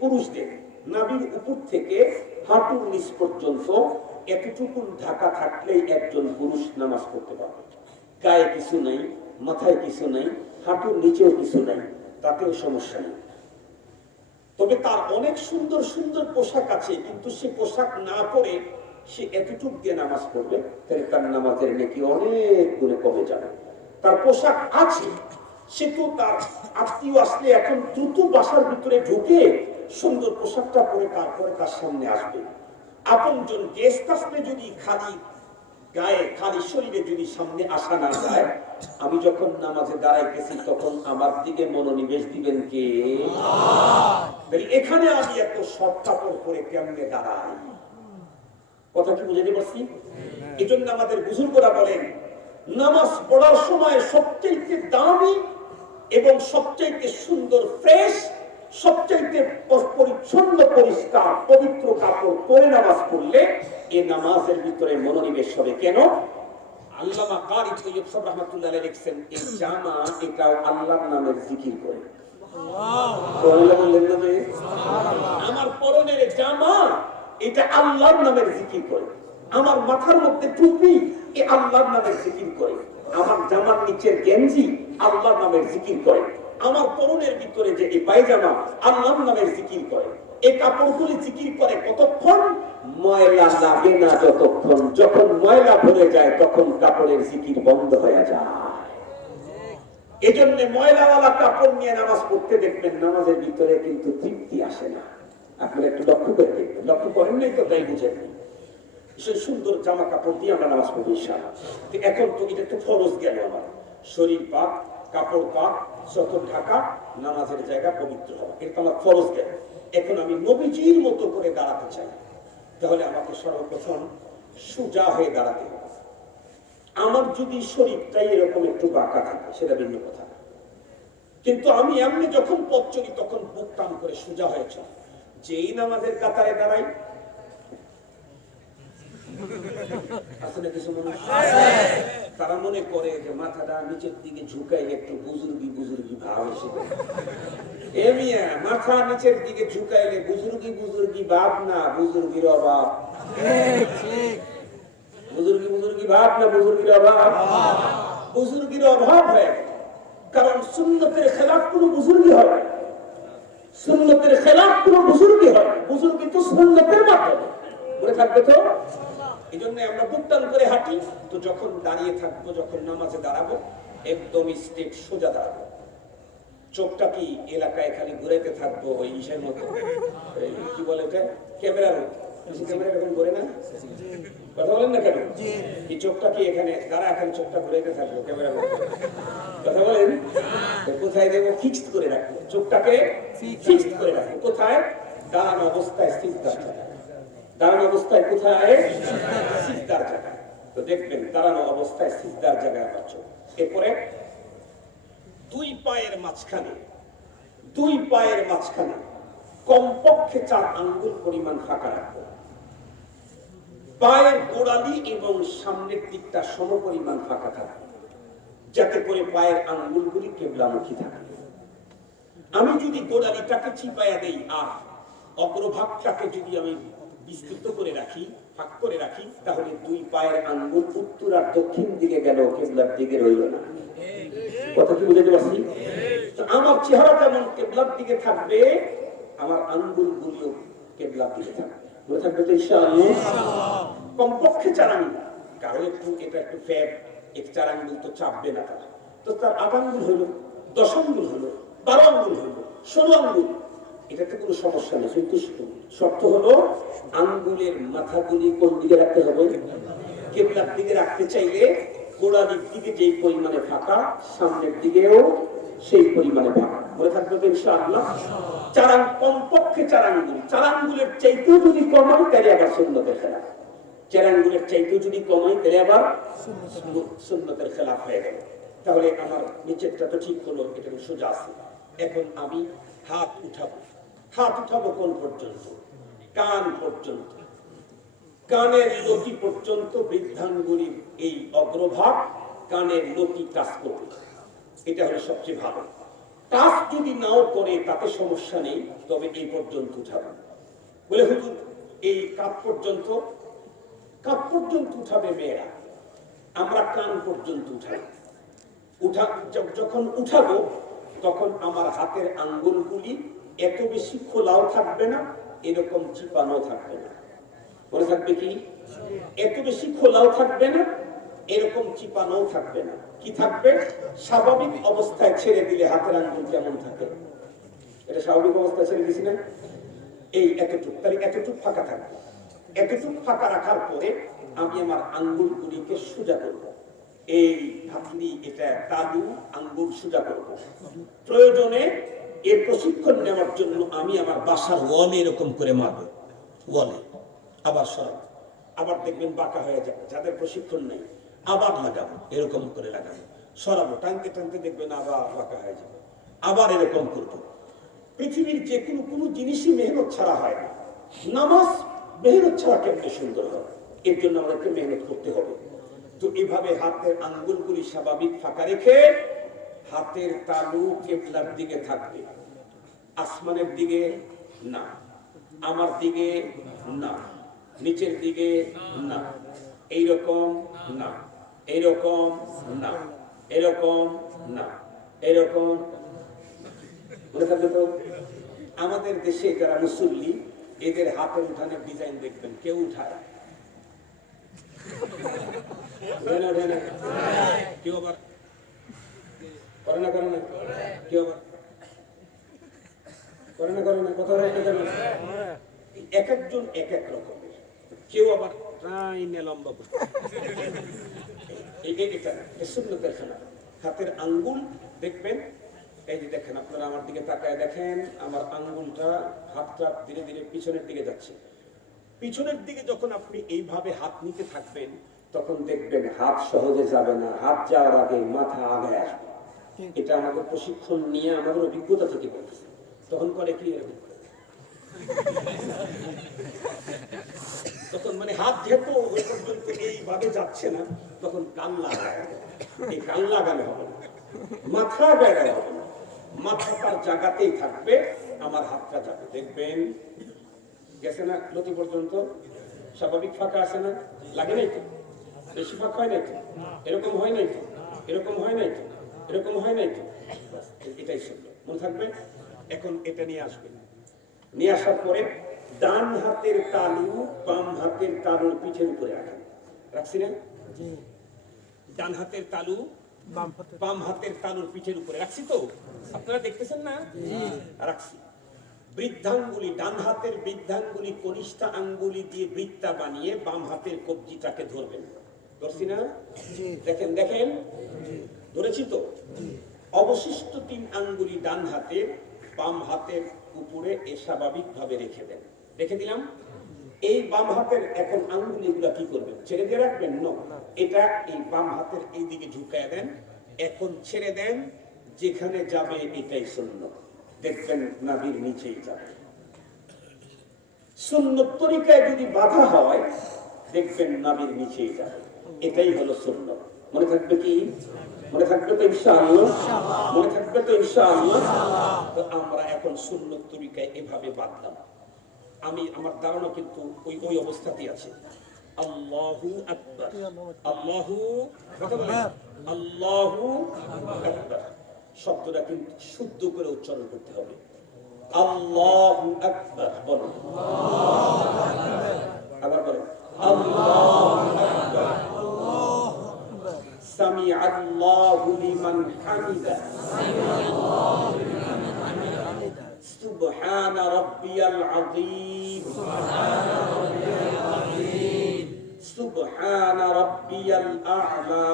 পুরুষদের নাভির উপর থেকে হাঁটুর নিচ পর্যন্ত এতটুকু ঢাকা থাকলেই একজন পুরুষ নামাজ পড়তে পারবে। গায়ে কিছু নাই, মাথায় কিছু নাই, হাঁটুর নিচেও কিছু নাই, তাতেও সমস্যা নেই। তবে তার অনেক সুন্দর সুন্দর পোশাক আছে, কিন্তু সে পোশাক না পরে সে এতটুক দিয়ে নামাজ পড়বে, তাহলে তার নামাজের নেকি অনেক গুণে কমে যাবে। তার পোশাক আছে, সে তো তার আত্মীয় আসলে এখন দ্রুত বাসার ভিতরে ঢুকে সুন্দর পোশাকটা পরে তারপরে তার সামনে আসবে। আপনজন গেস্ট আসলে যদি খালি গায়ে খালি শরীরে যদি সামনে আসা না যায়, আমি যখন নামাজে দাঁড়াইতেছি তখন আমার দিকে মনোনিবেশ দিবেন কে? এখানে আমি এত সব কাপড় পরে কেমনে দাঁড়াই? কথা কি বুঝাতে পারছি? এই জন্য আমাদের বুজুর্গরা বলেন, নামাজ পড়ার সময় সবচেয়ে দামি এবং সবচেয়ে সুন্দর ফ্রেশ, সবচেয়ে পরিচ্ছন্ন পরিষ্কার পবিত্র কাপড় পরে নামাজ পড়লে এই নামাজের ভিতরে মনোনিবেশ হবে। কেন? আল্লামা কারি তৈয়ব সাহেব রাহমাতুল্লাহ আলাইহি লিখছেন, এই জামা এটাও আল্লাহর নামের জিকির করে। আমার পরনের জামা এটা আল্লাহর নামের জিকির করে, আমার মাথার মধ্যে টুপি এ আল্লাহর নামের জিকির করে, আমার জামার নিচের গেঞ্জি আল্লাহর নামের জিকির করে, আমার পরনের ভিতরে যে এই পায়জামা আল্লাহর নামের জিকির করে। এই কাপড়গুলি জিকির করে কতক্ষণ? ময়লা লাগে না যতক্ষণ। যখন ময়লা ভরে যায় তখন কাপড়ের জিকির বন্ধ হয়ে যায়। এজন্য ময়লাওয়ালা কাপড় নিয়ে নামাজ পড়তে দেখবেন নামাজের ভিতরে কিন্তু তৃপ্তি আসে না। আপনারা একটু লক্ষ্য করে দেখবেন, লক্ষ্য করেন নাই তো তাই বুঝেননি। সেই সুন্দর জামা কাপড় দিয়ে আমরা নামাজ পড়বো ইনশাআল্লাহ। এখন তো এটা তো ফরজ গেল, আমার শরীর পাক, কাপড় পাক, সতর ঢাকা, নামাজের জায়গা পবিত্র হওয়া, এটা আমার ফরজ গেল। এখন আমি নবীজির মতো করে দাঁড়াতে চাই, তাহলে আমাকে সর্বপ্রথম সোজা হয়ে দাঁড়াতে হবে। আমার যদি শরীরটাই এরকম একটু বাঁকা থাকে সেটা ভিন্ন কথা, কিন্তু আমি এমনি যখন পথ চলি তখন বুক টান করে সোজা হয়ে চল। যেই নামাজের কাতারে দাঁড়াই, আসলে কিছু মানুষ তারা মনে করে যে মাথাটা নিচের দিকে ঝুঁকাইলে একটু বুজুর্গি বুজুর্গি ভাব এসে যায়। এ মিয়া, মাথা নিচের দিকে ঝুঁকাইলে বুজুর্গি বুজুর্গি ভাব না, বুজুর্গির অভাব। বুজুর্গি বুজুর্গি ভাব না, বুজুর্গির অভাব। বুজুর্গির অভাব হয়, কারণ সুন্নতের খেলাফ কোনো বুজুর্গি হয় না। সুন্নতের খেলাফ কোনো বুজুর্গি হয় না। বুজুর্গি তো সুন্নতের মাধ্যমে বলে থাকবে। তো এই জন্য আমরা বুক টান করে হাঁটি। তো যখন দাঁড়িয়ে থাকবো, যখন নামাজে দাঁড়াবো, একদম স্ট্রেট সোজা দাঁড়াবো। চোখটা কি এলাকায় খালি ঘুরাইতে থাকবো ওই ইসের মতো, কি বলে এটা, ক্যামেরার মতো। ক্যামেরা এখন ঘুরে না, কথা বলেন না কেন? এই চোখটা কি এখানে দাঁড়া, এখানে চোখটা ঘুরাইতে থাকবো ক্যামেরার মতো, কথা বলেন? কোথায় দেবো? ফিক্সড করে রাখবো চোখটাকে, ফিক্সড করে রাখবো কোথায়? দাঁড়ানো অবস্থায়, সিজদার জায়গায়। দাঁড়ানো অবস্থায় কোথায়? সিজদার জায়গায়। তো দেখবেন দাঁড়ানো অবস্থায় সিজদার জায়গায় আমার চোখ। এরপরে দুই পায়ের মাঝখানে কমপক্ষে 4 আঙ্গুল পরিমাণ ফাঁকা রাখবো। পায়ের গোড়ালি এবং সামনের দিকটা সমপরিমাণ ফাঁকা থাকবে, যাতে করে পায়ের আঙ্গুলগুলি কেবলামুখী থাকে। আমি যদি গোড়ালিটাকে চিপায়া দেই আর অগ্রভাগটাকে যদি আমি বিস্তৃত করে রাখি, ফাঁক করে রাখি, তাহলে দুই পায়ের আঙ্গুল উত্তর আর দক্ষিণ দিকে গেল, কেবলার দিকে রইল না। কথা কি বুঝতে পারছি? আমার চেহারা যেমন কেবলার দিকে থাকবে, আমার আঙ্গুলগুলিও কেবলার দিকে থাকবে। বলে থাকবে তো ইনশাআল্লাহ। কমপক্ষে 4 আঙ্গুল। কারো একটু এটা একটু ফ্যাট, 4 আঙ্গুল তো চাপবে না তার, তো তার 8 আঙ্গুল হলো, 10 আঙ্গুল হলো, 12 আঙ্গুল হলো, 16 আঙ্গুল, এটাতে কোনো সমস্যা নেই। কিন্তু শর্ত হলো আঙ্গুলের মাথাগুলি কোন দিকে রাখতে হবে? কেবলার দিকে রাখতে চাইলে গোড়ালির দিকে যেই পরিমাণে ফাঁকা, সামনের দিকেও সেই পরিমাণে ফাঁকা। বলে থাকবে তো ইনশাআল্লাহ। 4 কমপক্ষে 4 আঙ্গুল। 4 আঙ্গুলের চাইতেও যদি কমাই তাহলে আবার সুন্নতের খেলাফ। 4 আঙ্গুলের চাইতেও যদি কমাই তাহলে আবার সুন্নতের খেলাফ হয়ে গেল। তাহলে আমার নিচেরটা তো ঠিক হলো, এটা সোজা আছে। এখন আমি হাত উঠাবো। হাত উঠাবো কোন পর্যন্ত? কান পর্যন্ত। কানের লতি পর্যন্ত বৃদ্ধাঙ্গুলির এই অগ্রভাগ কানের লতি টাচ করবে, এটা হলো সবচেয়ে ভালো। টাচ যদি নাও করে তাতে সমস্যা নেই, তবে এই পর্যন্ত উঠাবে। বলে হুজুর এই কাপ পর্যন্ত উঠাবে মেয়েরা, আমরা কান পর্যন্ত যখন উঠাবো তখন আমার হাতের আঙ্গুলগুলি এত বেশি খোলাও থাকবে না, এরকম চিপানো থাকবে না। মনে থাকবে কি? এত বেশি খোলাও থাকবে না, এরকম চিপানো থাকবে না। কি থাকবে? স্বাভাবিক অবস্থায় ছেড়ে দিলে হাতের আঙ্গুল কেমন থাকে, এটা স্বাভাবিক অবস্থায় ছেড়ে দিছি না, এই এতটুকু, তাহলে এতটুকু ফাঁকা থাকবে। এতটুকু ফাঁকা রাখার পরে আমি আমার আঙ্গুলগুলিকে সোজা করব, এই হাতলি এটা তালু আঙ্গুল সোজা করব। প্রয়োজনে এর প্রশিক্ষণ নেওয়ার জন্য আমি আমার বাসার ওয়ালে এরকম করে মারব, ওয়ালে আবার সরাব, আবার দেখবেন বাঁকা হয়ে যাবে। যাদের প্রশিক্ষণ নেই আবার লাগাবো, এরকম করে লাগাবো, সরাবো, টানতে টানতে দেখবেন আবার বাঁকা হয়ে যাবে, আবার এরকম করবো। পৃথিবীর যে কোনো জিনিসই মেহনত ছাড়া হয় না। নামাজ মেহনত ছাড়া কেমনে সুন্দর হয়, এর জন্য আমাদেরকে মেহনত করতে হবে। তো এভাবে হাতের আঙ্গুলগুলি স্বাভাবিক ফাঁকা রেখে হাতের তালু কেবলার দিকে থাকবে, আসমানের দিকে না, আমার দিকে না, নিচের দিকে না, এইরকম না, এইরকম না, এরকম না, এরকম। মনে থাকবে তো? আমাদের দেশে যারা মুসল্লি, এদের হাতের উঠানের ডিজাইন দেখবেন, কেউ উঠায় কেউ আবার করে না, কেউ আবার করে না, কথা এক একজন এক এক রকমের, কেউ আবার লম্বা সুন্নতের খেলা। হাতের আঙ্গুল দেখবেন, এই যে দেখেন আপনারা আমার দিকে তাকায় দেখেন, আমার আঙ্গুলটা, হাতটা ধীরে ধীরে পিছনের দিকে যাচ্ছে। পিছনের দিকে যখন আপনি এইভাবে হাত নিতে থাকবেন তখন দেখবেন হাত সহজে যাবে না, হাত যাওয়ার আগে মাথা আগে আসবে। এটা আমাদের প্রশিক্ষণ নিয়ে আমাদের অভিজ্ঞতা থেকে বলতেছে। তখন করে কি এরকম, তখন মানে হাত যেহেতু ওই পর্যন্ত এইভাবে যাচ্ছে না, তখন কান লাগায়, এই কান লাগানো হবে না, মাথা বেড়ায় হবে না, মাথা তার জায়গাতেই থাকবে, আমার হাতটা যাবে। দেখবেন গেছে না লতি পর্যন্ত, স্বাভাবিক ফাঁকা আছে না, লাগে নাই তো, বেশি ফাঁকা হয় নাই তো, এরকম হয় নাই তো, এরকম হয় নাই তো, এরকম হয় নাই তো, এটাই সুন্দর। মনে থাকবে। এখন এটা নিয়ে আসবেন, নিয়ে আসার পরে ডান হাতের তালু বাম হাতের তালুর পিঠের উপরে রাখেন, রাখছি না? ডান হাতের তালু বাম হাতের তালুর পিঠের উপরে রাখছি তো, আপনারা দেখতেছেন না? রাখছি। বৃদ্ধাঙ্গুলি, ডান হাতের বৃদ্ধাঙ্গুলি কনিষ্ঠা আঙ্গুলি দিয়ে বৃত্তা বানিয়ে বাম হাতের কবজিটাকে ধরবেন, ধরছি না? দেখেন দেখেন, ধরেছি তো। অবশিষ্ট 3 আঙ্গুলি ডান হাতের বাম হাতের উপরে স্বাভাবিক ভাবে রেখে দেন, রেখে দিলাম। এই বাম হাতের এখন আঙ্গুলি গুলা কি করবেন, ছেড়ে দিয়ে রাখবেন? না, এটা এই বাম হাতের এই দিকে ঝুঁকায় দেন, এখন ছেড়ে দেন, যেখানে যাবে এটাই সুন্নাত। দেখবেন নাভির নিচেই যাবে। সুন্নত তরিকায় যদি বাধা হয় দেখবেন নাভির নিচেই যাবে, এটাই হলো সুন্নত। মনে থাকবে কি? মনে থাকবে তো ইনশাআল্লাহ? মনে থাকবে তো ইনশাআল্লাহ? তো আমরা এখন সুন্নত তরিকায় এভাবে বাঁধলাম। আমি আমার ধারণা কিন্তু ওই অবস্থাতেই আছে। আল্লাহু আকবার, আল্লাহু আকবার, আল্লাহু আকবার শব্দটা কিন্তু শুদ্ধ করে উচ্চারণ করতে হবে। আল্লাহু আকবার বলো, আবার বলো আল্লাহু আকবার। সামিআ আল্লাহু লিমান হামিদা, সুবহান রাব্বিয়াল আযীম, সুবহান রাব্বিয়াল আ'লা।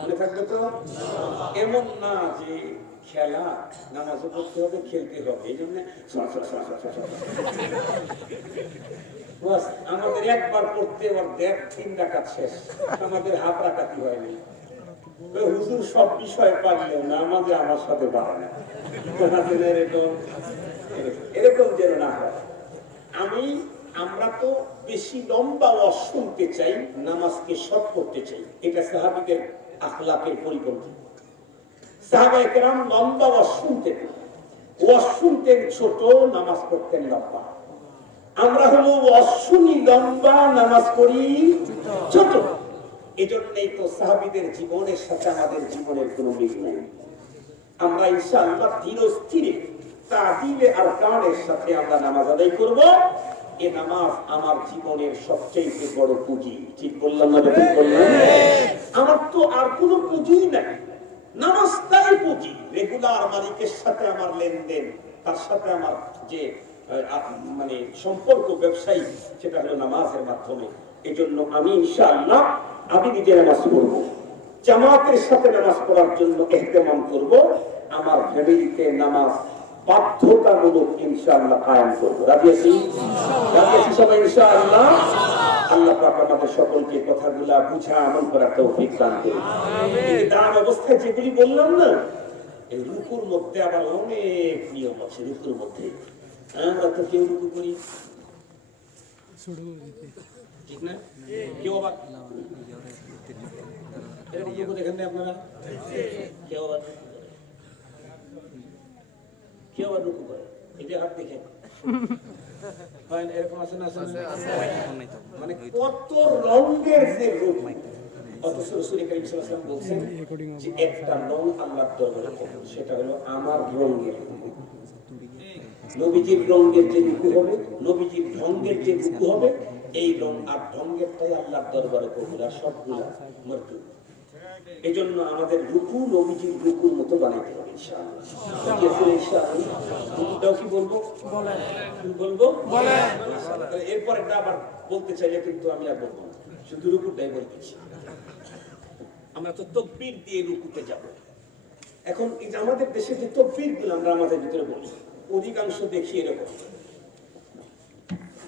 মনে থাকবে তো? এমন না যে খেলা, নামাজও পড়তে হবে, খেলতে হবে, এই জন্য আমাদের একবার পড়তে ওর 1.5-3 রাকাত শেষ, আমাদের হাত রাকাতি হয়নি। হুজুর সব বিষয়ে পারলেও না, আমাদের আমার সাথে পারে না, এরকম যেন না হয়। আমরা তো বেশি লম্বা ওয়াজ শুনতে চাই, নামাজকে শর্ট করতে চাই। এটা সাহাবীদের আখলাকের পরিপন্থী। সাহাবায়ে কেরাম লম্বা ওয়াজ শুনতেন ছোট, নামাজ পড়তেন লম্বা। আমরা হলো ওয়াজ শুনি লম্বা, নামাজ পড়ি ছোট। এজন্যই তো সাহাবীদের জীবনের সাথে আমাদের জীবনের কোনো মিল নেই। আমরা ইনশাআল্লাহ ধীর স্থিরে তাদিলে আরকানের সাথে আমরা নামাজ আদায় করব। এই নামাজ আমার জীবনের সবচেয়ে বড় পুঁজি। ঠিক বললাম না? ঠিক বললাম? আমার তো আর কোনো পুঁজি নাই, নামাজটাই পুঁজি। রেগুলার মালিকের সাথে আমার লেনদেন, তার সাথে আমার যে মানে সম্পর্ক ব্যবসায়ী, সেটা হলো নামাজের মাধ্যমে। এজন্য আমি ইনশাআল্লাহ আমি নিজে নামাজ পড়ব, জামাতের সাথে নামাজ পড়ার জন্য ইহতেমাম করব। আমার ফ্যামিলিতে নামাজ বাধ্যতামূলক ইনশাআল্লাহ কায়েম করব। রাজি আছি? রাজি আছি সবাই ইনশাআল্লাহ? আল্লাহ পাক আমাদের সকলকে কথাগুলা বুঝা আমল করার তৌফিক দান করুন। এই দান অবস্থায় যেগুলি বললাম না, এই রুকুর মধ্যে আবার অনেক নিয়ম আছে। রুকুর মধ্যে আমরা তো কেউ রুকু করি, ঠিক না? কেউ আবার এরকম রুকু দেখেন না আপনারা? কেউ আবার রুকু করে, এই যে হাত দেখেন এরকম আছে না? মানে কত রঙের যে রূপ, অথচ রাসূল কারীম সাল্লাল্লাহু আলাইহি ওয়াসাল্লাম বলছেন যে একটা রং আল্লাহর দরবারে কবুল, সেটা হলো আমার রঙের। নবীজির রঙের যে রূপ হবে, নবীজির ঢঙ্গের যে রূপ হবে, এই রং আর ঢঙ্গেরটাই আল্লাহর দরবারে কবুল, আর সবগুলা মর্দু। এজন্য আমাদের রুকু নবীজির রুকুর মতো বানাইতে হবে ইনশাআল্লাহ। রুকুটাও কি বলবো? এরপরেটা আবার বলতে চাইলে কিন্তু আমি আর বলবো না, শুধু রুকুটাই বলতেছি। আমরা তো তাকবীর দিয়ে রুকুতে যাব। এখন এই যে আমাদের দেশে যে তাকবীর গুলো আমরা আমাদের ভিতরে বলি, অধিকাংশ দেখি এরকম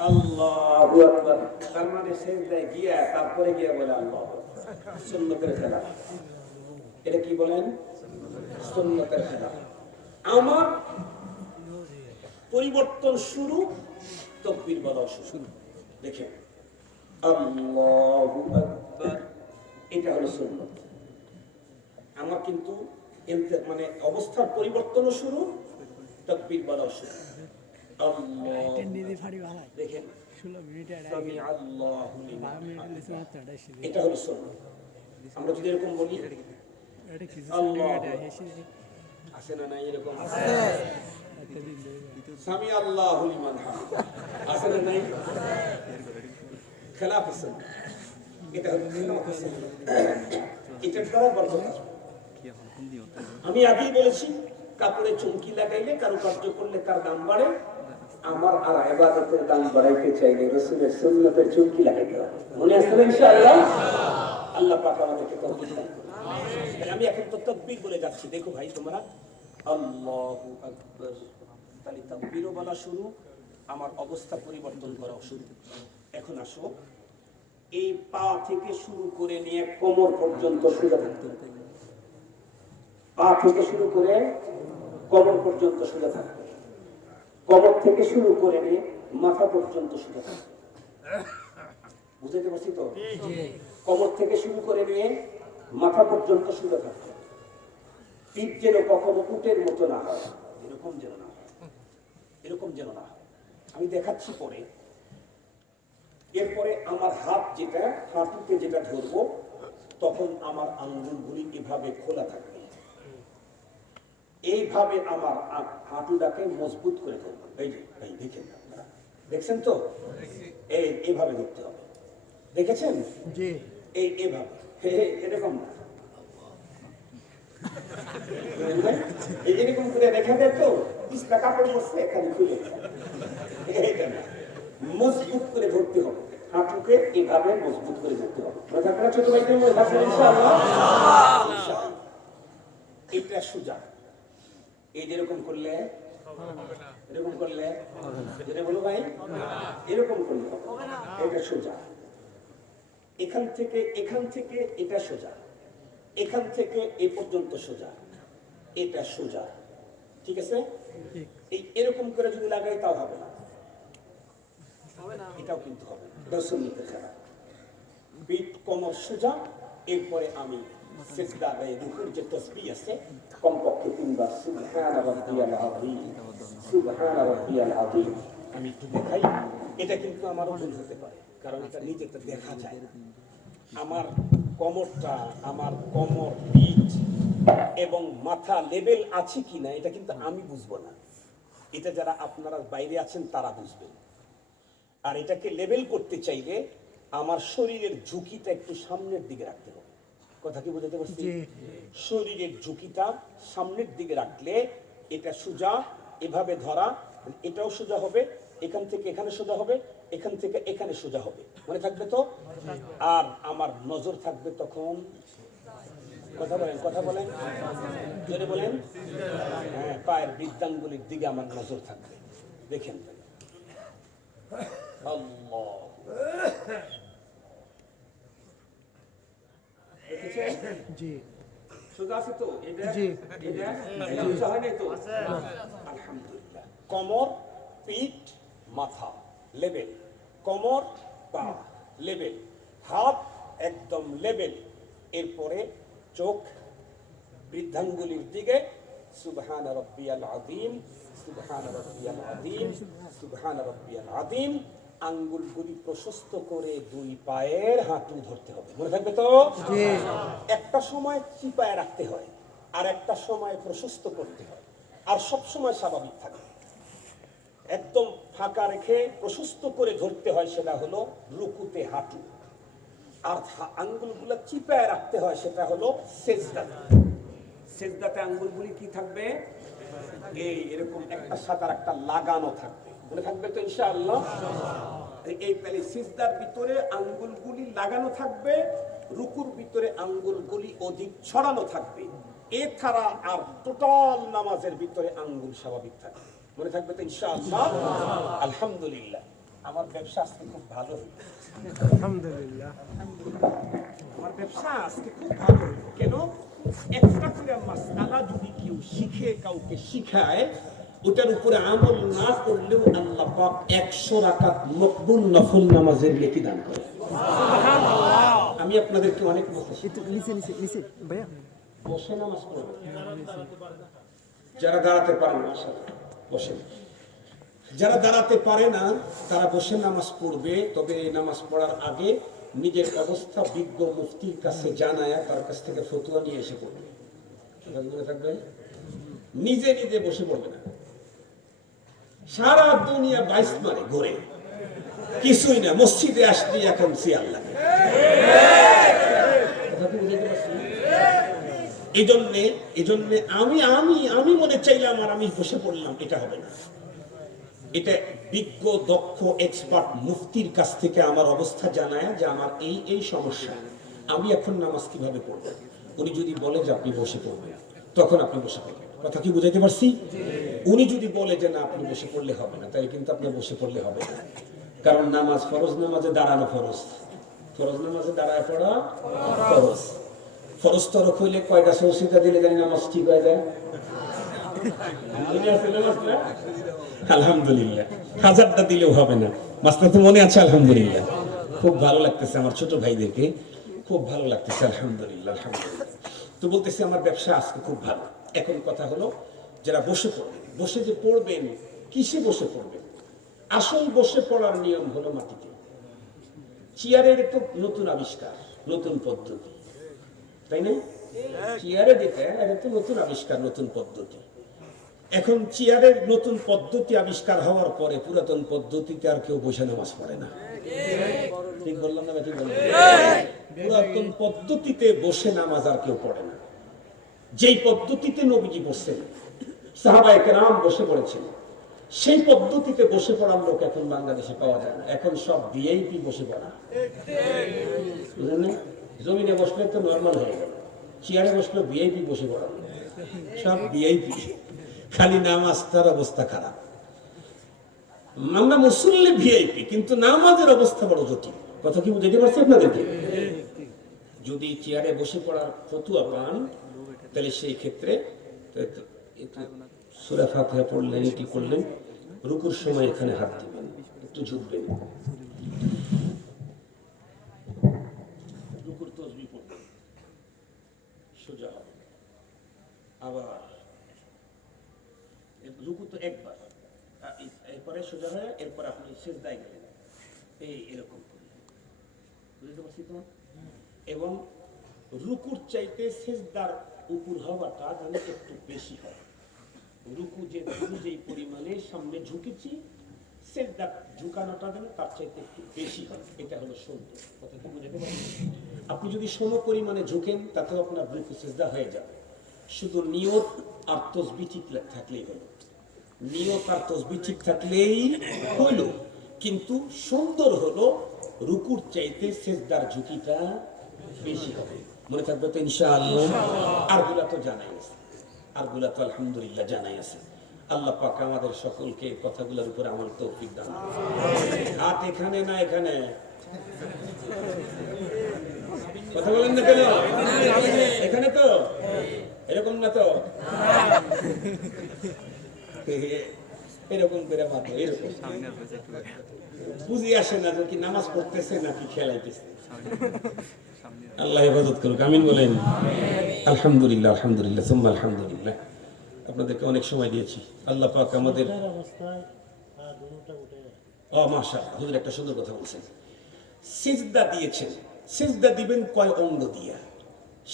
আল্লাহু আকবার, তার মানে সেজদায় গিয়া তারপরে গিয়া বলে আল্লাহু আকবার। সুন্নতের খেলাফ। এটা কি বলেন? সুন্নতের খেলাফ। আমার পরিবর্তন শুরু, তাকবীর বলা শুরু। দেখেন আল্লাহু আকবার, এটা হলো সুন্নত। আমার কিন্তু মানে অবস্থার পরিবর্তন শুরু, তাকবীর বলা শুরু। দেখেন এটা হলো সুন্নত। আমরা যদি এরকম বলি আছে না নাই? এরকম সামি আল্লাহু লিমান হামিদা আছে না নাই? খেলাফ সুন্নাহ। এটা হলো সুন্নাহ। এটার দ্বারা বরকত আসবে। আমি আগেই বলেছি, কাপড়ে চুমকি লাগাইলে, কারুকার্য করলে তার দাম বাড়ে। আমার আর ইবাদতের দাম বাড়াইতে চাইলে রাসূলের সুন্নতের চুমকি লাগাইতে হবে। মনে আছে ইনশাআল্লাহ? আল্লাহ পাক আমাদেরকে তৌফিক দান করুন। আমি এখন তো তাকবীর বলে যাচ্ছি, দেখো ভাই তোমরা, আল্লাহু আকবার, তাহলে তাকবীরও বলা শুরু, আমার অবস্থা পরিবর্তন করা শুরু। এখন আসো, এই পা থেকে শুরু করে নিয়ে কোমর পর্যন্ত সোজা থাকতে হবে। পা থেকে শুরু করে কোমর পর্যন্ত সোজা থাকবে। কোমর থেকে শুরু করে নিয়ে মাথা পর্যন্ত সোজা থাকবে। বুঝতে পারছি তো? কোমর থেকে শুরু করে নিয়ে মাথা পর্যন্ত সোজা থাকবে। পিঠ যেন কখনো উটের মতো না হয়, এরকম যেন না হয়, এরকম যেন না হয়। আমি দেখাচ্ছি পরে। এরপরে আমার হাত যেটা, হাঁটুতে যেটা ধরবো, তখন আমার আঙ্গুলগুলি এভাবে খোলা থাকবে। এইভাবে আমার হাঁটুটাকে মজবুত করে ধরবো। এই যে এই দেখেন, দেখছেন তো? এইভাবে ধরতে হবে। দেখেছেন? জি। এইভাবে, এরকম না, এরকম করে রেখে দেয় তো, পিছলা কাপড় বসছে এখানে খুলে, এইটা না, মজবুত করে ধরতে হবে। হাঁটুকে এভাবে মজবুত করে ধরতে হবে। ছোট ভাইদের ইনশাআল্লাহ। এটা সোজা। এই যেরকম করলে, এরকম করলে, যেটা বলো ভাই, এরকম করলে এটা সোজা। এখান থেকে এটা সোজা, এখান থেকে এ পর্যন্ত সোজা, এটা সোজা। ঠিক আছে? এই এরকম করে যদি লাগাই তাও হবে না। এটাও কিন্তু হবে না, এটা সুন্নতে ছাড়া। পিঠ কোমর সোজা, এরপরে আমি সিজদায় রুকুর যে তাসবিহ আছে কমপক্ষে 3 বার সুবহানা রাব্বিয়াল আযীম, সুবহানা রাব্বিয়াল আযীম আমি একটু দেখাই। এটা কিন্তু আমারও ভুল হতে পারে, কারণ এটা নিজেটা দেখা যায় না। আমার কোমরটা, আমার কোমর, পিঠ এবং মাথা লেভেল আছে কিনা এটা কিন্তু আমি বুঝবো না, এটা যারা আপনারা বাইরে আছেন তারা বুঝবেন। আর এটাকে লেভেল করতে চাইলে আমার শরীরের ঝুঁকিটা একটু সামনের দিকে রাখতে হবে। কথা কি বুঝাতে পারছি? শরীরের ঝুঁকিটা সামনের দিকে রাখলে এটা সোজা, এভাবে ধরা, এটাও সোজা হবে, এখান থেকে এখানে সোজা হবে, এখান থেকে এখানে সোজা হবে, মনে থাকবে তো? আর আমার নজর থাকবে তখন, কথা বলেন, কথা বলেন, জোরে বলেন, হ্যাঁ, পায়ের বৃদ্ধাঙ্গুলির দিকে আমার নজর থাকবে। দেখেন আল্লাহ, জি সোজা আছে তো? এটা জি এটা সোজা হয় নাই তো? আলহামদুলিল্লাহ। কোমর, পিঠ, মাথা লেভেল, কোমর, পা লেভেল, হাত একদম লেভেল, এরপরে চোখ বৃদ্ধাঙ্গুলির দিকে সুবহানা রাব্বিয়াল আযীম, সুবহানা রাব্বিয়াল আযীম, সুবহানা রাব্বিয়াল আযীম। আঙ্গুলগুলি প্রশস্ত করে দুই পায়ের হাঁটু ধরতে হবে, মনে থাকবে তো? একটা সময় চিপায় রাখতে হয়, আর একটা সময় প্রশস্ত করতে হয়, আর সব সময় স্বাভাবিক থাকে। একদম ফাঁকা রেখে প্রশস্ত করে ধরতে হয়, সেটা হলো রুকুতে হাঁটু। আর আঙ্গুলগুলো চিপায় রাখতে হয়, সেটা হলো সেজদাতে। সেজদাতে আঙ্গুলগুলি কি থাকবে? এই এরকম একটা সাথে আর একটা লাগানো থাকবে, মনে থাকবে তো ইনশাআল্লাহ? এই তাহলে সিজদার ভিতরে আঙ্গুলগুলি লাগানো থাকবে, রুকুর ভিতরে আঙ্গুলগুলি অধিক ছড়ানো থাকবে। এছাড়া আর টোটাল নামাজের ভিতরে আঙ্গুল স্বাভাবিক থাকবে, মনে থাকবে তো ইনশাআল্লাহ? আলহামদুলিল্লাহ, আমার ব্যবসা আজকে খুব ভালো হলো। আলহামদুলিল্লাহ, আমার ব্যবসা আজকে খুব ভালো হলো। কেন? একটা করে মাসআলা যদি কেউ শিখে, কাউকে শিখায়, ওটার উপরে আমল না করলেও আল্লাহ পাক 100 রাকাত মকবুল নফল নামাজের নেকি দান করে। সুবহানাল্লাহ। আমি আপনাদেরকে অনেক বলছি, একটু নিচে নিচে নিচে ভাইয়া, বসে নামাজ পড়বে। যারা দাঁড়াতে পারে না বসে, যারা দাঁড়াতে পারে না তারা বসে নামাজ পড়বে। তবে এই নামাজ পড়ার আগে নিজের অবস্থা বিজ্ঞ মুফতির কাছে জানায়া তার কাছ থেকে ফতোয়া নিয়ে এসে পড়বে। মনে থাকবে, নিজে নিজে বসে পড়বে না। সারা দুনিয়া বাইশ মারে ঘুরে, কিছুই না, মসজিদে আসলে এখন সিয়াল লাগে। এই জন্যে আমি মনে চাইলাম আর আমি বসে পড়লাম, এটা হবে না। এটা বিজ্ঞ দক্ষ এক্সপার্ট মুফতির কাছ থেকে আমার অবস্থা জানায় যে আমার এই সমস্যা, আমি এখন নামাজ কিভাবে পড়ব। উনি যদি বলে যে আপনি বসে পড়বেন, তখন আপনি বসে পড়বেন। কথা কি বুঝাইতে পারছি? উনি যদি বলে যে না আপনি বসে পড়লে হবে না, তাই কিন্তু আপনি বসে পড়লে হবে না। কারণ নামাজ, ফরজ নামাজে দাঁড়ানো ফরজ, ফরজ নামাজে দাঁড়ায় পড়া ফরজ। ফরজ তরক হইলে কয়টা সৌসিদা দিলে জানি নামাজ ঠিক হয়ে যায়? আলহামদুলিল্লাহ, 1000টা দিলেও হবে না। মাস্টার তো মনে আছে? আলহামদুলিল্লাহ, খুব ভালো লাগতেছে আমার ছোট ভাইদেরকে, খুব ভালো লাগতেছে। আলহামদুলিল্লাহ, আলহামদুলিল্লাহ। তো বলতেছি আমার ব্যবসা আজকে খুব ভালো। এখন কথা হলো, যারা বসে পড়বেন, বসে যে পড়বেন, কিসে বসে পড়বেন? আসল বসে পড়ার নিয়ম হলো মাটিতে। চেয়ারের একটু নতুন আবিষ্কার, নতুন পদ্ধতি, তাই না? চেয়ারে দিতে এটা তো নতুন আবিষ্কার, নতুন পদ্ধতি। এখন চেয়ারের নতুন পদ্ধতি আবিষ্কার হওয়ার পরে পুরাতন পদ্ধতিতে আর কেউ বসে নামাজ পড়ে না। ঠিক বললাম না? ঠিক বললাম? পুরাতন পদ্ধতিতে বসে নামাজ আর কেউ পড়ে না। যেই পদ্ধতিতে নবীজি বসছেন, সাহাবায়ে কেরাম বসে পড়েছেন, সেই পদ্ধতিতে বসে পড়ার লোক এখন বাংলাদেশে পাওয়া যায় না। এখন সব ভিআইপি বসে পড়া, বুঝলেন? জমিনে বসলে তো নর্মাল হয়ে গেল, চেয়ারে বসলে ভিআইপি বসে পড়া, সব ভিআইপি। খালি নামাজটার অবস্থা খারাপ। আমরা মুসল্লি ভিআইপি, কিন্তু নামাজের অবস্থা বড় জটিল। কথা কি বুঝতে পারছি আপনাদেরকে? যদি চেয়ারে বসে পড়ার ফতুয়া পান, তাহলে সেই ক্ষেত্রে সূরা ফাতিহা পড়লেন, কি করলেন, রুকুর সময় এখানে হাত দিবেন, একটু ঝুঁকবেন, রুকুর তসবিহ পড়বেন, সোজা হবে, আবার রুকু তো একবার, এরপরে সোজা হয়ে এরপর আপনি সিজদায় গেলেন, এরকম করে, বুঝতে পারছি তো? এবং রুকুর চাইতে সিজদার উপর হওয়াটা যেন একটু বেশি হয়। রুকু যেই পরিমাণে সামনে ঝুঁকেছি, সিজদা ঝুঁকানোটা যেন তার চাইতে একটু বেশি হয়। এটা হলো সুন্দর কথা, কি বুঝতে পারছেন? আপনি যদি সম পরিমাণে ঝুঁকেন তাতেও আপনার রুকু সিজদা হয়ে যাবে। শুধু নিয়ত আর তাসবিহ ঠিক থাকলেই হলো, নিয়ত আর তাসবিহ ঠিক থাকলেই হলো। কিন্তু সুন্দর হলো রুকুর চাইতে সিজদার ঝুঁকিটা বেশি হবে। মনে থাকবে তো ইনশাআল্লাহ? আরগুলা তো জানাই আছে, আরগুলা তো আলহামদুলিল্লাহ জানাই আছে। আল্লাহ পাক আমাদের সকলকে কথাগুলোর উপরে আমল তৌফিক দান করুন। হাত এখানে না এখানে, কথা বলেন না কেন? এখানে তো, এরকম না তো, এরকম করে মাত্র এরকম বুঝি আসে না যে কি নামাজ পড়তেছে নাকি খেলাইতেছে। আল্লাহ হেফাজত করুক, আমিন বলেন। আলহামদুলিল্লাহ, আলহামদুলিল্লাহ, সুম্মা আলহামদুলিল্লাহ। আপনাদেরকে অনেক সময় দিয়েছি। আল্লাহ পাক আমাদের, মাশাআল্লাহ, হুজুর একটা সুন্দর কথা বলছেন। সিজদা দিয়েছেন, সিজদা দিবেন কয় অঙ্গ দিয়া?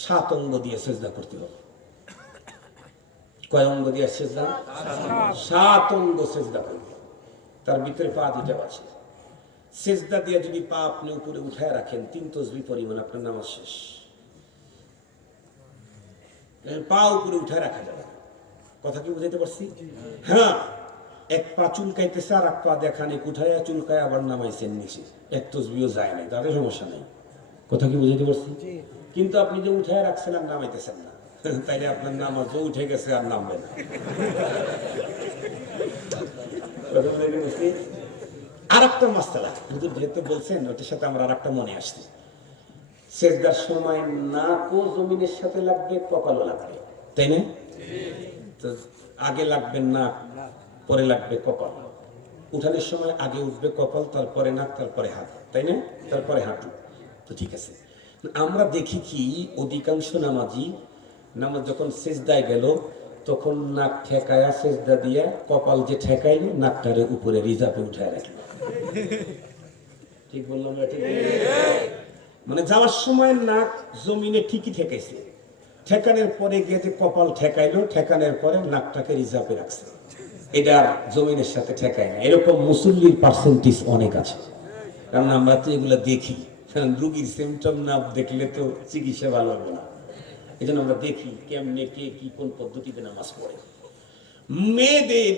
7 অঙ্গ দিয়ে সিজদা করতে হবে। কয় অঙ্গ দিয়ে সিজদা? 7 অঙ্গ সিজদা করবে। তার ভিতরে পা দুটা আছে। সিজদা দিয়ে যদি পা আপনি উপরে উঠায় রাখেন 3 তাসবিহ পরিমাণ, আপনার নামাজ শেষ। পা উপরে উঠায় রাখা যাবে, কথা কি বুঝাইতে পারছি? হ্যাঁ, এক পা চুলকাইতেছে আর এক পা দেখানে উঠাইয়া চুলকায় আবার নামাইছেন নিচে, এক তাসবিহ যায় নাই, তাদের সমস্যা নাই, কথা কি বুঝাইতে পারছি? কিন্তু আপনি যে উঠায় রাখছেন আর নামাইতেছেন না, তাইলে আপনার নামাজ উঠে গেছে আর নামবে না। আর একটা মাসআলা হুজুর যেহেতু বলছেন, ওটার সাথে আমার আর একটা মনে আসছে। সিজদার সময় নাকও জমিনের সাথে লাগবে, কপালও লাগবে, তাই না? তো আগে লাগবে নাক, পরে লাগবে কপাল। উঠানোর সময় আগে উঠবে কপাল, তারপরে নাক, তারপরে হাত, তাই না? তারপরে হাঁটু। তো ঠিক আছে, আমরা দেখি কি অধিকাংশ নামাজি নামাজ যখন সিজদায় গেল তখন নাক ঠেকায়া সিজদা দিয়া কপাল যে ঠেকাইলো নাকটারে উপরে রিজার্ভে উঠায় রাখলো। ঠিক বললাম না? ঠিক মানে যাওয়ার সময় নাক জমিনে ঠিকই ঠেকাইছে, ঠেকানোর পরে গিয়ে যে কপাল ঠেকাইলো, ঠেকানোর পরে নাকটাকে রিজার্ভে রাখছে, এটা জমিনের সাথে ঠেকায় না। এরকম মুসল্লির পার্সেন্টেজ অনেক আছে, কারণ আমরা তো এগুলো দেখি। কারণ রুগীর সিমটম না দেখলে তো চিকিৎসা ভালো হবে না, এই জন্য আমরা দেখি কেমনে কে কি কোন পদ্ধতিতে নামাজ পড়ে। মেয়েদের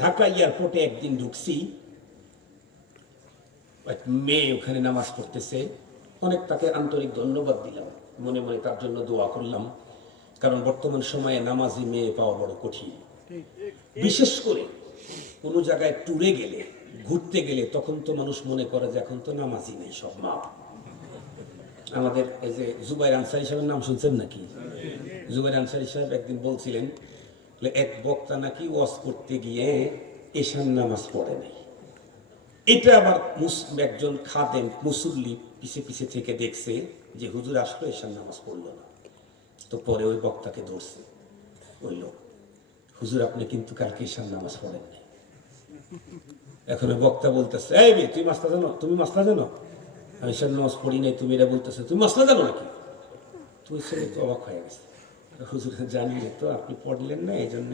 ঢাকা এয়ারপোর্টে একদিন ঢুকছি, মেয়ে ওখানে নামাজ পড়তেছে, অনেক তাকে আন্তরিক ধন্যবাদ দিলাম, মনে মনে তার জন্য দোয়া করলাম, কারণ বর্তমান সময়ে নামাজি মেয়ে পাওয়া বড় কঠিন। বিশেষ করে কোনো জায়গায় ট্যুরে গেলে, ঘুরতে গেলে, তখন তো মানুষ মনে করে যে এখন তো নামাজি নেই, সব মা। আমাদের এই যে জুবাইর আনসারী সাহেবের নাম শুনছেন নাকি? জুবাইর আনসারী সাহেব একদিন বলছিলেন এক বক্তা নাকি ওয়াজ করতে গিয়ে এশার নামাজ পড়ে নাই। এটা আবার একজন খাদেম মুসল্লি পিছে পিছে থেকে দেখছে যে হুজুর আসলো, এশার নামাজ পড়লো না। তো পরে ওই বক্তাকে ধরছে ওই লোক, হুজুর আপনি কিন্তু কালকে এশার নামাজ পড়েন নাই। এখন ওই বক্তা বলতেছে, এই মেয়ে তুই মাসলা জানো? তুমি মাসলা জানো? আমি এশার নামাজ পড়ি নাই, তুমি এটা বলতেছে, তুমি মাসলা জানো নাকি? তুই ছেলে তো অবাক হয়ে গেছে, হুজুর জানি না তো, আপনি পড়লেন না এই জন্য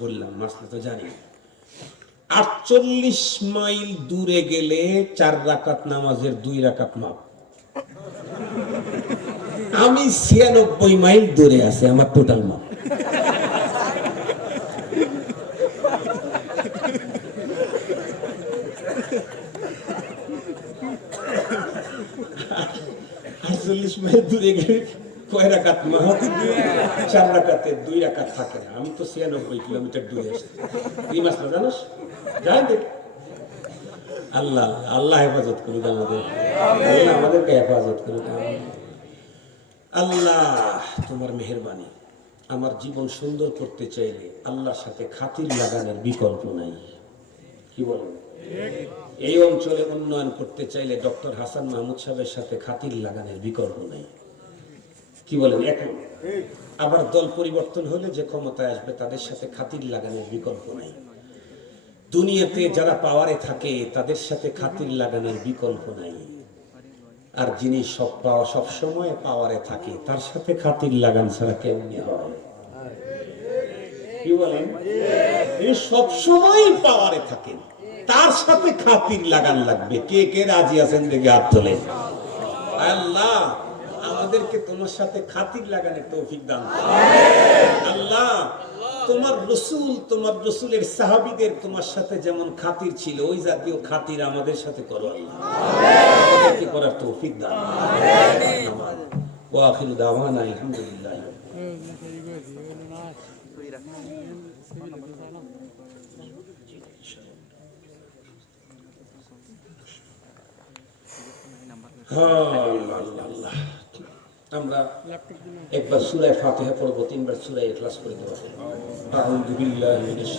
বললাম, মাসলা তো জানি না। 48 মাইল দূরে গেলে 4 রাকাত নামাজের 2 রাকাত মাপ। আমি 96 মাইল দূরে আছি, আমার টোটাল মাপ। মাইল দূরে গেলে কয় রাকাত মাপ? 4 রাকাতের 2 রাকাত থাকে না। আমি তো 96 কিলোমিটার দূরে আছি। এই মাসলা জানোস? যাই দেখ। আল্লাহ আল্লাহ হেফাজত করুক আমাদের, আল্লাহ আমাদেরকে হেফাজত করুক। আল্লাহ তোমার মেহেরবানি। আমার জীবন সুন্দর করতে চাইলে আল্লাহর সাথে খাতির লাগানোর বিকল্প নাই, কি বলেন? এই অঞ্চলে উন্নয়ন করতে চাইলে ডক্টর হাসান মাহমুদ সাহেবের সাথে খাতির লাগানোর বিকল্প নেই। কি বলেন? এখন আবার দল পরিবর্তন হলে যে ক্ষমতায় আসবে তাদের সাথে খাতির লাগানোর বিকল্প নেই। দুনিয়াতে যারা পাওয়ারে থাকে তাদের সাথে খাতির লাগানোর বিকল্প নাই। আর যিনি সব সময় পাওয়ারে থাকে তার সাথে খাতির লাগান ছাড়া কেমনি হয়? কি বলেন? তিনি সব সময় পাওয়ারে থাকেন, তার সাথে খাতির লাগান লাগবে। কে কে রাজি আছেন দেখে হাত তোলেন। আল্লাহ আমাদেরকে তোমার সাথে খাতির লাগানোর তৌফিক দান করো। আল্লাহ তোমার রসুলের সাহাবীদের তোমার সাথে যেমন খাতির ছিল ওই জাতীয় খাতির আমাদের সাথে করো আল্লাহ। আমাদেরকে করার তৌফিক দান। ওয়া আখিরু দাওয়ানা আলহামদুলিল্লাহ। আমরা একবার সূরা ফাতিহা পড়ব, 3 বার সূরা ইখলাস করে দেব। আউযু বিল্লাহি মিনাশ